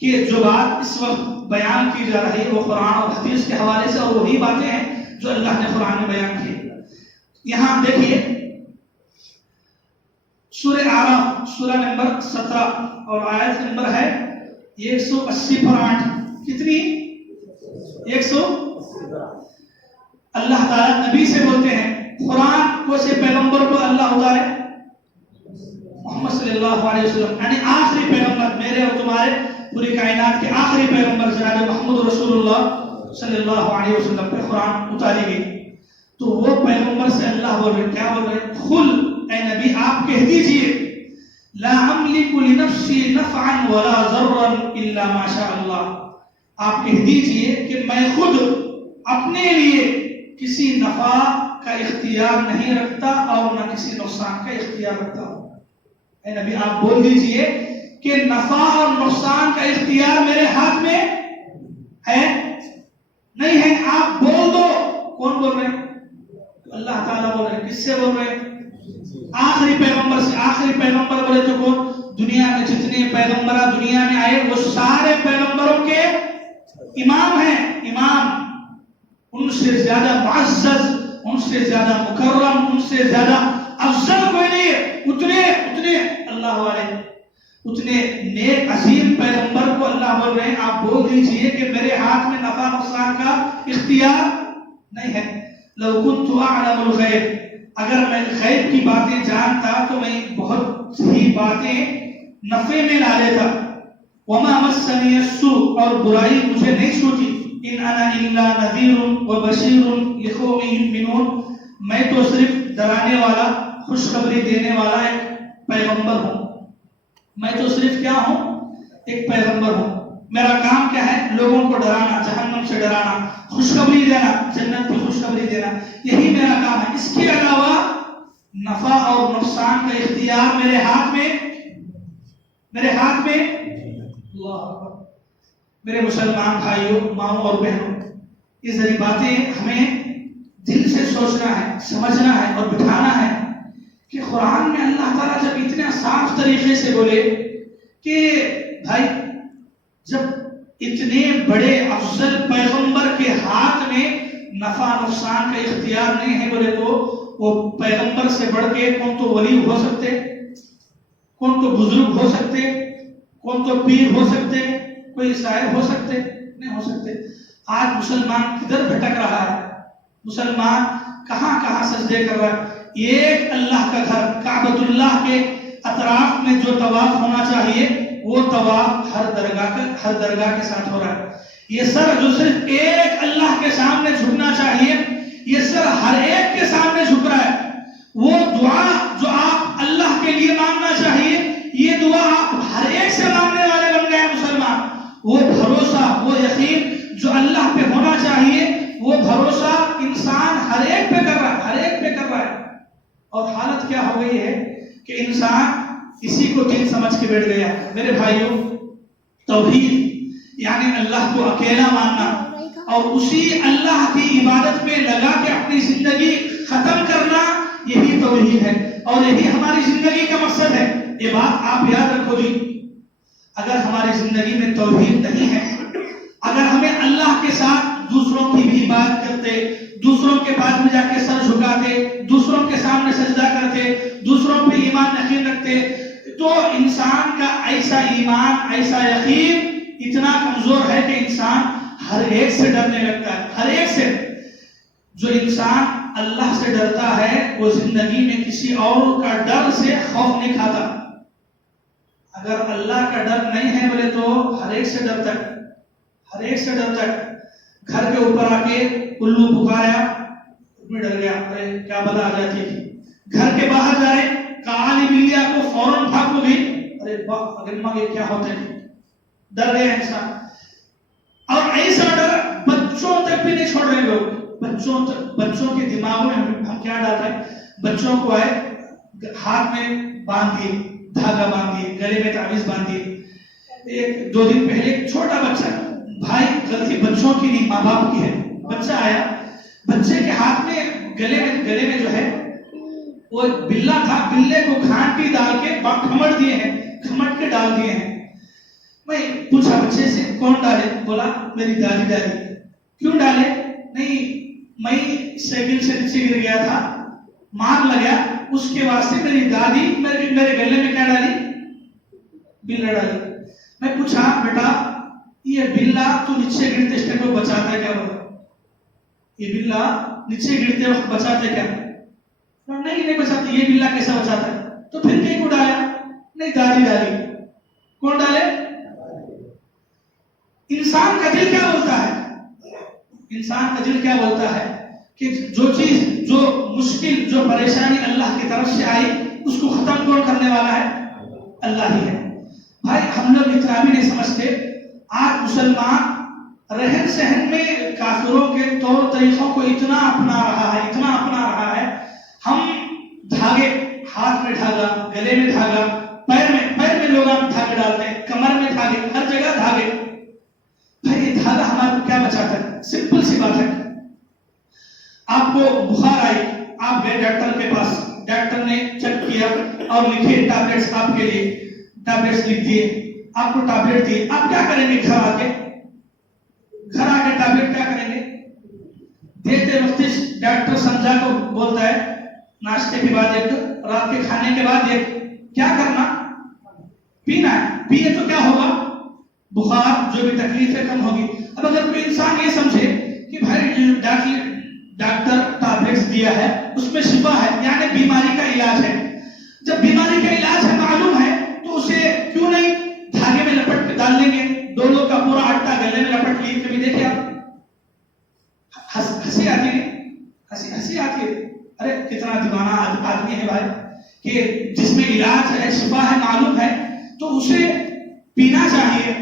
کہ جو بات اس وقت بیان کی جا رہی ہے وہ قرآن اور حدیث کے حوالے سے اور وہی باتیں ہیں جو اللہ نے قرآن میں بیان کی. یہاں دیکھیے سورہ اعراف سورہ نمبر 17 اور آیت نمبر ہے 180 پر 8. کتنی؟ 100. اللہ تعالیٰ نبی سے بولتے ہیں قرآن کو سے پیغمبر کو اللہ اتارے محمد صلی اللہ علیہ وسلم، یعنی آخری پیغمبر، میرے اور تمہارے پوری کائنات کے آخری پیغمبر جناب محمد رسول اللہ صلی اللہ علیہ وسلم پہ قرآن اتاری گئی. تو وہ پیغمبر سے اللہ بول رہے، کیا بول رہے؟ قل، اے نبی آپ کہہ دیجئے لا املک لنفسی نفعا ولا ضرا الا ما شاء اللہ. آپ کہہ دیجئے کہ میں خود اپنے لیے کسی نفع کا اختیار نہیں رکھتا اور نہ کسی نقصان کا اختیار رکھتا ہوں. اے نبی آپ بول دیجئے کہ نفع اور نقصان کا اختیار میرے ہاتھ میں ہے نہیں ہے. آپ بول دو. کون بول رہے ہیں؟ اللہ تعالیٰ بول رہے ہیں. کس سے بول رہے ہیں؟ آخری پیغمبر سے. آخری پیغمبر بولے تو کون؟ دنیا میں جتنے پیغمبر دنیا میں آئے وہ سارے پیغمبروں کے امام ہیں. امام، ان سے زیادہ معزز، ان سے زیادہ مکرم، ان سے زیادہ افضل کوئی نہیں ہے. اتنے اللہ والے، اتنے نیک عظیم پیغمبر کو اللہ بول رہے ہیں آپ بول دیجئے کہ میرے ہاتھ میں نفع نقصان کا اختیار نہیں ہے. لو كنت اعلم الغیب، اگر میں غیب کی باتیں جانتا تو میں بہت سی باتیں نفع میں لا لیتا. وما مسنی السوء، اور برائی مجھے نہیں چھوتی. ان انا الا نذیر وبشیر لقوم یؤمنون، میں تو صرف ڈرانے والا، خوشخبری دینے والا ایک پیغمبر ہوں. میں تو صرف کیا ہوں؟ ایک پیغمبر ہوں. میرا کام کیا ہے؟ لوگوں کو ڈرانا، جہنم سے ڈرانا، خوشخبری دینا، جنت کی خوشخبری دینا، یہی میرا کام ہے. اس کے علاوہ نفع اور نقصان کا اختیار میرے ہاتھ میں اللہ اکبر. میرے مسلمان بھائیوں، ماؤں اور بہنوں، یہ ذری باتیں ہمیں دل سے سوچنا ہے، سمجھنا ہے اور بٹھانا ہے کہ قرآن میں اللہ تعالیٰ جب اتنے صاف طریقے سے بولے کہ بھائی جب اتنے بڑے افضل پیغمبر کے ہاتھ میں نفع نقصان کا اختیار نہیں ہے بولے تو وہ پیغمبر سے بڑھ کے کون تو ولی ہو سکتے، کون تو بزرگ ہو سکتے، کون تو پیر ہو سکتے، کوئی شاعر ہو سکتے؟ نہیں ہو سکتے. آج مسلمان کدھر بھٹک رہا ہے؟ مسلمان کہاں کہاں سجدے کر رہا ہے؟ ایک اللہ کا گھر کعبۃ اللہ کے اطراف میں جو طواف ہونا چاہیے وہ طواف ہر درگاہ کے ساتھ ہو رہا ہے. یہ سر جو صرف ایک اللہ کے سامنے جھکنا چاہیے یہ سر ہر ایک کے سامنے جھک رہا ہے. وہ دعا جو آپ اللہ کے لیے مانگنا چاہیے یہ دعا آپ ہر ایک سے مانگنے والے بن گئے مسلمان. وہ بھروسہ، وہ یقین جو اللہ پہ ہونا چاہیے وہ بھروسہ انسان ہر ایک پہ کر رہا ہے. اور حالت کیا ہو گئی ہے کہ انسان اسی کو دین سمجھ کے بیٹھ گیا. میرے بھائیوں، توحید یعنی اللہ کو اکیلا ماننا اور اسی اللہ کی عبادت میں لگا کے اپنی زندگی ختم کرنا، یہی توحید ہے اور یہی ہماری زندگی کا مقصد ہے. یہ بات آپ یاد رکھو جی. اگر ہماری زندگی میں توحید نہیں ہے، اگر ہمیں اللہ کے ساتھ دوسروں کی بھی بات کرتے، دوسروں کے پاس میں جا کے سر جھکاتے، دوسروں کے سامنے سجدہ کرتے، دوسروں پہ ایمان یقین رکھتے، تو انسان کا ایسا ایمان، ایسا یقین اتنا کمزور ہے کہ انسان ہر ایک سے ڈرنے لگتا ہے، ہر ایک سے۔ جو انسان اللہ سے ڈرتا ہے وہ زندگی میں کسی اور کا ڈر سے خوف نہیں کھاتا۔ اگر اللہ کا ڈر نہیں ہے بولے تو ہر ایک سے ڈرتا ہے، ہر ایک سے ڈرتا ہے۔ گھر کے اوپر آ کے الو پکارا، میں ڈر گیا، ارے کیا بلا آ جاتی تھی۔ گھر کے باہر جا رہے، کالی بلی آپ کو فوراً بھاگ کو گئی، ارے اگر ماں یہ کیا ہوتا ہے، ڈر گیا انسان۔ اور ایسا ڈر بچوں تک بھی نہیں چھوڑ رہے لوگ، بچوں تک، بچوں کے دماغوں میں ہم کیا ڈالتا ہے، بچوں کو آئے ہاتھ میں باندھ دیے، دھاگا باندھ دیے، گلے میں تعویذ باندھ دیے۔ ایک دو دن پہلے ایک چھوٹا بچہ، بھائی غلطی بچوں کی نہیں ماں باپ کی ہے، بچہ آیا، بچے کے ہاتھ میں گلے میں جو ہے وہ بلا تھا، بلے کو گھانٹی ڈال کے کھمٹ دیے ہیں، کھمٹ کے ڈال دیے ہیں۔ میں پوچھا بچے سے کون ڈالے، بولا میری دادی ڈالی۔ کیوں ڈالے؟ نہیں میں سائیکل سے نیچے گر گیا تھا، مار لگا، اس کے واسطے میری دادی میرے گلے میں کیا ڈالی، بلا ڈالی۔ میں پوچھا بیٹا یہ بلا تو نیچے گرتے اس کو بچاتا ہے کیا؟ بولا یہ بلا نیچے گرتے وقت بچاتا ہے کیا؟ نہیں بچاتا، یہ بلا کیسا بچاتا ہے؟ تو پھر کہیں کو ڈالا؟ نہیں دادی ڈالی۔ کون ڈالے؟ انسان کا دل کیا بولتا ہے، انسان کا دل کیا بولتا ہے کہ جو چیز، جو مشکل، جو پریشانی اللہ کی طرف سے آئی اس کو ختم کون کرنے والا ہے؟ اللہ ہی ہے۔ بھائی ہم لوگ اتنا بھی نہیں سمجھتے، آج مسلمان رہن سہن میں کافروں کے طور طریقوں کو اتنا اپنا رہا ہے، اتنا اپنا رہا ہے۔ ہم دھاگے، ہاتھ میں دھاگا، گلے میں دھاگا، پیر میں لوگ دھاگے ڈالتے ہیں، کمر میں دھاگے، ہر جگہ دھاگے۔ بھائی یہ دھاگا ہمارے کو کیا بچاتا ہے؟ سمپل سی بات ہے، آپ کو بخار آئی، آپ گئے ڈاکٹر کے پاس، ڈاکٹر نے چیک کیا اور لکھے ٹیبلٹس آپ کے لیے، ٹیبلٹس لکھ دیے، آپ کو ٹیبلٹ دیے۔ آپ کیا کریں گے گھر آ کے ٹیبلٹ کیا کریں گے؟ دیتے وقت ڈاکٹر سمجھا کو بولتا ہے ناشتے کے بعد ایک، رات کے کھانے کے بعد ایک، کیا کرنا؟ پینا ہے، پیے تو کیا ہوگا؟ بخار جو بھی تکلیف ہے کم ہوگی۔ اب اگر کوئی انسان یہ سمجھے کہ بھائی ڈاکٹر ٹیبلٹس دیا ہے اس میں شفا ہے، یعنی بیماری کا علاج ہے، جب بیماری کا علاج ہے معلوم ہے تو اسے کیوں نہیں دھاگے میں لپٹ کے ڈال لیں گے؟ ڈولو کا پورا آٹا گلے میں لپٹ لیے، کبھی دیکھے آپ؟ ہنسی آتی ہے، ہنسی آتی ہے، ارے کتنا دیوانہ آدمی ہے بھائی، کہ جس میں علاج ہے، شفا ہے، معلوم ہے تو اسے پینا چاہیے،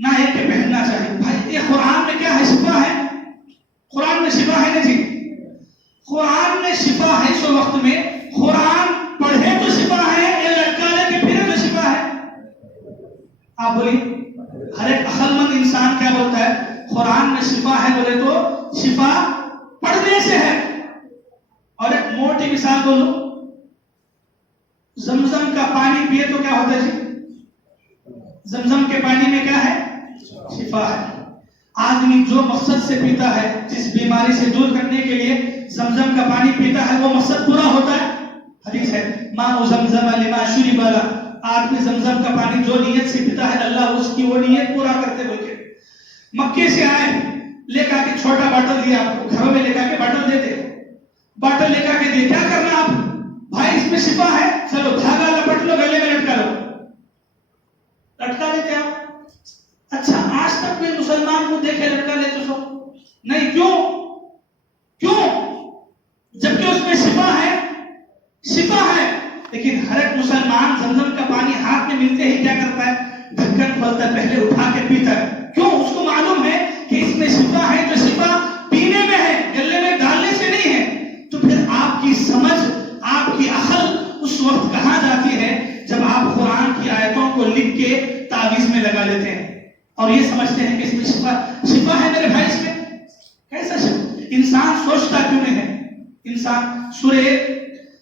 نہ ایک کے پہننا چاہیے۔ بھائی یہ قرآن میں کیا ہے؟ شفا ہے، قرآن میں شفا ہے نا جی، قرآن میں شفا ہے۔ سو وقت میں قرآن پڑھے تو شفا ہے، یا لٹکا لے کے پھرے تو شفا ہے؟ آپ بولیے، ہر ایک عقل مند انسان کیا بولتا ہے؟ قرآن میں شفا ہے بولے تو شفا پڑھنے سے ہے۔ اور ایک موٹی مثال بولو، زمزم کا پانی پیے تو کیا ہوتا ہے جی؟ زمزم کے پانی میں کیا ہے؟ شفا ہے۔ آدمی جو مقصد سے پیتا ہے، جس بیماری سے دور کرنے کے لیے زمزم کا پانی پیتا ہے، وہ مقصد پورا ہوتا ہے۔ حدیث ہے ماء زمزم لما شرب له، آدمی زمزم کا پانی جو نیت سے پیتا ہے اللہ اس کی وہ نیت پورا کرتے بول کے۔ مکے سے آئے، لے کر کے چھوٹا باٹل دیا، آپ کو گھروں میں لے کر کے باٹل دیتے، باٹل لے کر کے دیے، کیا کرنا آپ؟ بھائی اس میں شفا ہے، چلو دھاگا لپٹ لو، گلے میں لٹکا لو، لٹکا لیتے آپ۔ اچھا آج تک کوئی مسلمان کو دیکھے لٹکا لیتے سو نہیں، کیوں؟ جبکہ اس میں شفا ہے، شفا ہے۔ لیکن ہر ایک مسلمان زمزم کا پانی ہاتھ میں ملتے ہی کیا کرتا ہے؟ ڈھکن کھولتا ہے، پہلے اٹھا کے پیتا ہے۔ کیوں؟ اس کو معلوم ہے کہ اس میں شفا ہے، تو شفا پینے میں ہے، گلے میں ڈالنے سے نہیں ہے۔ تو پھر آپ کی سمجھ، آپ کی عقل اس وقت کہاں جاتی ہے جب آپ قرآن کی آیتوں کو لکھ کے تعویذ میں لگا لیتے ہیں اور یہ سمجھتے ہیں کہ اس میں شفا ہے۔ میرے بھائی اس میں کیسا شفا؟ انسان سوچتا کیوں نہیں ہے؟ انسان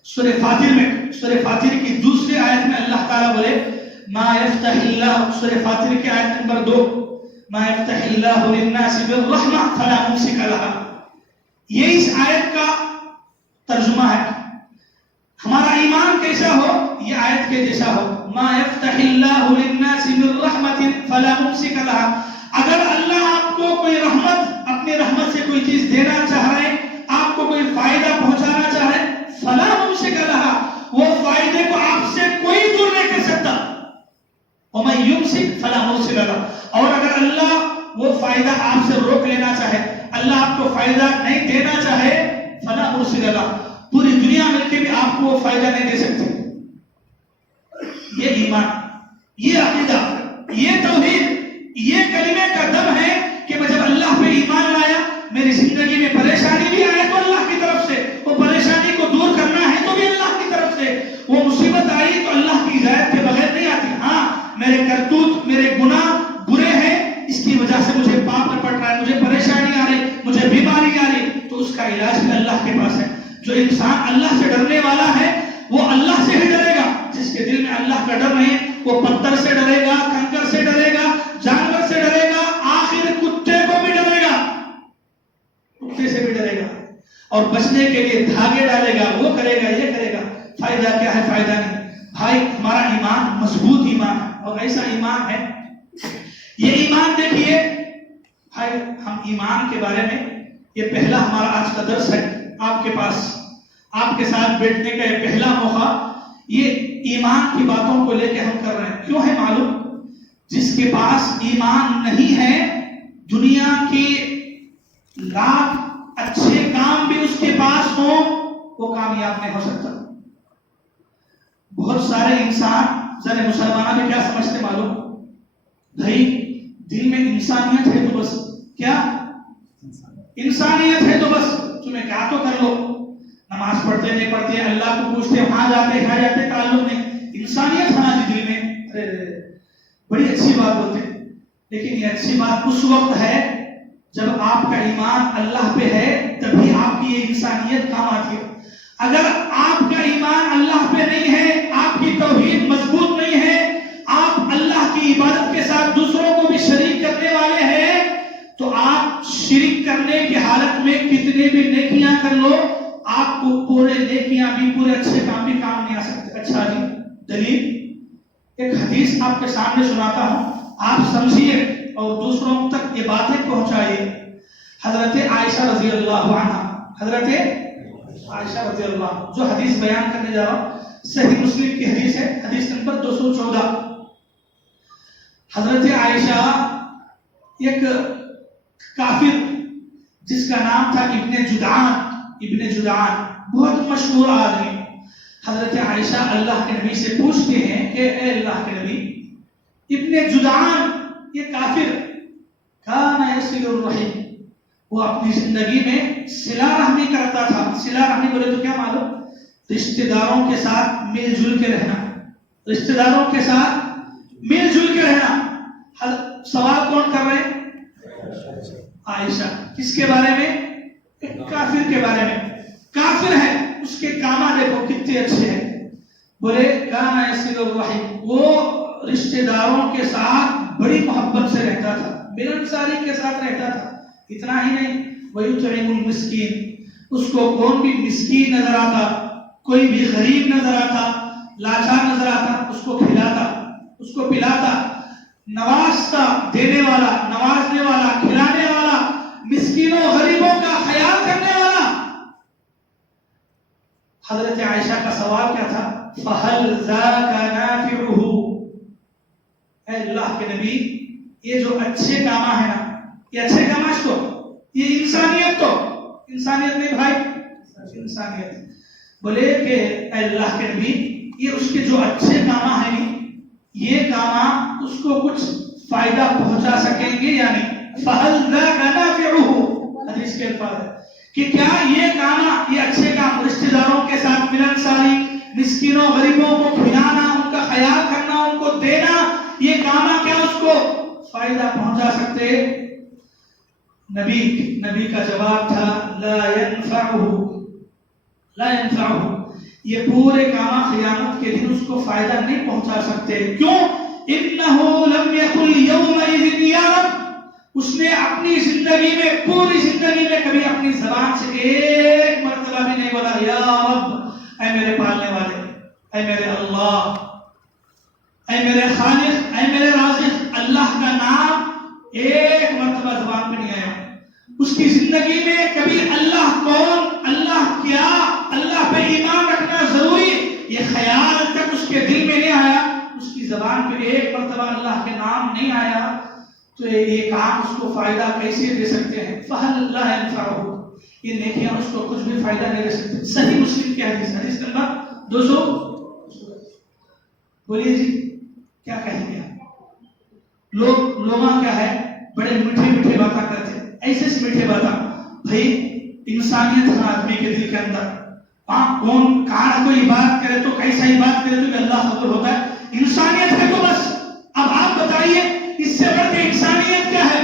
سورہ فاطر کی دوسری آیت میں اللہ تعالیٰ بولے ما یفتح اللہ، سورہ فاطر کی آیت نمبر 2، ما یفتح اللہ للناس بالرحمہ فلا ممسک لها، یہ اس آیت کا ترجمہ ہے۔ ہمارا ایمان کیسا ہو؟ یہ آیت کے جیسا ہو، وما يفتح الله للناس من رحمة فلا ممسك لها. اگر اللہ آپ کو کوئی رحمت، اپنی رحمت سے کوئی چیز دینا چاہ رہے ہیں، آپ کو کوئی فائدہ پہنچانا چاہ رہے ہیں، فلا ممسک لها، وہ فائدے کو آپ سے کوئی دور نہیں کر سکتا. ومن يمسك فلا مرسل له. اور اگر اللہ وہ فائدہ آپ سے روک لینا چاہے، اللہ آپ کو فائدہ نہیں دینا چاہے، فلا مرسل له، پوری دنیا مل کے بھی آپ کو وہ فائدہ نہیں دے سکتی. یہ ایمان، یہ عقیدہ، یہ توحید، یہ کلمے کا دم ہے کہ میں جب اللہ پہ ایمان لایا، میری زندگی میں پریشانی بھی آئے تو اللہ کی طرف سے، وہ پریشانی کو دور کرنا ہے تو بھی اللہ کی طرف سے، وہ مصیبت آئی تو اللہ کی ہدایت کے بغیر نہیں آتی. ہاں میرے کرتوت، میرے گناہ برے ہیں، اس کی وجہ سے مجھے پاپ پڑ رہا ہے، مجھے پریشانی آ رہی، مجھے بیماری آ رہی، تو اس کا علاج بھی اللہ کے پاس ہے. جو انسان اللہ سے ڈرنے والا ہے وہ اللہ سے ہی ڈرے گا. جس کے دل میں اللہ کا ڈر نہیں، وہ پتھر سے ڈرے گا، کنکر سے ڈرے گا، جانور سے ڈرے گا، آخر کتے کو بھی ڈرے گا، کتے سے بھی ڈرے گا، اور بچنے کے لیے دھاگے ڈالے گا، وہ کرے گا، یہ کرے گا. فائدہ کیا ہے؟ فائدہ نہیں. بھائی ہمارا ایمان مضبوط ایمان ہے، اور ایسا ایمان ہے، یہ ایمان دیکھیے بھائی، ہم ایمان کے بارے میں، یہ پہلا ہمارا آج کا درس ہے آپ کے پاس، آپ کے ساتھ بیٹھنے کا یہ پہلا موقع، یہ ایمان کی باتوں کو لے کے ہم کر رہے ہیں. کیوں ہے معلوم؟ جس کے پاس ایمان نہیں ہے، دنیا کے لاکھ اچھے کام بھی اس کے پاس ہوں، وہ کامیاب نہیں ہو سکتا. بہت سارے انسان، ذرا مسلمانوں میں کیا سمجھتے معلوم؟ بھائی دل میں انسانیت ہے تو بس، کیا انسانیت ہے تو بس تمہیں کیا تو کر لو، نماز پڑھتے نہیں پڑھتے، اللہ کو پوچھتے، وہاں جاتے یہاں جاتے، تعلق نہیں. انسانیت ہماری دل میں، بڑی اچھی بات ہوتی ہے. لیکن یہ اچھی بات اس وقت ہے جب آپ کا ایمان اللہ پہ ہے، تبھی آپ کی یہ انسانیت کام آتی ہے. اگر آپ کا ایمان اللہ پہ نہیں ہے، آپ کی توحید مضبوط نہیں ہے، آپ اللہ کی عبادت کے ساتھ دوسروں کو بھی شریک کرنے والے ہیں، تو آپ شرک کرنے کی حالت میں کتنے بھی نیکیاں کر لو، آپ کو پورے نیکیاں بھی، پورے اچھے کام بھی کام نہیں آ سکتے. اچھا جی، دلیل ایک حدیث آپ کے سامنے سناتا ہوں، آپ سمجھیے اور دوسروں تک یہ باتیں پہنچائیے. حضرت عائشہ رضی اللہ عنہ، حضرت عائشہ رضی اللہ، جو حدیث بیان کرنے جا رہا ہوں صحیح مسلم کی حدیث ہے، حدیث نمبر 214. حضرت عائشہ ایک کافر جس کا نام تھا ابن جدعان، بہت مشہور آدمی. حضرت عائشہ اللہ کے نبی سے پوچھتے ہیں کہ اے اللہ کے نبی، ابن جدعان یہ کافر کان یصل الرحم، وہ اپنی زندگی میں صلہ رحمی کرتا تھا. صلہ رحمی بولے تو کیا معلوم؟ رشتہ داروں کے ساتھ مل جل کے رہنا، رشتہ داروں کے ساتھ مل جل کے رہنا. سوال کون کر رہے ہیں؟ عائشہ. کس کے بارے میں؟ ایک کافر کے بارے میں. کافر ہے، اس کے کامہ دیکھو کتنے اچھے ہیں. بولے کان یصل الرحم، وہ رشتہ داروں کے ساتھ بڑی محبت سے رہتا تھا، ملنساری کے ساتھ رہتا تھا. اتنا ہی نہیں، وَيُطْعِمُ الْمِسْكِينَ، اس کو کون بھی مسکین نظر آتا، کوئی بھی غریب نظر آتا، لاچار نظر آتا، اس کو کھلاتا، اس کو پلاتا، نوازتا، دینے والا، نوازنے والا، کھلانے والا، مسکینوں غریبوں کا خیال کرنے والا. حضرت عائشہ کا سوال کیا تھا؟ فَهَلْ ذَاكَ نَافِعُهُ، اے اللہ کے نبی، یہ جو اچھے کامہ ہے نا، یہ اچھے کاماش تو، یہ انسانیت تو، انسانیت نہیں بھائی، انسانیت. بولے کہ اے اللہ کے نبی، یہ اس کے جو اچھے کامہ ہیں، یہ کامہ اس کو کچھ فائدہ پہنچا سکیں گے یا نہیں؟ فَهَلْ ذَاكَ نَافِعُهُ، حدیث کے الفاظ ہے کہ کیا یہ کامہ، یہ اچھے کام، رشتہ داروں کے ساتھ ملنساری، مسکینوں غریبوں کو کھلانا، ان کا خیال کرنا، ان کو دینا، یہ کامہ کیا اس کو فائدہ پہنچا سکتے؟ نبی کا جواب تھا لا ينفعه، یہ پورے کامہ قیامت کے دن اس کو فائدہ نہیں پہنچا سکتے. کیوں؟ انه لم يقل يومئذ يا رب، اس نے اپنی زندگی میں، پوری زندگی میں کبھی اپنی زبان سے ایک مرتبہ بھی نہیں بولا یا رب، اے میرے پالنے والے، اے میرے اللہ. اے میرے خالق، اے میرے رازق، اللہ کا نام ایک مرتبہ زبان پہ نہیں آیا. اس کی زندگی میں کبھی اللہ کون، اللہ کیا، اللہ پہ ایمان رکھنا ضروری، یہ خیال تک اس کے دل میں نہیں آیا. اس کی زبان پہ ایک مرتبہ اللہ کے نام نہیں آیا تو یہ کام اس کو فائدہ کیسے دے سکتے ہیں؟ فَهَلْ لَا يَنْفَعُهُ، یہ نیکیاں اس کو کچھ بھی فائدہ نہیں دے سکتے. صحیح مسلم کی حدیث، حدیث نمبر 200. بولیے جی کیا کہیں گے آپ؟ لوگاں کیا ہے، بڑے میٹھے میٹھے باتیں کرتے، ایسے سے میٹھے باتیں. بھائی انسانیت ہے آدمی کے دل کے اندر. کون کہاں کوئی بات کرے تو کیسا ہی بات کرے تو کہ اللہ خبر ہوتا ہے. انسانیت ہے تو بس. اب آپ بتائیے اس سے بڑھ کے انسانیت کیا ہے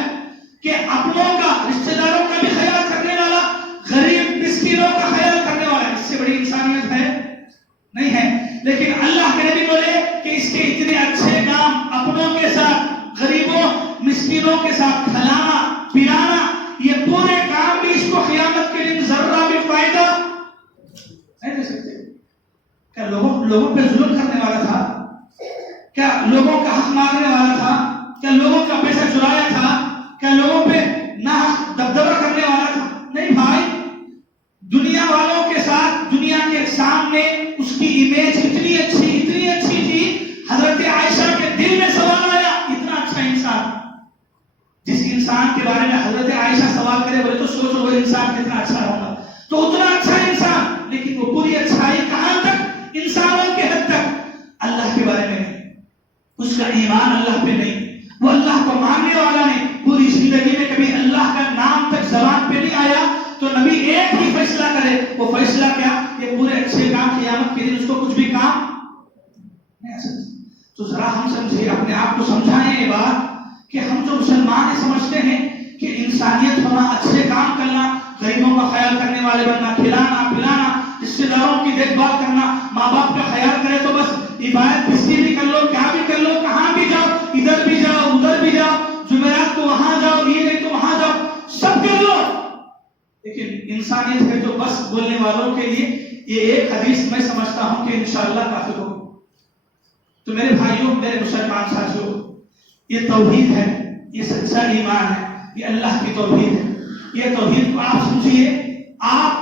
کہ اپنوں کا، رشتہ داروں کا بھی خیال کرنے والا، غریب مسکینوں کا خیال کرنے والا. اس سے بڑی انسانیت ہے نہیں ہے. لیکن اللہ کے نبی بولے کہ اس کے اتنے اچھے کام اپنوں کے ساتھ، غریبوں مسکینوں کے ساتھ کھلانا پلانا، یہ پورے کام بھی اس کو قیامت کے دن ذرہ بھی فائدہ نہیں دے سکتے. کیا لوگوں پہ ظلم کرنے والا تھا؟ کیا لوگوں کا حق مارنے والا تھا؟ کیا لوگوں کا پیسہ چرایا تھا؟ کیا لوگوں پہ ناحق دبدبہ کرنے والا تھا؟ نہیں بھائی. دنیا والوں کے ساتھ، دنیا کے سامنے اس کی امیج اتنی اچھی تھی. حضرت عائشہ کے دل میں سوال آیا، اتنا اچھا انسان، جس انسان کے بارے میں حضرت عائشہ سوال کرے بولے تو سوچو وہ انسان کتنا اچھا ہوگا. تو اتنا اچھا انسان، لیکن وہ پوری اچھائی کہاں تک؟ انسانوں کے حد تک، اللہ کے بارے میں نہیں. اس کا ایمان اللہ پہ نہیں، وہ اللہ کو ماننے والا نہیں. پوری زندگی میں کبھی اللہ کا نام تک زبان پہ نہیں آیا. تو نبی ایک ہی فیصلہ کرے، وہ فیصلہ کیا؟ یہ پورے اچھے کام قیامت کے دن اس کو کچھ بھی کام نہیں آ سکتا. تو ذرا ہم سمجھے، اپنے آپ کو سمجھائیں یہ بات کہ ہم جو مسلمان ہیں سمجھتے ہیں کہ انسانیت ہونا، اچھے کام کرنا، غریبوں کا خیال کرنے والے بننا، کھلانا پلانا، رشتے داروں کی دیکھ بھال کرنا، ماں باپ کا خیال کرے تو بس عبادت کس کی بھی کر لو، کیا بھی کر لو، کہاں بھی جاؤ، ادھر بھی جاؤ ادھر بھی جاؤ، جمعرات کو وہاں جاؤ، عید ہے تو وہاں جاؤ، سب کر لو. لیکن انسانیت ہے تو بس بولنے والوں کے لیے یہ ایک حدیث میں سمجھتا ہوں کہ انشاءاللہ کافی ہو. تو میرے بھائیوں، میرے مسلمان ساتھیوں، یہ توحید ہے، یہ سچا ایمان ہے، یہ اللہ کی توحید ہے. یہ توحید کو آپ سمجھیے، آپ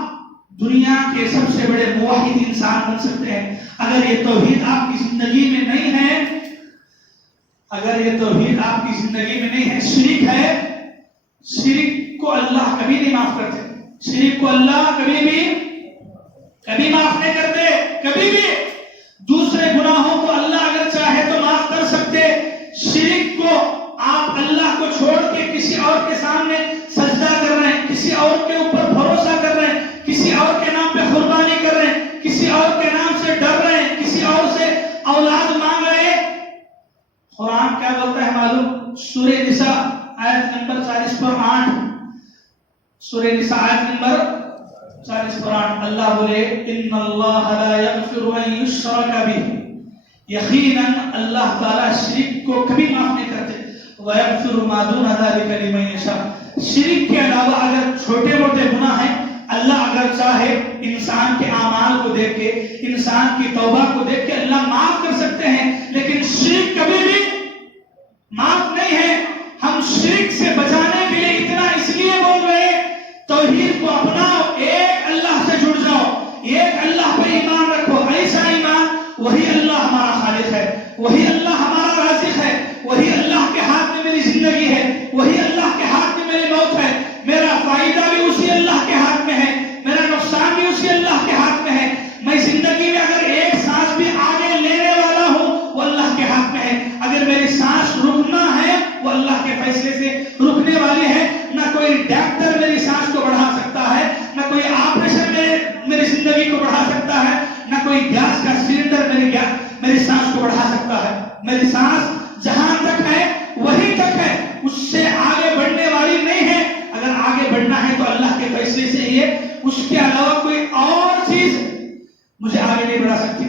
دنیا کے سب سے بڑے موحد انسان بن سکتے ہیں. اگر یہ توحید آپ کی زندگی میں نہیں ہے، اگر یہ توحید آپ کی زندگی میں نہیں ہے، شرک ہے، شرک کو اللہ کبھی نہیں معاف کرتے. شرک کو اللہ کبھی معاف نہیں کرتے. کبھی بھی دوسرے گناہوں کو اللہ اگر چاہے تو معاف کر سکتے. شرک کو آپ اللہ کو چھوڑ کے کسی اور کے سامنے سجدہ کر رہے ہیں، کسی اور کے اوپر بھروسہ کر رہے ہیں، کسی اور کے نام پہ قربانی کر رہے ہیں، کسی اور کے نام سے ڈر رہے ہیں، کسی اور سے اولاد مانگ رہے ہیں. قرآن کیا بولتا ہے معلوم؟ سورہ نساء آیت نمبر 40 سورہ نساء آیت نمبر 40 اللہ بولے ان اللہ لا یغفر ان یشرک بہ، یقیناً اللہ تعالیٰ شرک کو کبھی معاف نہیں کرتے. وَيَغْفِرُ مَا دُونَ ذَلِكَ لِمَن يَشَاءُ، شرک کے علاوہ اگر چھوٹے موٹے گناہ ہیں، اللہ اگر چاہے انسان کے اعمال کو دیکھ کے، انسان کی توبہ کو دیکھ کے اللہ معاف کر سکتے ہیں. لیکن شرک کبھی بھی معاف نہیں ہے. ہم شرک سے بچانے کے لیے اتنا اس لیے بول رہے ہیں، توحید کو اپناؤ، ایک اللہ سے جڑ جاؤ، ایک اللہ پہ ایمان رکھو. ایسا ایمان، وہی اللہ ہمارا خالق ہے، وہی اللہ ہمارا رازق ہے، وہی اللہ کے ہاتھ میں میری زندگی ہے، وہی اللہ کے ہاتھ میں میری موت ہے، میرا فائدہ بھی اسی اللہ کے ہاتھ میں ہے، میرا نقصان بھی اسی اللہ کے ہاتھ میں ہے. میں زندگی میں اگر ایک سانس بھی آگے لینے والا ہوں وہ اللہ کے ہاتھ میں ہے. اگر میری سانس رکنا ہے وہ اللہ کے فیصلے سے رکنے والی ہے. نہ کوئی ڈاکٹر میری سانس کو بڑھا سکتا ہے، نہ کوئی آپریشن میری زندگی کو بڑھا سکتا ہے، نہ کوئی گیس کا سلنڈر میری سانس کو بڑھا سکتا ہے. میری سانس جہاں تک ہے وہی تک ہے، اس سے آگے بڑھنے والی نہیں ہے. اگر آگے بڑھنا ہے تو اللہ کے فیصلے سے ہی ہے، اس کے علاوہ کوئی اور چیز مجھے آگے نہیں بڑھا سکتی.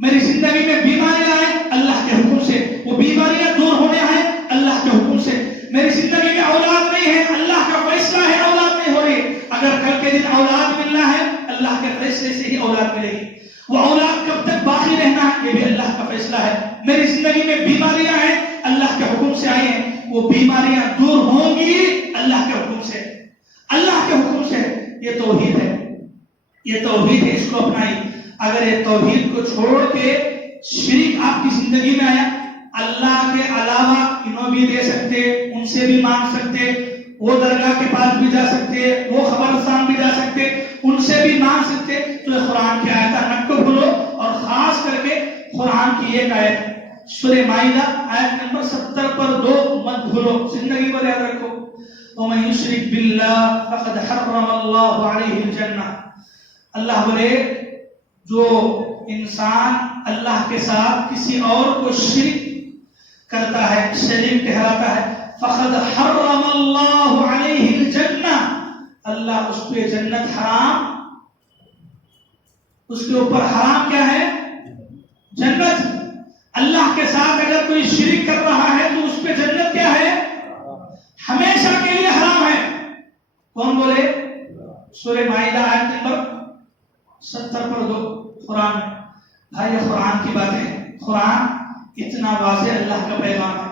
میری زندگی میں بیماریاں آئیں اللہ کے حکم سے، وہ بیماریاں دور ہونے آئیں اللہ کے حکم سے. میری زندگی میں اولاد نہیں ہے، اللہ کا فیصلہ ہے اولاد نہیں ہو رہی. اگر کل کے دن اولاد ملنا ہے اللہ کے فیصلے سے ہی اولاد ملے گی. وہ اولاد کب تک باقی رہنا ہے یہ بھی اللہ کا فیصلہ ہے. میری زندگی میں بیماریاں ہیں اللہ کے حکم سے آئی ہیں، وہ بیماریاں دور ہوں گی اللہ کے حکم سے، اللہ کے حکم سے۔ یہ توحید ہے، یہ توحید ہے، اس کو اپنائیں۔ اگر یہ توحید کو چھوڑ کے شرک آپ کی زندگی میں آیا، اللہ کے علاوہ انہوں بھی دے سکتے، ان سے بھی مانگ سکتے، وہ درگاہ کے پاس بھی جا سکتے، وہ قبرستان بھی جا سکتے، ان سے بھی مانگ سکتے، تو یہ قرآن کی آیت نہ کو بھولو، اور خاص کر کے قرآن کی ایک آیت سورہ مائدہ آیت نمبر 70 پر 2 مت بھولو، زندگی پر یاد رکھو۔ وَمَن يُشْرِكْ بِاللَّهِ فَقَدْ حَرَّمَ اللَّهُ عَلَيْهِ الْجَنَّةَ۔ اللہ بولے جو انسان اللہ کے ساتھ کسی اور کو شرک کرتا ہے، شریک ٹھہراتا ہے، فقد حرم اللہ علیہ الجنہ، اللہ اس پہ جنت حرام، اس کے اوپر حرام کیا ہے؟ جنت۔ اللہ کے ساتھ اگر کوئی شرک کر رہا ہے تو اس پہ جنت کیا ہے؟ ہمیشہ کے لیے حرام ہے۔ کون بولے؟ سورہ مائدہ آیت نمبر 70 پر 2 قرآن۔ بھائی یہ قرآن کی باتیں ہیں، قرآن اتنا واضح اللہ کا پیغام ہے۔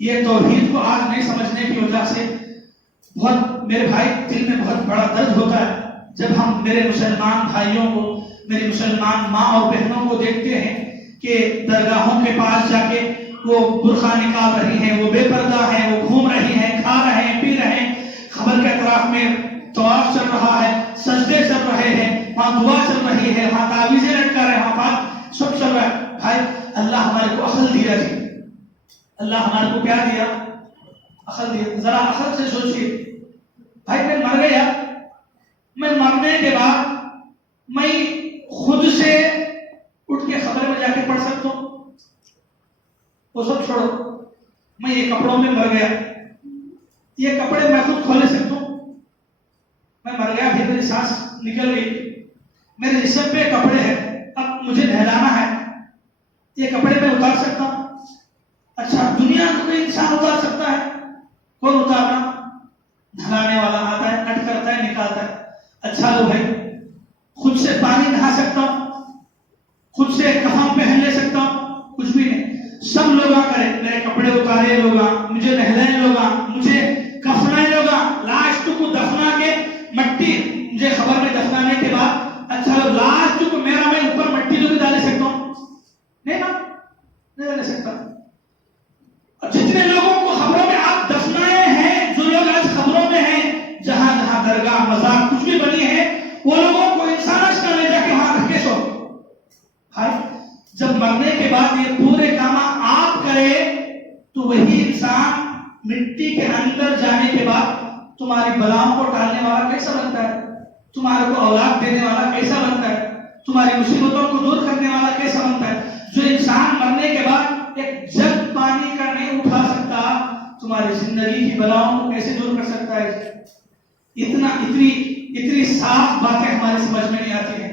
یہ توحید کو آج نہیں سمجھنے کی وجہ سے بہت میرے بھائی دل میں بہت بڑا درد ہوتا ہے جب ہم میرے مسلمان بھائیوں کو، میری مسلمان ماں اور بہنوں کو دیکھتے ہیں کہ درگاہوں کے پاس جا کے وہ برقع نکال رہی ہیں، وہ بے پردہ ہیں، وہ گھوم رہی ہیں، کھا رہے ہیں، پی رہے ہیں، قبر کے اطراف میں طواف چل رہا ہے، سجدے چل رہے ہیں، وہاں دعا چل رہی ہے، وہاں تعویذیں لٹکا رہے ہیں، وہاں پاس سب چل رہا ہے۔ بھائی اللہ ہمارے کو عقل دیا جی، اللہ ہمارے کو کیا دیا؟ عقل دیا۔ ذرا عقل سے سوچئے، بھائی میں مر گیا، میں مرنے کے بعد میں خود سے اٹھ کے قبر میں جا کے پڑھ سکتا ہوں؟ وہ سب چھوڑو، میں یہ کپڑوں میں مر گیا، یہ کپڑے میں خود کھولے سکتا ہوں؟ میں مر گیا، بھی میری سانس نکل گئی، میرے جسم پہ کپڑے ہیں، اب مجھے نہلانا ہے، یہ کپڑے میں اتار سکتا ہوں؟ اچھا دنیا کا کوئی انسان اتار سکتا ہے؟ کون اتارنا؟ نہلانے والا آتا ہے، کٹ کرتا ہے، نکالتا ہے۔ اچھا لو بھائی، خود سے پانی نہا سکتا ہوں؟ خود سے کفن پہن لے سکتا ہوں؟ کچھ بھی نہیں۔ سب لوگ کریں، میرے کپڑے اتارے لوگ، مجھے نہلائے لوگ، مجھے کفنائے لوگ، لاسٹ کو دفنا کے مٹی مجھے خبر میں دفنانے کے بعد اچھا لاسٹ کو میرا میں اوپر مٹی تو بھی ڈالے سکتا ہوں؟ نہیں نا، نہیں ڈالے سکتا۔ اور جتنے لوگوں کو خبروں میں آپ دفنائے ہیں، جو لوگ آج خبروں میں ہیں، جہاں جہاں درگاہ مزار کچھ بھی بنی ہے، وہ لوگوں کو انسان اچھا لے جا کے وہاں رکھ کے سو۔ بھائی جب مرنے کے بعد یہ پورے کام آپ کرے تو وہی انسان مٹی کے اندر جانے کے بعد تمہاری بلاؤں کو ٹالنے والا کیسا بنتا ہے؟ تمہارے کو اولاد دینے والا کیسا بنتا ہے؟ تمہاری مصیبتوں کو دور کرنے والا کیسا بنتا ہے؟ جو انسان مرنے کے بعد ایک جگ پانی کا نہیں اٹھا سکتا، تمہاری زندگی کی بلاؤں کو کیسے دور کر سکتا ہے؟ اتنی صاف باتیں ہماری سمجھ میں نہیں آتی ہیں۔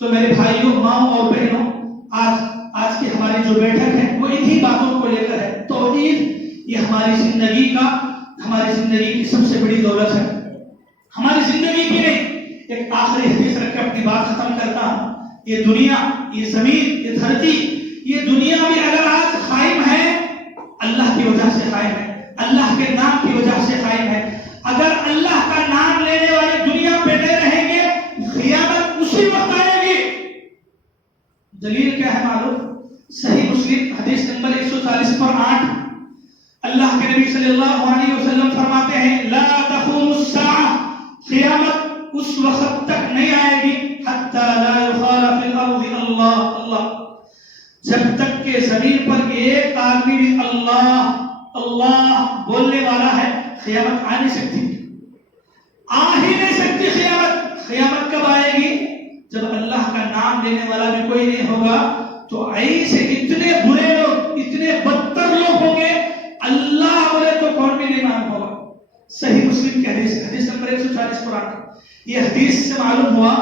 تو میرے بھائیوں، ماں اور بہنوں، آج کی ہماری جو بیٹھک ہے وہ انہی باتوں کو لے کر ہے۔ توحید یہ ہماری زندگی کی سب سے بڑی دولت ہے، ہماری زندگی کی نہیں۔ ایک آخری حدیث رکھ کے اپنی بات ختم کرتا ہوں۔ یہ دنیا، یہ زمین، یہ دھرتی، یہ دنیا بھی اگر آج قائم ہے اللہ کی وجہ سے قائم ہے، اللہ کے نام کی وجہ سے قائم ہے۔ اگر اللہ کا نام لینے والے دنیا پہ نہیں رہیں گے، قیامت اسی وقت آئے گی۔ دلیل کیا ہے معلوم؟ صحیح مسلم حدیث نمبر 140 پر 8، اللہ کے نبی صلی اللہ علیہ وسلم فرماتے ہیں لا تقوم الساعہ، قیامت اس وقت تک نہیں آئے گی حتی لا یقال فی الارض اللہ اللہ، جب تک کہ زمین پر ایک آدمی بھی اللہ اللہ بولنے والا ہے، قیامت آ نہیں سکتی، آ ہی نہیں سکتی قیامت۔ قیامت کب آئے گی؟ جب اللہ کا نام لینے والا بھی کوئی نہیں ہوگا، تو ایسے اتنے برے لوگ، اتنے بدتر لوگ ہوں گے، اللہ بولے تو کون بھی نہیں مان ہوگا۔ صحیح مسلم کی حدیث نمبر 140 پر 8۔ یہ حدیث سے معلوم ہوا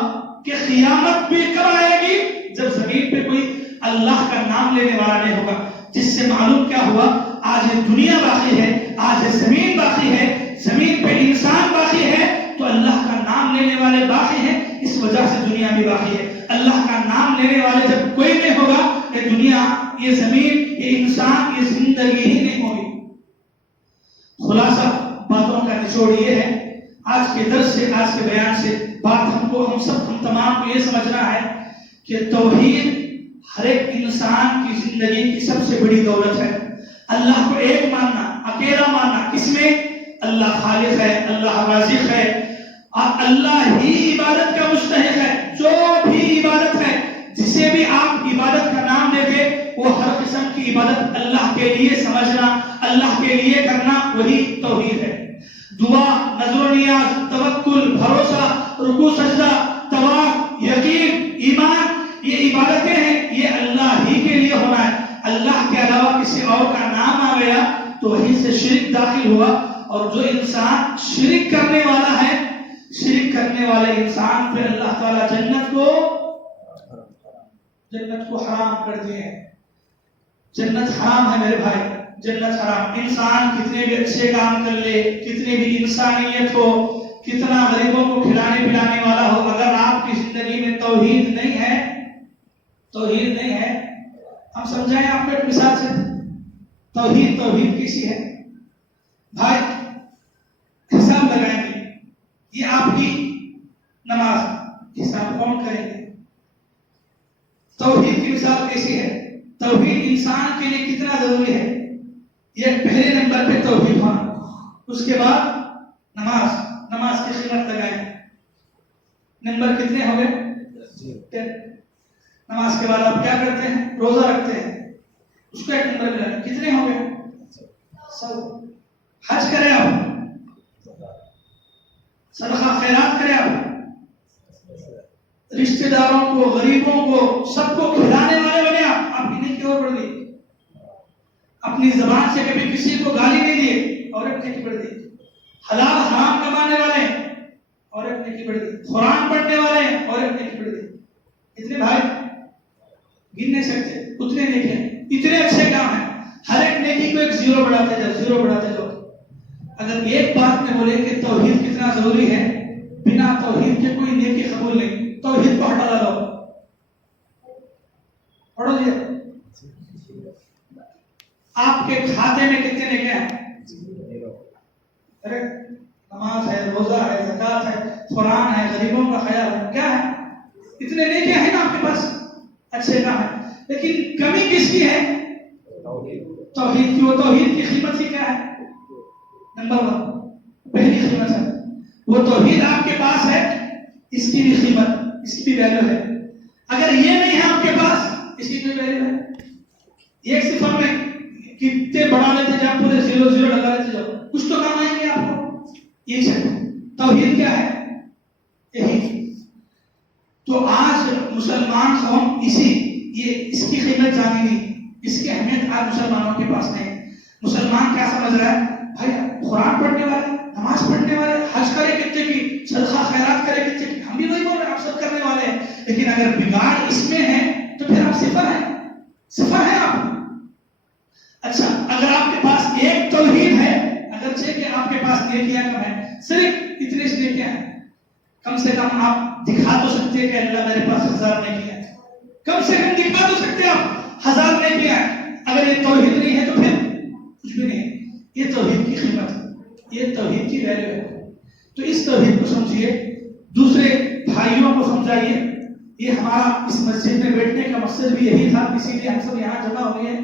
کہ قیامت بھی کب آئے گی؟ جب زمین پہ کوئی اللہ کا نام لینے والا نہیں ہوگا۔ جس سے معلوم کیا ہوا؟ آج یہ دنیا باقی ہے، آج یہ زمین باقی ہے، زمین پہ انسان باقی ہے، تو اللہ کا نام لینے والے باقی ہیں، اس وجہ سے دنیا بھی باقی ہے۔ اللہ کا نام لینے والے جب کوئی نہیں ہوگا یہ دنیا، یہ زمین، یہ انسان، یہ زندگی ہی نہیں ہوگی۔ خلاصہ باتوں کا نچوڑ یہ ہے، آج کے درس سے، آج کے بیان سے بات ہم تمام کو یہ سمجھنا ہے کہ توحید ہر ایک انسان کی زندگی کی سب سے بڑی دولت ہے۔ اللہ کو ایک ماننا، اکیلا ماننا، کس میں؟ اللہ خالق ہے، اللہ رازق ہے، اللہ ہی عبادت کا مستحق ہے۔ جو بھی عبادت ہے، جسے بھی آپ عبادت کا نام لے کے، وہ ہر قسم کی عبادت اللہ کے لیے سمجھنا، اللہ کے لیے کرنا، وہی توحید ہے۔ دعا، نظر و نیاز، توکل، بھروسہ، رکوع سجدہ، طواف، یقین، ایمان، یہ عبادتیں ہیں، یہ اللہ ہی کے لیے ہونا ہے۔ اللہ کے علاوہ کسی اور کا نام آ گیا تو وہیں سے شرک داخل ہوا، اور جو انسان شرک کرنے والا ہے، شرک کرنے والے انسان پہ اللہ تعالیٰ جنت کو حرام کر دیے ہیں۔ جنت حرام ہے میرے بھائی، جنت حرام۔ انسان کتنے بھی اچھے کام کر لے، کتنے بھی انسانیت ہو، کتنا غریبوں کو کھلانے پلانے والا ہو، اگر آپ کی زندگی میں توحید نہیں ہے، توحید نہیں ہے، ہم سمجھائیں آپ کو ایک مثال سے، توحید کیسی ہے بھائی؟ حساب لگائیں گے، یہ آپ کی نماز، حساب کون کریں گے؟ توحید کی مثال کیسی ہے؟ توحید انسان کے لیے کتنا ضروری ہے؟ یہ پہلے نمبر پہ توحید ہونا، اس کے بعد نماز کی قیمت لگائیں، نمبر کتنے ہو گئے؟ نماز کے بعد آپ کیا کرتے ہیں؟ روزہ رکھتے ہیں، اس کو ایک نمبر ملا، کتنے ہو گئے؟ 100۔ حج کریں آپ، صدقہ خیرات کریں آپ، رشتہ داروں کو، غریبوں کو، سب کو کھلانے والے بنے آپ کی نیکی اور بڑھ گئی۔ اپنی زبان سے کبھی کسی کو گالی نہیں دیے، اور ایک نیکی بڑھ گئی۔ حلال حرام کمانے والے، اور ایک نیکی بڑھ گئی۔ قرآن پڑھنے والے، اور ایک نیکی بڑھ گئی۔ اتنے بھائی گن نہیں سکتے، اتنے نیکی ہیں، اتنے اچھے کام ہیں، ہر ایک نیکی کو ایک زیرو بڑھاتے جاؤ۔ اگر ایک بات میں بولے کہ توحید کتنا ضروری ہے، بنا توحید کے کوئی نیکی قبول نہیں۔ توحید کو ہٹا ڈالو، پڑھو جی، آپ کے کھاتے میں کتنے نیکیاں ہیں؟ نماز ہے، روزہ ہے، زکات ہے، قرآن ہے، غریبوں کا خیال ہے، کیا ہے؟ اتنے نیکیاں ہیں نا آپ کے پاس، اچھے کام ہے، لیکن کمی کس کی ہے؟ توحید کی۔ وہ توحید کی قیمت ہی کیا ہے؟ نمبر 1 پہلی قیمت ہے وہ توحید آپ کے پاس ہے، اس کی بھی قیمت، اس کی بھی ویلیو ہے۔ اگر یہ نہیں ہے آپ کے پاس، اس کی کوئی ویلیو ہے؟ ایک صفر میں کتنے بڑھا لیتے جاؤ، پورے 0 لگا لیتے جاؤ، کچھ تو کام آئیں گے آپ کو۔ یہ چاہیے توحید کیا ہے؟ یہی۔ تو آج مسلمان قوم اس کی قیمت جانی نہیں، اس کی اہمیت آج مسلمانوں کے پاس نہیں۔ مسلمان کیا سمجھ رہا ہے؟ بھائی قرآن پڑھنے والے، نماز پڑھنے والے، حج کرے کتنے کی، صدقہ خیرات کرے کتنے کی، ہم بھی وہی بول رہے ہیں، آپ سب کرنے والے ہیں، لیکن اگر بگاڑ اس میں ہے تو پھر آپ صفر ہیں آپ۔ اچھا، اگر آپ کے پاس ایک توحید ہے، اگرچہ کہ آپ کے پاس نیکیاں کم ہیں، صرف اتنی نیکیاں ہیں، کم سے کم آپ دکھا تو سکتے ہیں کہ اللہ میرے پاس 1000 نیکیاں ہیں، کم سے کم دکھا تو سکتے ہیں آپ 1000 نیکیاں ہیں۔ اگر یہ توحید نہیں ہے تو پھر کچھ بھی نہیں۔ یہ توحید کی قیمت ہے، یہ توحید کی ویلیو ہے۔ تو اس توحید کو سمجھیے، دوسرے بھائیوں کو سمجھائیے۔ یہ ہمارا اس مسجد میں بیٹھنے کا مقصد بھی یہی تھا، اسی لیے ہم سب یہاں جمع ہوئے ہیں۔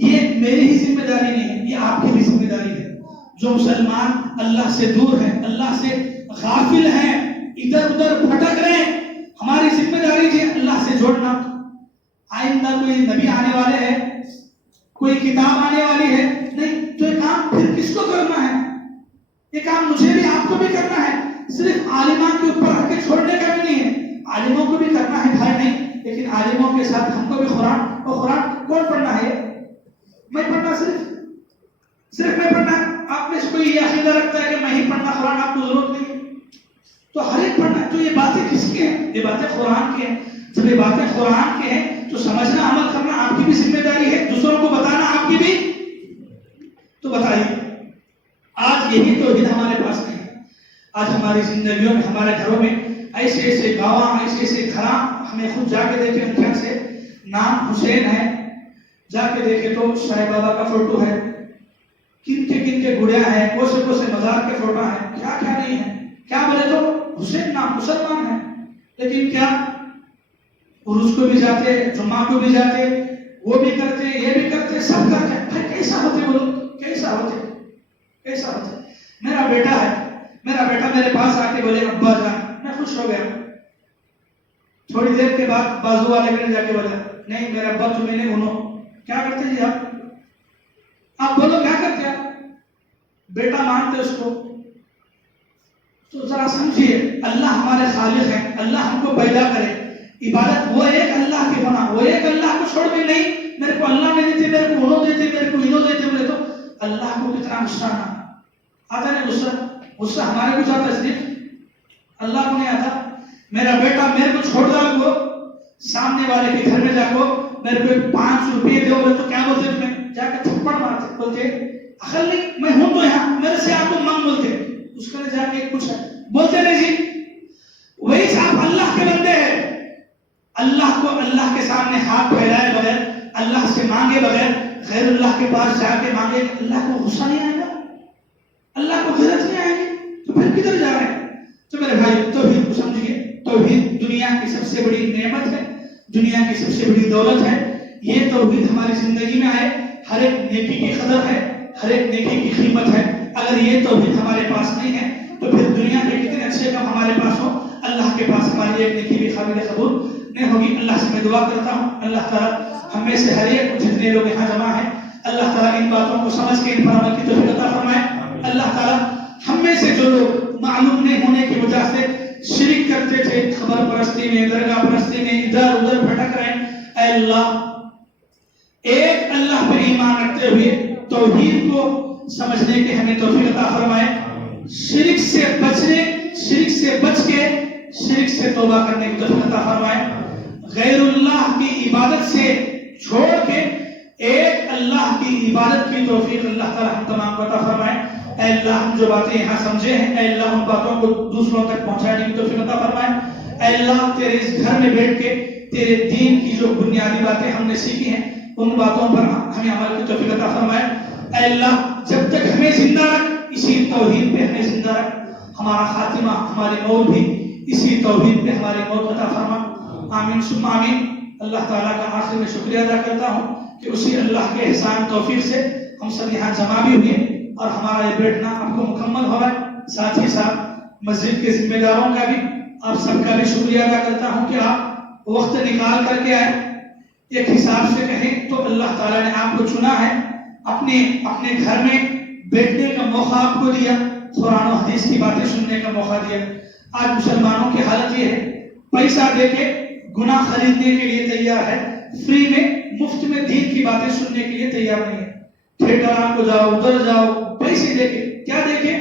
یہ میری ہی ذمہ داری نہیں ہے، یہ آپ کی بھی ذمہ داری ہے۔ جو مسلمان اللہ سے دور ہیں، اللہ سے غافل ہیں، ادھر ادھر بھٹک رہے ہیں، ہماری ذمہ داری ہے اللہ سے جوڑنا۔ آئندہ کوئی نبی آنے والے ہیں، کوئی کتاب آنے والی ہے نہیں، تو یہ کام پھر کس کو کرنا ہے؟ یہ کام مجھے بھی آپ کو بھی کرنا ہے، صرف عالمان کے اوپر رکھ کے چھوڑنے کا بھی نہیں ہے، عالموں کو بھی کرنا ہے بھائی نہیں، لیکن عالموں کے ساتھ ہم کو بھی قرآن کون پڑھنا ہے؟ میں پڑھنا، صرف میں پڑھنا ہے؟ آپ میں سے کوئی یہ عقیدہ رکھتا ہے کہ میں ہی پڑھنا قرآن، آپ کو ضرورت نہیں ہے، تو ہر ایک پڑھنا ہے۔ تو یہ باتیں کس کی ہیں؟ یہ باتیں قرآن کی ہیں۔ جب یہ باتیں قرآن کی ہیں تو سمجھنا، عمل کرنا آپ کی بھی ذمہ داری ہے، دوسروں کو بتانا آپ کی بھی۔ تو بتائیے، آج یہی توحید ہمارے پاس نہیں ہے۔ آج ہماری زندگیوں میں، ہمارے گھروں میں ایسے گاواں، ایسے گھراں، ہمیں خود جا کے دیکھیں، ان کے سے نام حسین ہے، جا کے دیکھے تو شاہ بابا کا فوٹو ہے، کن کے گڑیا ہیں، کوسے مزار کے فوٹو ہیں، کیا نہیں ہے. کیا بولے تو حسین نام مسلمان ہے، لیکن کیا عرس کو بھی جاتے، جمعہ کو بھی جاتے، وہ بھی کرتے، یہ بھی کرتے، سب کرتے. بھائی کیسا ہوتے بولو، کیسا ہوتے. میرا بیٹا میرے پاس آ کے بولے ابا جان، میں خوش ہو گیا. تھوڑی دیر کے بعد بازو والے کے جا کے بولا نہیں میرا ابا تمہیں نہیں انہوں. کیا کرتے جی آپ بولو کیا کرتے آپ؟ بیٹا مانتے اس کو. تو ذرا سمجھیے، اللہ ہمارے خالق ہیں، اللہ ہم کو پیدا کرے. عبادت وہ ایک اللہ کی ہونا، وہ ایک اللہ کو چھوڑ کے نہیں میرے کو اللہ نے دیتے، میرے کو انہوں دیتے، میرے کو انہوں دیتے بولے تو اللہ کو کتنا غصہ آتا ہے. غصہ ہمارے کو آتا ہے، صرف اللہ کو نہیں آتا. میرا بیٹا میرے کو چھوڑ دو کو سامنے والے کے گھر میں جا کو میرے کو 5 روپے دو بولے تو کیا بولتے تمہیں؟ جا کے تھپڑ مارتے، بولتے عقل نہیں، میں ہوں تو یہاں میرے سے آپ کو منگ بولتے. اس کے جا کے کچھ بولتے نہیں جی. وہی آپ اللہ کے بندے ہیں. اللہ کو اللہ کے سامنے ہاتھ پھیلائے بغیر، اللہ سے مانگے بغیر، غیر اللہ کے پاس جا کے مانگے، اللہ کو غصہ نہیں آئے گا، اللہ کو غیرت نہیں آئے گی، تو پھر کدھر جا رہے ہیں؟ تو میرے بھائی توحید کو سمجھیے. توحید دنیا کی سب سے بڑی نعمت ہے، دنیا کی سب سے بڑی دولت ہے. یہ توحید ہماری زندگی میں آئے، ہر ایک نیکی کی قدر ہے، ہر ایک نیکی کی قیمت ہے. اگر یہ توحید ہمارے پاس نہیں ہے تو پھر دنیا کے کتنے اچھے کام ہمارے پاس ہو، اللہ کے پاس ہماری ایک نیکی بھی قابل قبول نہیں ہوگی. اللہ سے میں دعا کرتا ہوں اللہ تعالیٰ ہم میں سے ہر ایک جتنے لوگ یہاں جمع ہیں، اللہ تعالیٰ ان باتوں کو سمجھ کے ان پر عمل کی توفیق عطا فرمائے. اللہ تعالیٰ ہم میں سے جو لوگ معلوم نہیں ہونے کی وجہ سے شرک کرتے تھے، خبر پرستی میں، درگاہ پرستی میں، ادھر ادھر بھٹک رہے ہیں، اے اللہ ایک اللہ پر ایمان رکھتے ہوئے توحید کو سمجھنے کے ہمیں توفیق عطا فرمائے. شرک سے بچ کے شرک سے توبہ کرنے کی توفیق عطا فرمائے. غیر اللہ کی عبادت سے چھوڑ کے ایک اللہ کی عبادت کی توفیق اللہ تعالی ہم تمام کو عطا فرمائے. اے اللہ ہم جو باتیں یہاں سمجھے ہیں، اے اللہ ان باتوں کو دوسروں تک پہنچانے کی توفیق عطا فرمائے. اے اللہ تیرے اس گھر میں بیٹھ کے تیرے دین کی جو بنیادی باتیں ہم نے سیکھی ہیں ان باتوں پر ہمیں عمل کی توفیق عطا فرمائے. اے اللہ جب تک ہمیں زندہ رکھ، اسی توحید پہ ہمیں زندہ رکھ. ہمارا خاتمہ، ہماری موت بھی اسی توحید پہ ہماری موت عطا فرما. آمین ثم آمین. اللہ تعالیٰ کا آخر میں شکریہ ادا کرتا ہوں کہ اسی اللہ کے احسان توفیق سے ہم سب یہاں جمع بھی ہوئے اور ہمارا یہ بیٹھنا آپ کو مکمل ہو رہا ہے. ساتھ ہی ساتھ مسجد کے ذمہ داروں کا بھی، آپ سب کا بھی شکریہ ادا کرتا ہوں کہ آپ وقت نکال کر کے آئے. ایک حساب سے کہیں تو اللہ تعالیٰ نے آپ کو چنا ہے، اپنے گھر میں بیٹھنے کا موقع آپ کو دیا، قرآن و حدیث کی باتیں سننے کا موقع دیا. آج مسلمانوں کی حالت یہ ہے، پیسہ دے کے گناہ خریدنے کے لیے تیار ہے، فری میں مفت میں دین کی باتیں سننے کے لیے تیار نہیں ہے. تھیٹر کو جاؤ، ادھر جاؤ، پیسے دے کے، کیا دے کے؟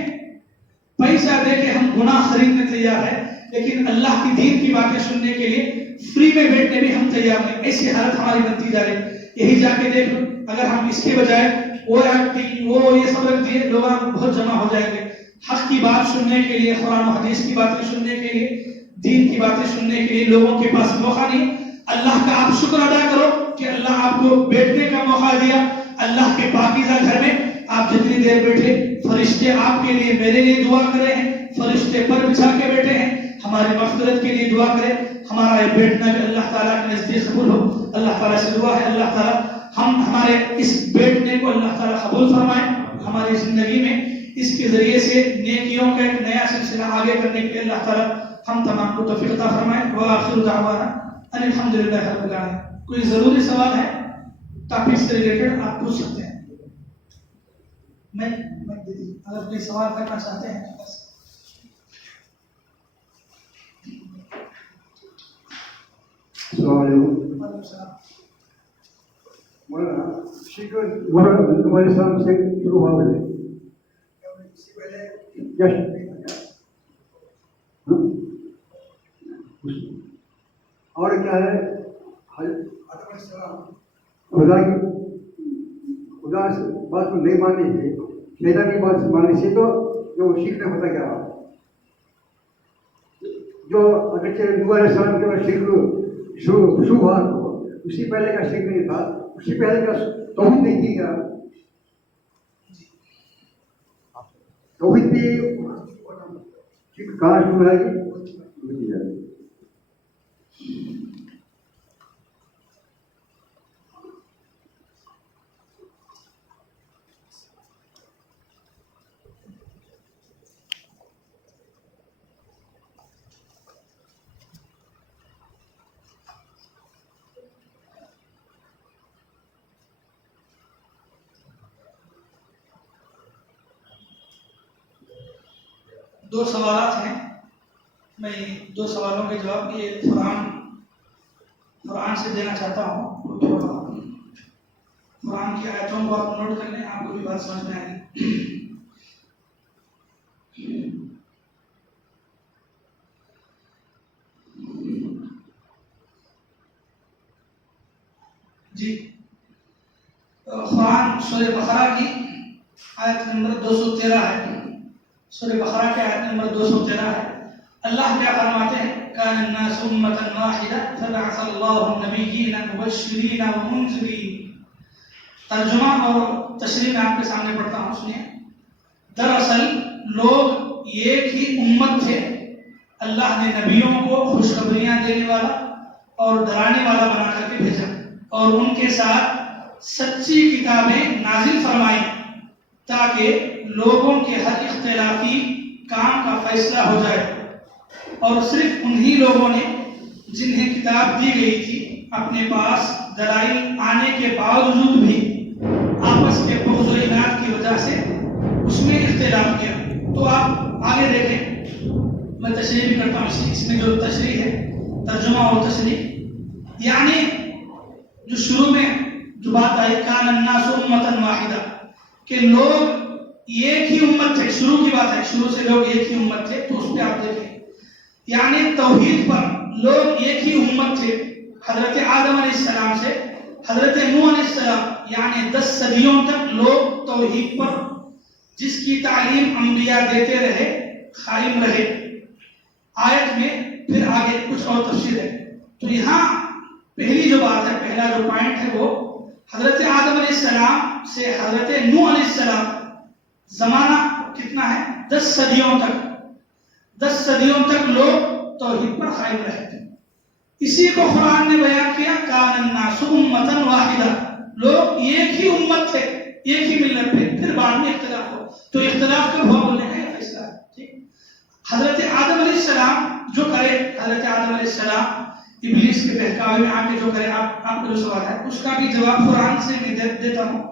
پیسہ دے کے ہم گناہ خریدنے تیار ہے، لیکن اللہ کی دین کی باتیں سننے کے لیے فری میں بیٹھنے بھی ہم تیار نہیں. ایسی حالت ہماری بنتی جا رہی. یہی جا کے دیکھ لو، اگر ہم اس کے بجائے وہ یہ سب رکھ دیے، لوگ بہت جمع ہو جائیں گے حق کی بات سننے کے لیے، قرآن و حدیث کی باتیں سننے کے لیے، دین کی باتیں سننے کے لیے. لوگوں کے پاس موقع نہیں. اللہ کا آپ شکر ادا کرو کہ اللہ آپ کو بیٹھنے کا موقع دیا. اللہ کے پاکیزہ گھر میں آپ جتنی دیر بیٹھے، فرشتے آپ کے لیے، میرے لیے دعا کرے ہیں، فرشتے پر بچھا کے بیٹھے ہیں ہماری مغفرت کے لیے دعا کرے. ہمارا یہ بیٹھنا بھی اللہ تعالیٰ کے نزدیک قبول ہو. اللہ تعالیٰ سے دعا ہے اللہ تعالیٰ ہمارے اس بیٹھنے کو اللہ تعالیٰ قبول فرمائے. ہماری زندگی میں اس کے ذریعے سے نیکیوں کا ایک نیا سلسلہ آگے کرنے کے لیے اللہ تعالیٰ ہم تمام کو توفیق عطا فرمائے. وآخر دعوانا ان الحمدللہ رب العالمین. کوئی ضروری سوال ہے ٹاپک سے ریلیٹڈ آپ پوچھ سکتے ہیں. میں اگر کوئی سوال کرنا چاہتے ہیں بس. السلام علیکم. وعلیکم السلام. مولانا شکر ہمارے سامنے سے شروع ہوا ہے. اور کیا ہے خدا سے بات کو نہیں ماننی ہے، شیطان کی بات ماننے سے تو جو سیکھنا ہوتا کیا جو اگرچہ نبی علیہ السلام کے بعد شرک شروع ہوا تو اسی پہلے کا شرک نہیں تھا. اس سے پہلے کا توحید دیکھیے گا، توحید پہ کہاں شروع ہے گی؟ دو سوالات ہیں، میں دو سوالوں کے جواب یہ قرآن سے دینا چاہتا ہوں. قرآن کی آیتوں کو آپ نوٹ کر لیں، آپ کو بھی بات سمجھ میں آئے گی. جی، قرآن سورہ بقرہ کی آیت نمبر 213 ہے. سورہ بقرہ کی آیت نمبر 213 ہے. اللہ کیا فرماتے ہیں؟ کان الناس امۃ واحدہ فبعث اللہ النبیین مبشرین ومنذرین. ترجمہ اور تشریح میں آپ کے سامنے پڑھتا ہوں، سنیے. دراصل لوگ ایک ہی امت تھے. اللہ نے نبیوں کو خوشخبریاں دینے والا اور ڈرانے والا بنا کر کے بھیجا اور ان کے ساتھ سچی کتابیں نازل فرمائی تاکہ لوگوں کے ہر اختلافی کام کا فیصلہ ہو جائے. اور صرف انہی لوگوں نے جنہیں کتاب دی گئی تھی اپنے پاس دلائل آنے کے باوجود بھی آپس کے بغض و عناد کی وجہ سے اس میں اختلاف کیا. تو آپ آگے دیکھیں، میں تشریح بھی کرتا ہوں. اس میں جو تشریح ہے، ترجمہ اور تشریح، یعنی جو شروع میں جو بات آئی کان الناس امۃ واحدہ، کہ لوگ ایک ہی امت تھے. شروع کی بات ہے، شروع سے لوگ ایک ہی امت تھے. تو اس پہ آپ دیکھیں، یعنی توحید پر لوگ ایک ہی امت تھے. حضرت آدم علیہ السلام سے حضرت نوح علیہ السلام، یعنی 10 صدیوں تک لوگ توحید پر جس کی تعلیم انبیاء دیتے رہے قائم رہے. آیت میں پھر آگے کچھ اور تفصیل ہے. تو یہاں پہلی جو بات ہے، پہلا جو پوائنٹ ہے، وہ حضرت آدم علیہ السلام سے حضرت نوح علیہ السلام زمانہ کتنا ہے؟ 10 صدیوں تک. 10 صدیوں تک لوگ توحید پر قائم رہے تھے. اسی کو قرآن نے بیان کیا کان الناس امۃ واحدہ، لوگ ایک ہی امت تھے، ایک ہی ملت تھے. پھر بعد میں اختلاف ہو. تو اختلاف کب ہوا بولنے کا یہ فیصلہ ہے. ٹھیک، حضرت آدم علیہ السلام جو کرے، حضرت آدم علیہ السلام ابلیس کے بہکاوے میں آ کے جو کرے، آپ کا جو سوال ہے اس کا بھی جواب قرآن سے میں دیتا ہوں.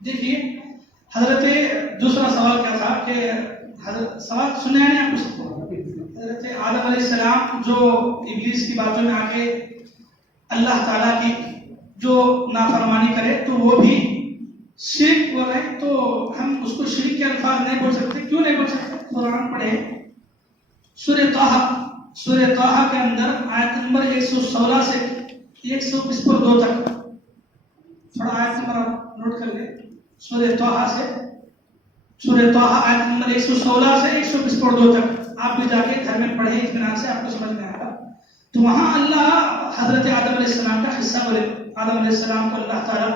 دیکھیے، حضرت دوسرا سوال کیا تھا کہ سوال سننے آنے آپ کو. حضرت آدم علیہ السلام جو ابلیس کی باتوں میں آ کے اللہ تعالیٰ کی جو نافرمانی کرے تو وہ بھی شرک بول رہے ہیں. تو ہم اس کو شرک کے الفاظ نہیں بول سکتے. کیوں نہیں بول سکتے؟ قرآن پڑھے سورہ طٰہٰ کے اندر آیت نمبر 116 سے 122 تک. تھوڑا آیت نمبر آپ نوٹ کر لیں. سورہ طٰہٰ آیت نمبر 116 سے 122 تک آپ بھی جا کے گھر میں پڑھیں، اطمینان سے آپ کو سمجھ میں آئے گا. تو وہاں اللہ حضرت آدم علیہ السلام کا حصہ بولے. آدم علیہ السلام کو اللہ تعالیٰ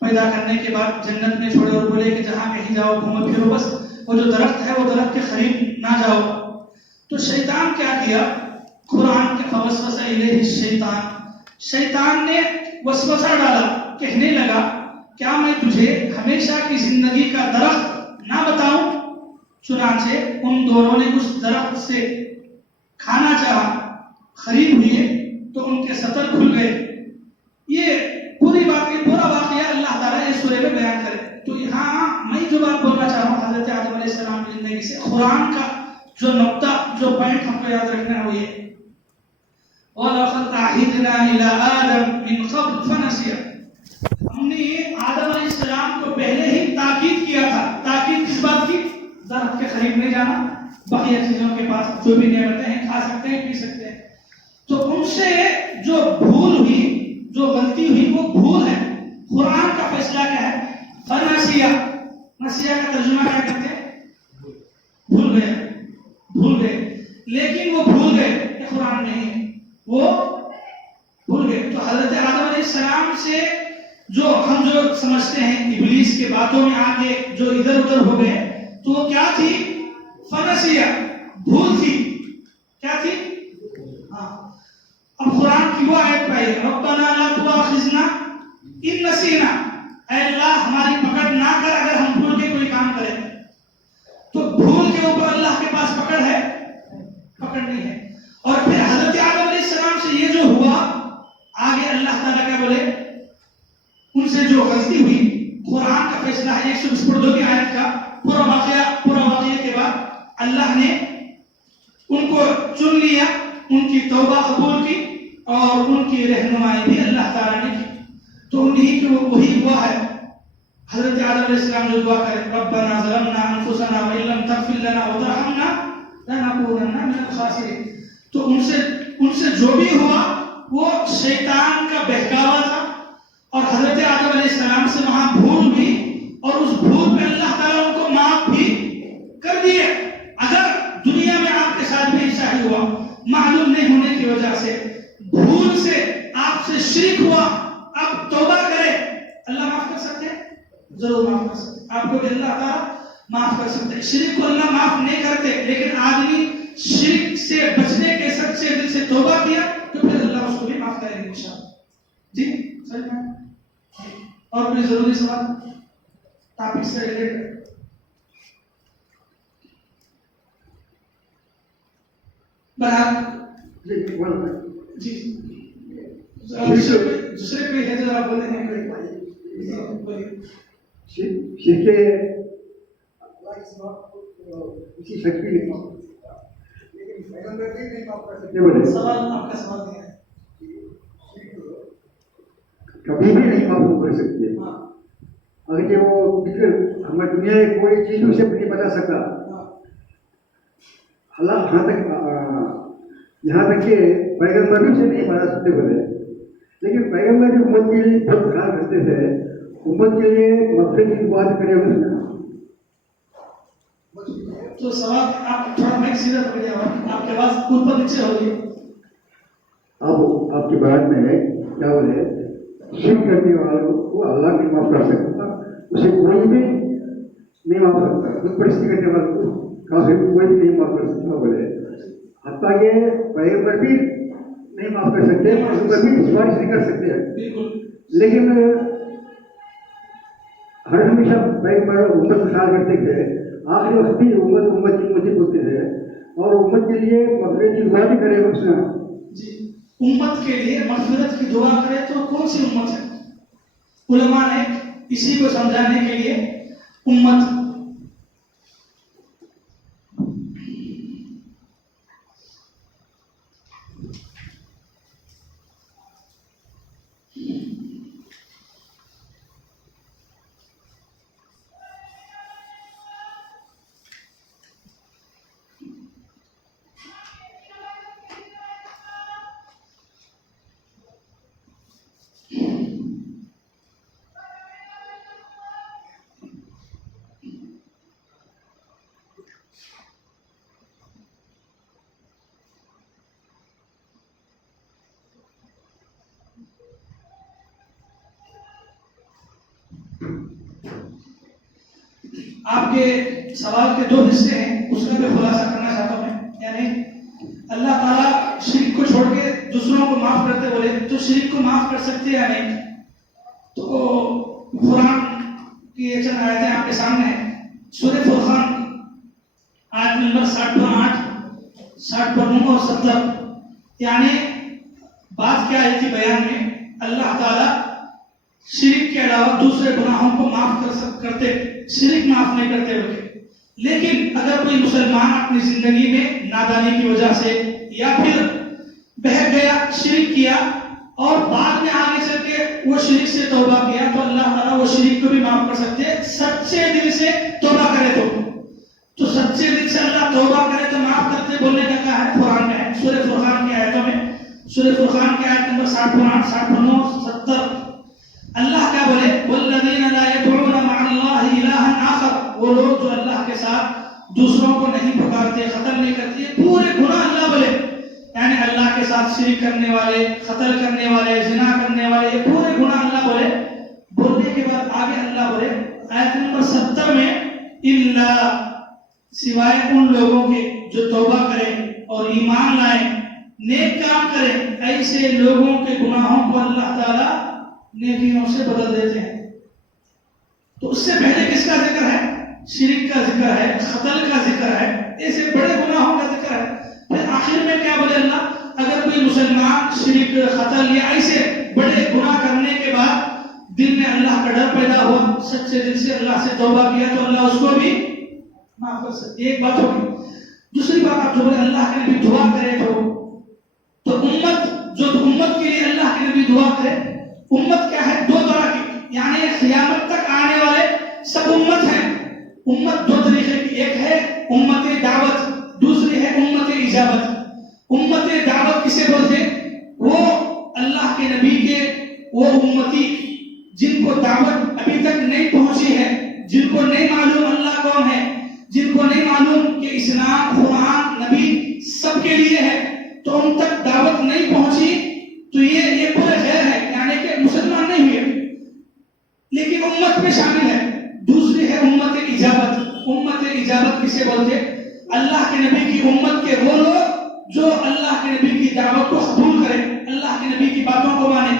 پیدا کرنے کے بعد جنت میں چھوڑے اور بولے کہ جہاں کہیں جاؤ گھومو پھرو، بس وہ جو درخت ہے وہ درخت کے قریب نہ جاؤ. تو شیطان کیا کیا؟ قرآن کے فوسوس الیہ الشیطان، شیطان نے وسوسہ ڈالا، کہنے لگا کیا میں تجھے ہمیشہ کی زندگی کا درخت نہ بتاؤں؟ چنانچہ ان دونوں نے اس درخت سے کھانا چاہا، قریب ہوئے تو ان کے سطر کھل گئے. یہ پوری بات، یہ پورا واقعہ اللہ تعالیٰ اس سورے میں بیان کرے. تو یہاں میں جو بات بولنا چاہ رہا ہوں حضرت آدم علیہ السلام کی زندگی سے، قرآن کا جو نقطہ، جو پوائنٹ ہم کو یاد رکھنا ہے وہ یہ: وَلَقَدْ عَهِدْنَا إِلَىٰ آدَمَ مِنْ قَبْلُ فَنَسِيَ. ہم نے آدم علیہ السلام کو پہلے ہی تاکید کیا تھا. تاکید کس بات کی؟ درخت کے قریب نہیں جانا، بقیہ چیزوں کے پاس جو بھی نعمتیں ہیں کھا سکتے ہیں، پی سکتے ہیں. تو ان سے جو بھول ہوئی، جو غلطی ہوئی، وہ بھول ہے. قرآن کا فیصلہ کیا ہے؟ فنسیہ. نسیہ کا ترجمہ کیا کرتے ہیں؟ بھول گئے. بھول گئے، لیکن وہ بھول گئے. یہ قرآن نہیں ہے، وہ بھول گئے. تو حضرت آدم علیہ السلام سے جو ہم جو سمجھتے ہیں ابلیس کے باتوں میں آ کے جو ادھر ادھر ہو گئے، تو وہ کیا تھی؟ فنسیہ، بھول تھی. کیا تھی؟ ہاں. اب قرآن کی وہ آیت پائی: ربنا لا تؤاخذنا ان نسینا. اے اللہ ہماری پکڑ نہ کر اگر ہم بھول کے کوئی کام کریں. تو بھول کے اوپر اللہ کے پاس پکڑ ہے؟ پکڑ نہیں ہے. اور پھر حضرت آدم علیہ السلام سے یہ جو ہوا، آگے اللہ تعالیٰ کیا بولے؟ ان سے جو غلطی ہوئی، قرآن کا فیصلہ ہے 122 کی آیت کا پورا واقعہ کے بعد اللہ نے ان کو چن لیا، ان کی توبہ قبول کی اور ان کی رہنمائی بھی اللہ تعالیٰ نے کی. تو انہی کی وہی دعا ہے حضرت آدم علیہ السلام جو دعا کرے: ربنا ظلمنا انفسنا وان لم تغفر لنا وترحمنا لنکونن من الخاسرین. تو ان سے جو بھی ہوا وہ شیطان کا بہکاوا تھا، اور حضرت آدم علیہ السلام سے وہاں بھول ہوئی، اور اس بھول پہ اللہ تعالیٰ ان کو معاف بھی کر دیے. اگر دنیا میں آپ کے ساتھ بھی ایسا ہی ہوا، معلوم نہیں ہونے کی وجہ سے، بھول سے آپ سے شرک ہوا، آپ توبہ کرے، اللہ معاف کر سکتے ہیں؟ ضرور معاف کر سکتے ہیں. آپ کو بھی اللہ تعالیٰ معاف کر سکتے ہیں. شرک کو اللہ معاف نہیں کرتے، لیکن آدمی شرک سے بچنے کے سچے دل سے توبہ کیا تو پھر اللہ اس کو بھی معاف کرے گا انشاءاللہ. جی سمجھ میں؟ اور کوئی ضروری سوال ٹاپک سے ریلیٹڈ؟ جی دوسرے کوئی ہے جو آپ بولے ہیں؟ سوال آپ کا سوال کیا ہے؟ کبھی بھی نہیں معلوم کر سکتے. اگر وہ ہماری دنیا میں کوئی چیز اسے نہیں بتا سکتا. اللہ یہاں تک کہ پیغمبر بھی اسے نہیں بتا سکتے بولے، لیکن پیغمبر بھی امت کے لیے بہت خیال کرتے تھے. امت کے لیے مغفرت کی بات کرے ہوئے. تو سوال آپ تھوڑا میں سیدھا پکڑ جاؤ، آپ کے پاس اوپر نیچے ہو گئی. اب آپ کی بات میں کیا بولے؟ شرک کرنے والوں کو اللہ نہیں معاف کر سکتا، اسے کوئی بھی نہیں معاف کر سکتا. خود پرستی کرنے والوں کو کافی کوئی بھی نہیں معاف کر سکتا بولے. حتیٰ کہ پیغمبر بھی نہیں معاف کر سکتے، پیغمبر بھی سفارش نہیں کر سکتے. لیکن ہر ہمیشہ پیغمبر امت کا خیال کرتے تھے. آخری وقت بھی امت کی مجھے بولتے تھے، اور امت کے لیے مغفرت کی دعا بھی کرے اس نے. امت کے لیے مغفرت کی دعا کرے تو کون سی امت ہے؟ علماء نے اسی کو سمجھانے کے لیے امت آپ کے سوال کے دو حصے ہیں، اس میں خلاصہ کرنا چاہتا ہوں میں. یعنی اللہ تعالیٰ شرک کو چھوڑ کے دوسروں کو معاف کرتے بولے تو شرک کو معاف کر سکتے یا نہیں؟ تو قرآن کی یہ چند آیتیں آپ کے سامنے ہیں. سورہ فرقان آیت نمبر 60 پر 8 60 پر 9 اور 70. یعنی بات کیا ہے کہ بیان میں اللہ تعالیٰ شرک کے علاوہ دوسرے گناہوں کو معاف کرتے، شرک معاف نہیں کرتے بلکہ. لیکن اگر کوئی مسلمان اپنی زندگی میں نادانی کی وجہ سے یا پھر بہک گیا، شرک کیا اور بعد میں آگے چل کے وہ شرک سے توبہ کیا تو اللہ تعالیٰ وہ شرک کو بھی معاف کر سکتے ہیں، سچے دل سے توبہ کرے تو سچے دل سے اللہ توبہ کرے تو معاف کرتے بولنے کا کیا ہے؟ قرآن میں ہے. سورہ فرقان کی آیتوں میں، سورہ فرقان کی آیت نمبر 60 پر 8 60 پر 9 70 اللہ کیا بولے؟ والذین لا يدعون مع اللہ الہا آخر، وہ لوگ جو اللہ کے ساتھ دوسروں کو نہیں پکارتے، قتل نہیں کرتے. پورے گناہ اللہ بولے، یعنی اللہ کے ساتھ شرک کرنے والے، قتل کرنے والے، زنا کرنے والے، یہ پورے گناہ اللہ بولے. بولنے کے بعد آگے اللہ بولے آیت نمبر 70 میں الا، سوائے ان لوگوں کے جو توبہ کریں اور ایمان لائیں، نیک کام کریں، ایسے لوگوں کے گناہوں کو اللہ تعالیٰ نیکیوں سے بدل دیتے ہیں. تو اس سے پہلے کس کا ذکر ہے؟ شرک کا ذکر ہے، قتل کا ذکر ہے، ایسے بڑے گناہوں کا ذکر ہے. پھر آخر میں کیا بولے اللہ؟ اگر کوئی مسلمان شرک، قتل یا ایسے بڑے گناہ کرنے کے بعد دل میں اللہ کا ڈر پیدا ہوا، سچے دل سے اللہ سے توبہ کیا تو اللہ اس کو بھی معاف کر سکتے. ایک بات ہوگی. دوسری بات آپ جو بولے اللہ کے نبی دعا کرے تو امت کے لیے اللہ کے نبی دعا کرے. امت کیا ہے؟ دو طرح کی، یعنی قیامت تک آنے والے سب امت ہیں. امت دو طریقے کی، ایک ہے امت دعوت، دوسری ہے امت اجابت. امت دعوت کسے بولتے ہیں؟ وہ اللہ کے نبی کے وہ امتی جن کو دعوت ابھی تک نہیں پہنچی ہے، جن کو نہیں معلوم اللہ کون ہے، جن کو نہیں معلوم کہ اسلام، قرآن، نبی سب کے لیے ہے، تو ان تک دعوت نہیں پہنچی تو یہ پورے غیر ہے، یعنی کہ مسلمان نہیں ہوئے لیکن امت میں شامل ہے. دوسری ہے امت اجابت. امت اجابت کسے بولتے؟ اللہ کے نبی کی امت کے وہ لوگ جو اللہ کے نبی کی دعوت کو قبول کرے، اللہ کے نبی کی باتوں کو مانے.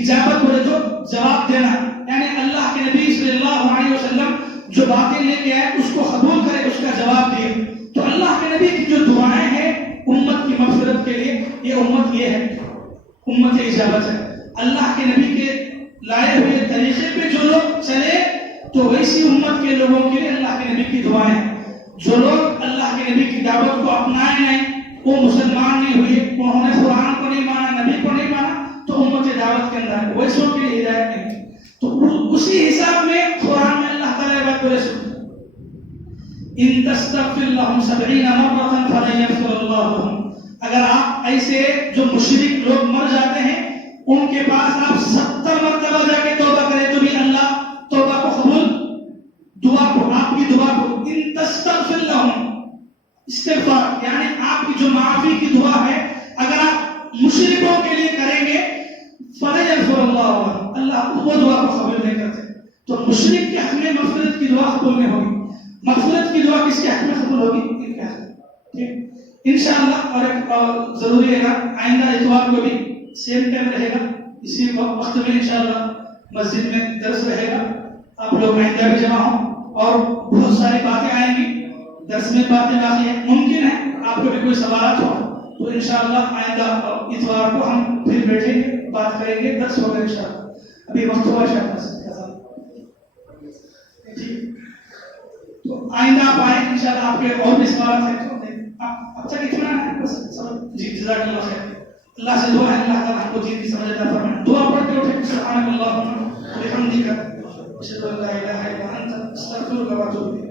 اجابت بولے تو جواب دینا، یعنی اللہ کے نبی صلی اللہ علیہ وسلم جو باتیں لے کے آئے اس کو قبول کرے، اس کا جواب دیے. تو اللہ کے نبی کی جو دعائیں ہیں امت کی مغفرت کے لیے، یہ امت یہ ہے، امت اجابت ہے. اللہ کے نبی کے لائے ہوئے طریقے پہ جو لوگ چلے تو ویسی امت کے لوگوں کے لیے اللہ کے نبی کی دعائیں ہیں. جو لوگ اللہ کے نبی کی دعوت کو اپنائے نہیں، وہ مسلمان نہیں ہوئے، انہوں نے قرآن کو نہیں مانا، نبی کو نہیں مانا، تو امت دعوت کے اندر ہے، ویسوں کے لیے ہدایت نہیں. تو اسی حساب میں قرآن میں اللہ تعالیٰ بات بولے سن ان تستغفر لهم 70 مرة فلن يغفر الله لهم. اگر آپ ایسے جو مشرک لوگ مر جاتے ہیں ان کے پاس آپ 70 مرتبہ جا کے توبہ کریں تو بھی اللہ توبہ کو قبول، دعا کو، آپ کی دعا کو، ان تستغفر لهم استغفار یعنی آپ کی جو معافی کی دعا ہے اگر آپ مشرکوں کے لیے کریں گے فلن يغفر الله لهم، اللہ وہ دعا کو قبول نہیں کرتے. تو مشرک کے حق میں مغفرت کی دعا قبول نہیں ہوگی. مغفرت کی دعا کس کے حق میں قبول ہوگی؟ ان کے حق میں. ٹھیک انشاءاللہ. اور ایک ضروری ہے گا آئندہ اتوار کو بھی سیم ٹائم رہے گا، اسی وقت میں انشاءاللہ مسجد میں درس رہے گا. آپ لوگ آئندہ بھی جمع ہوں اور بہت ساری باتیں آئیں گی، درس میں باتیں باقی ہیں. ممکن ہے آپ کو بھی کوئی سوالات ہو تو انشاءاللہ آئندہ اتوار کو ہم پھر بیٹھیں گے، بات کریں گے، درس ہوگا انشاءاللہ. ابھی وقت ہوا شاید تو آئندہ آپ آئیں انشاءاللہ. آپ کے اور بھی سوالات ہیں تو اب تک اتنا ہے بس. جی جزاک اللہ خیر. اللہ سے دعا ہے اللہ تعالیٰ ہم کو دین کی سمجھ عطا فرمائے. دعا پڑھ کے اٹھیں. سبحانک اللہم و بحمدک اشہد ان لا الہ الا انت استغفرک و اتوب الیک.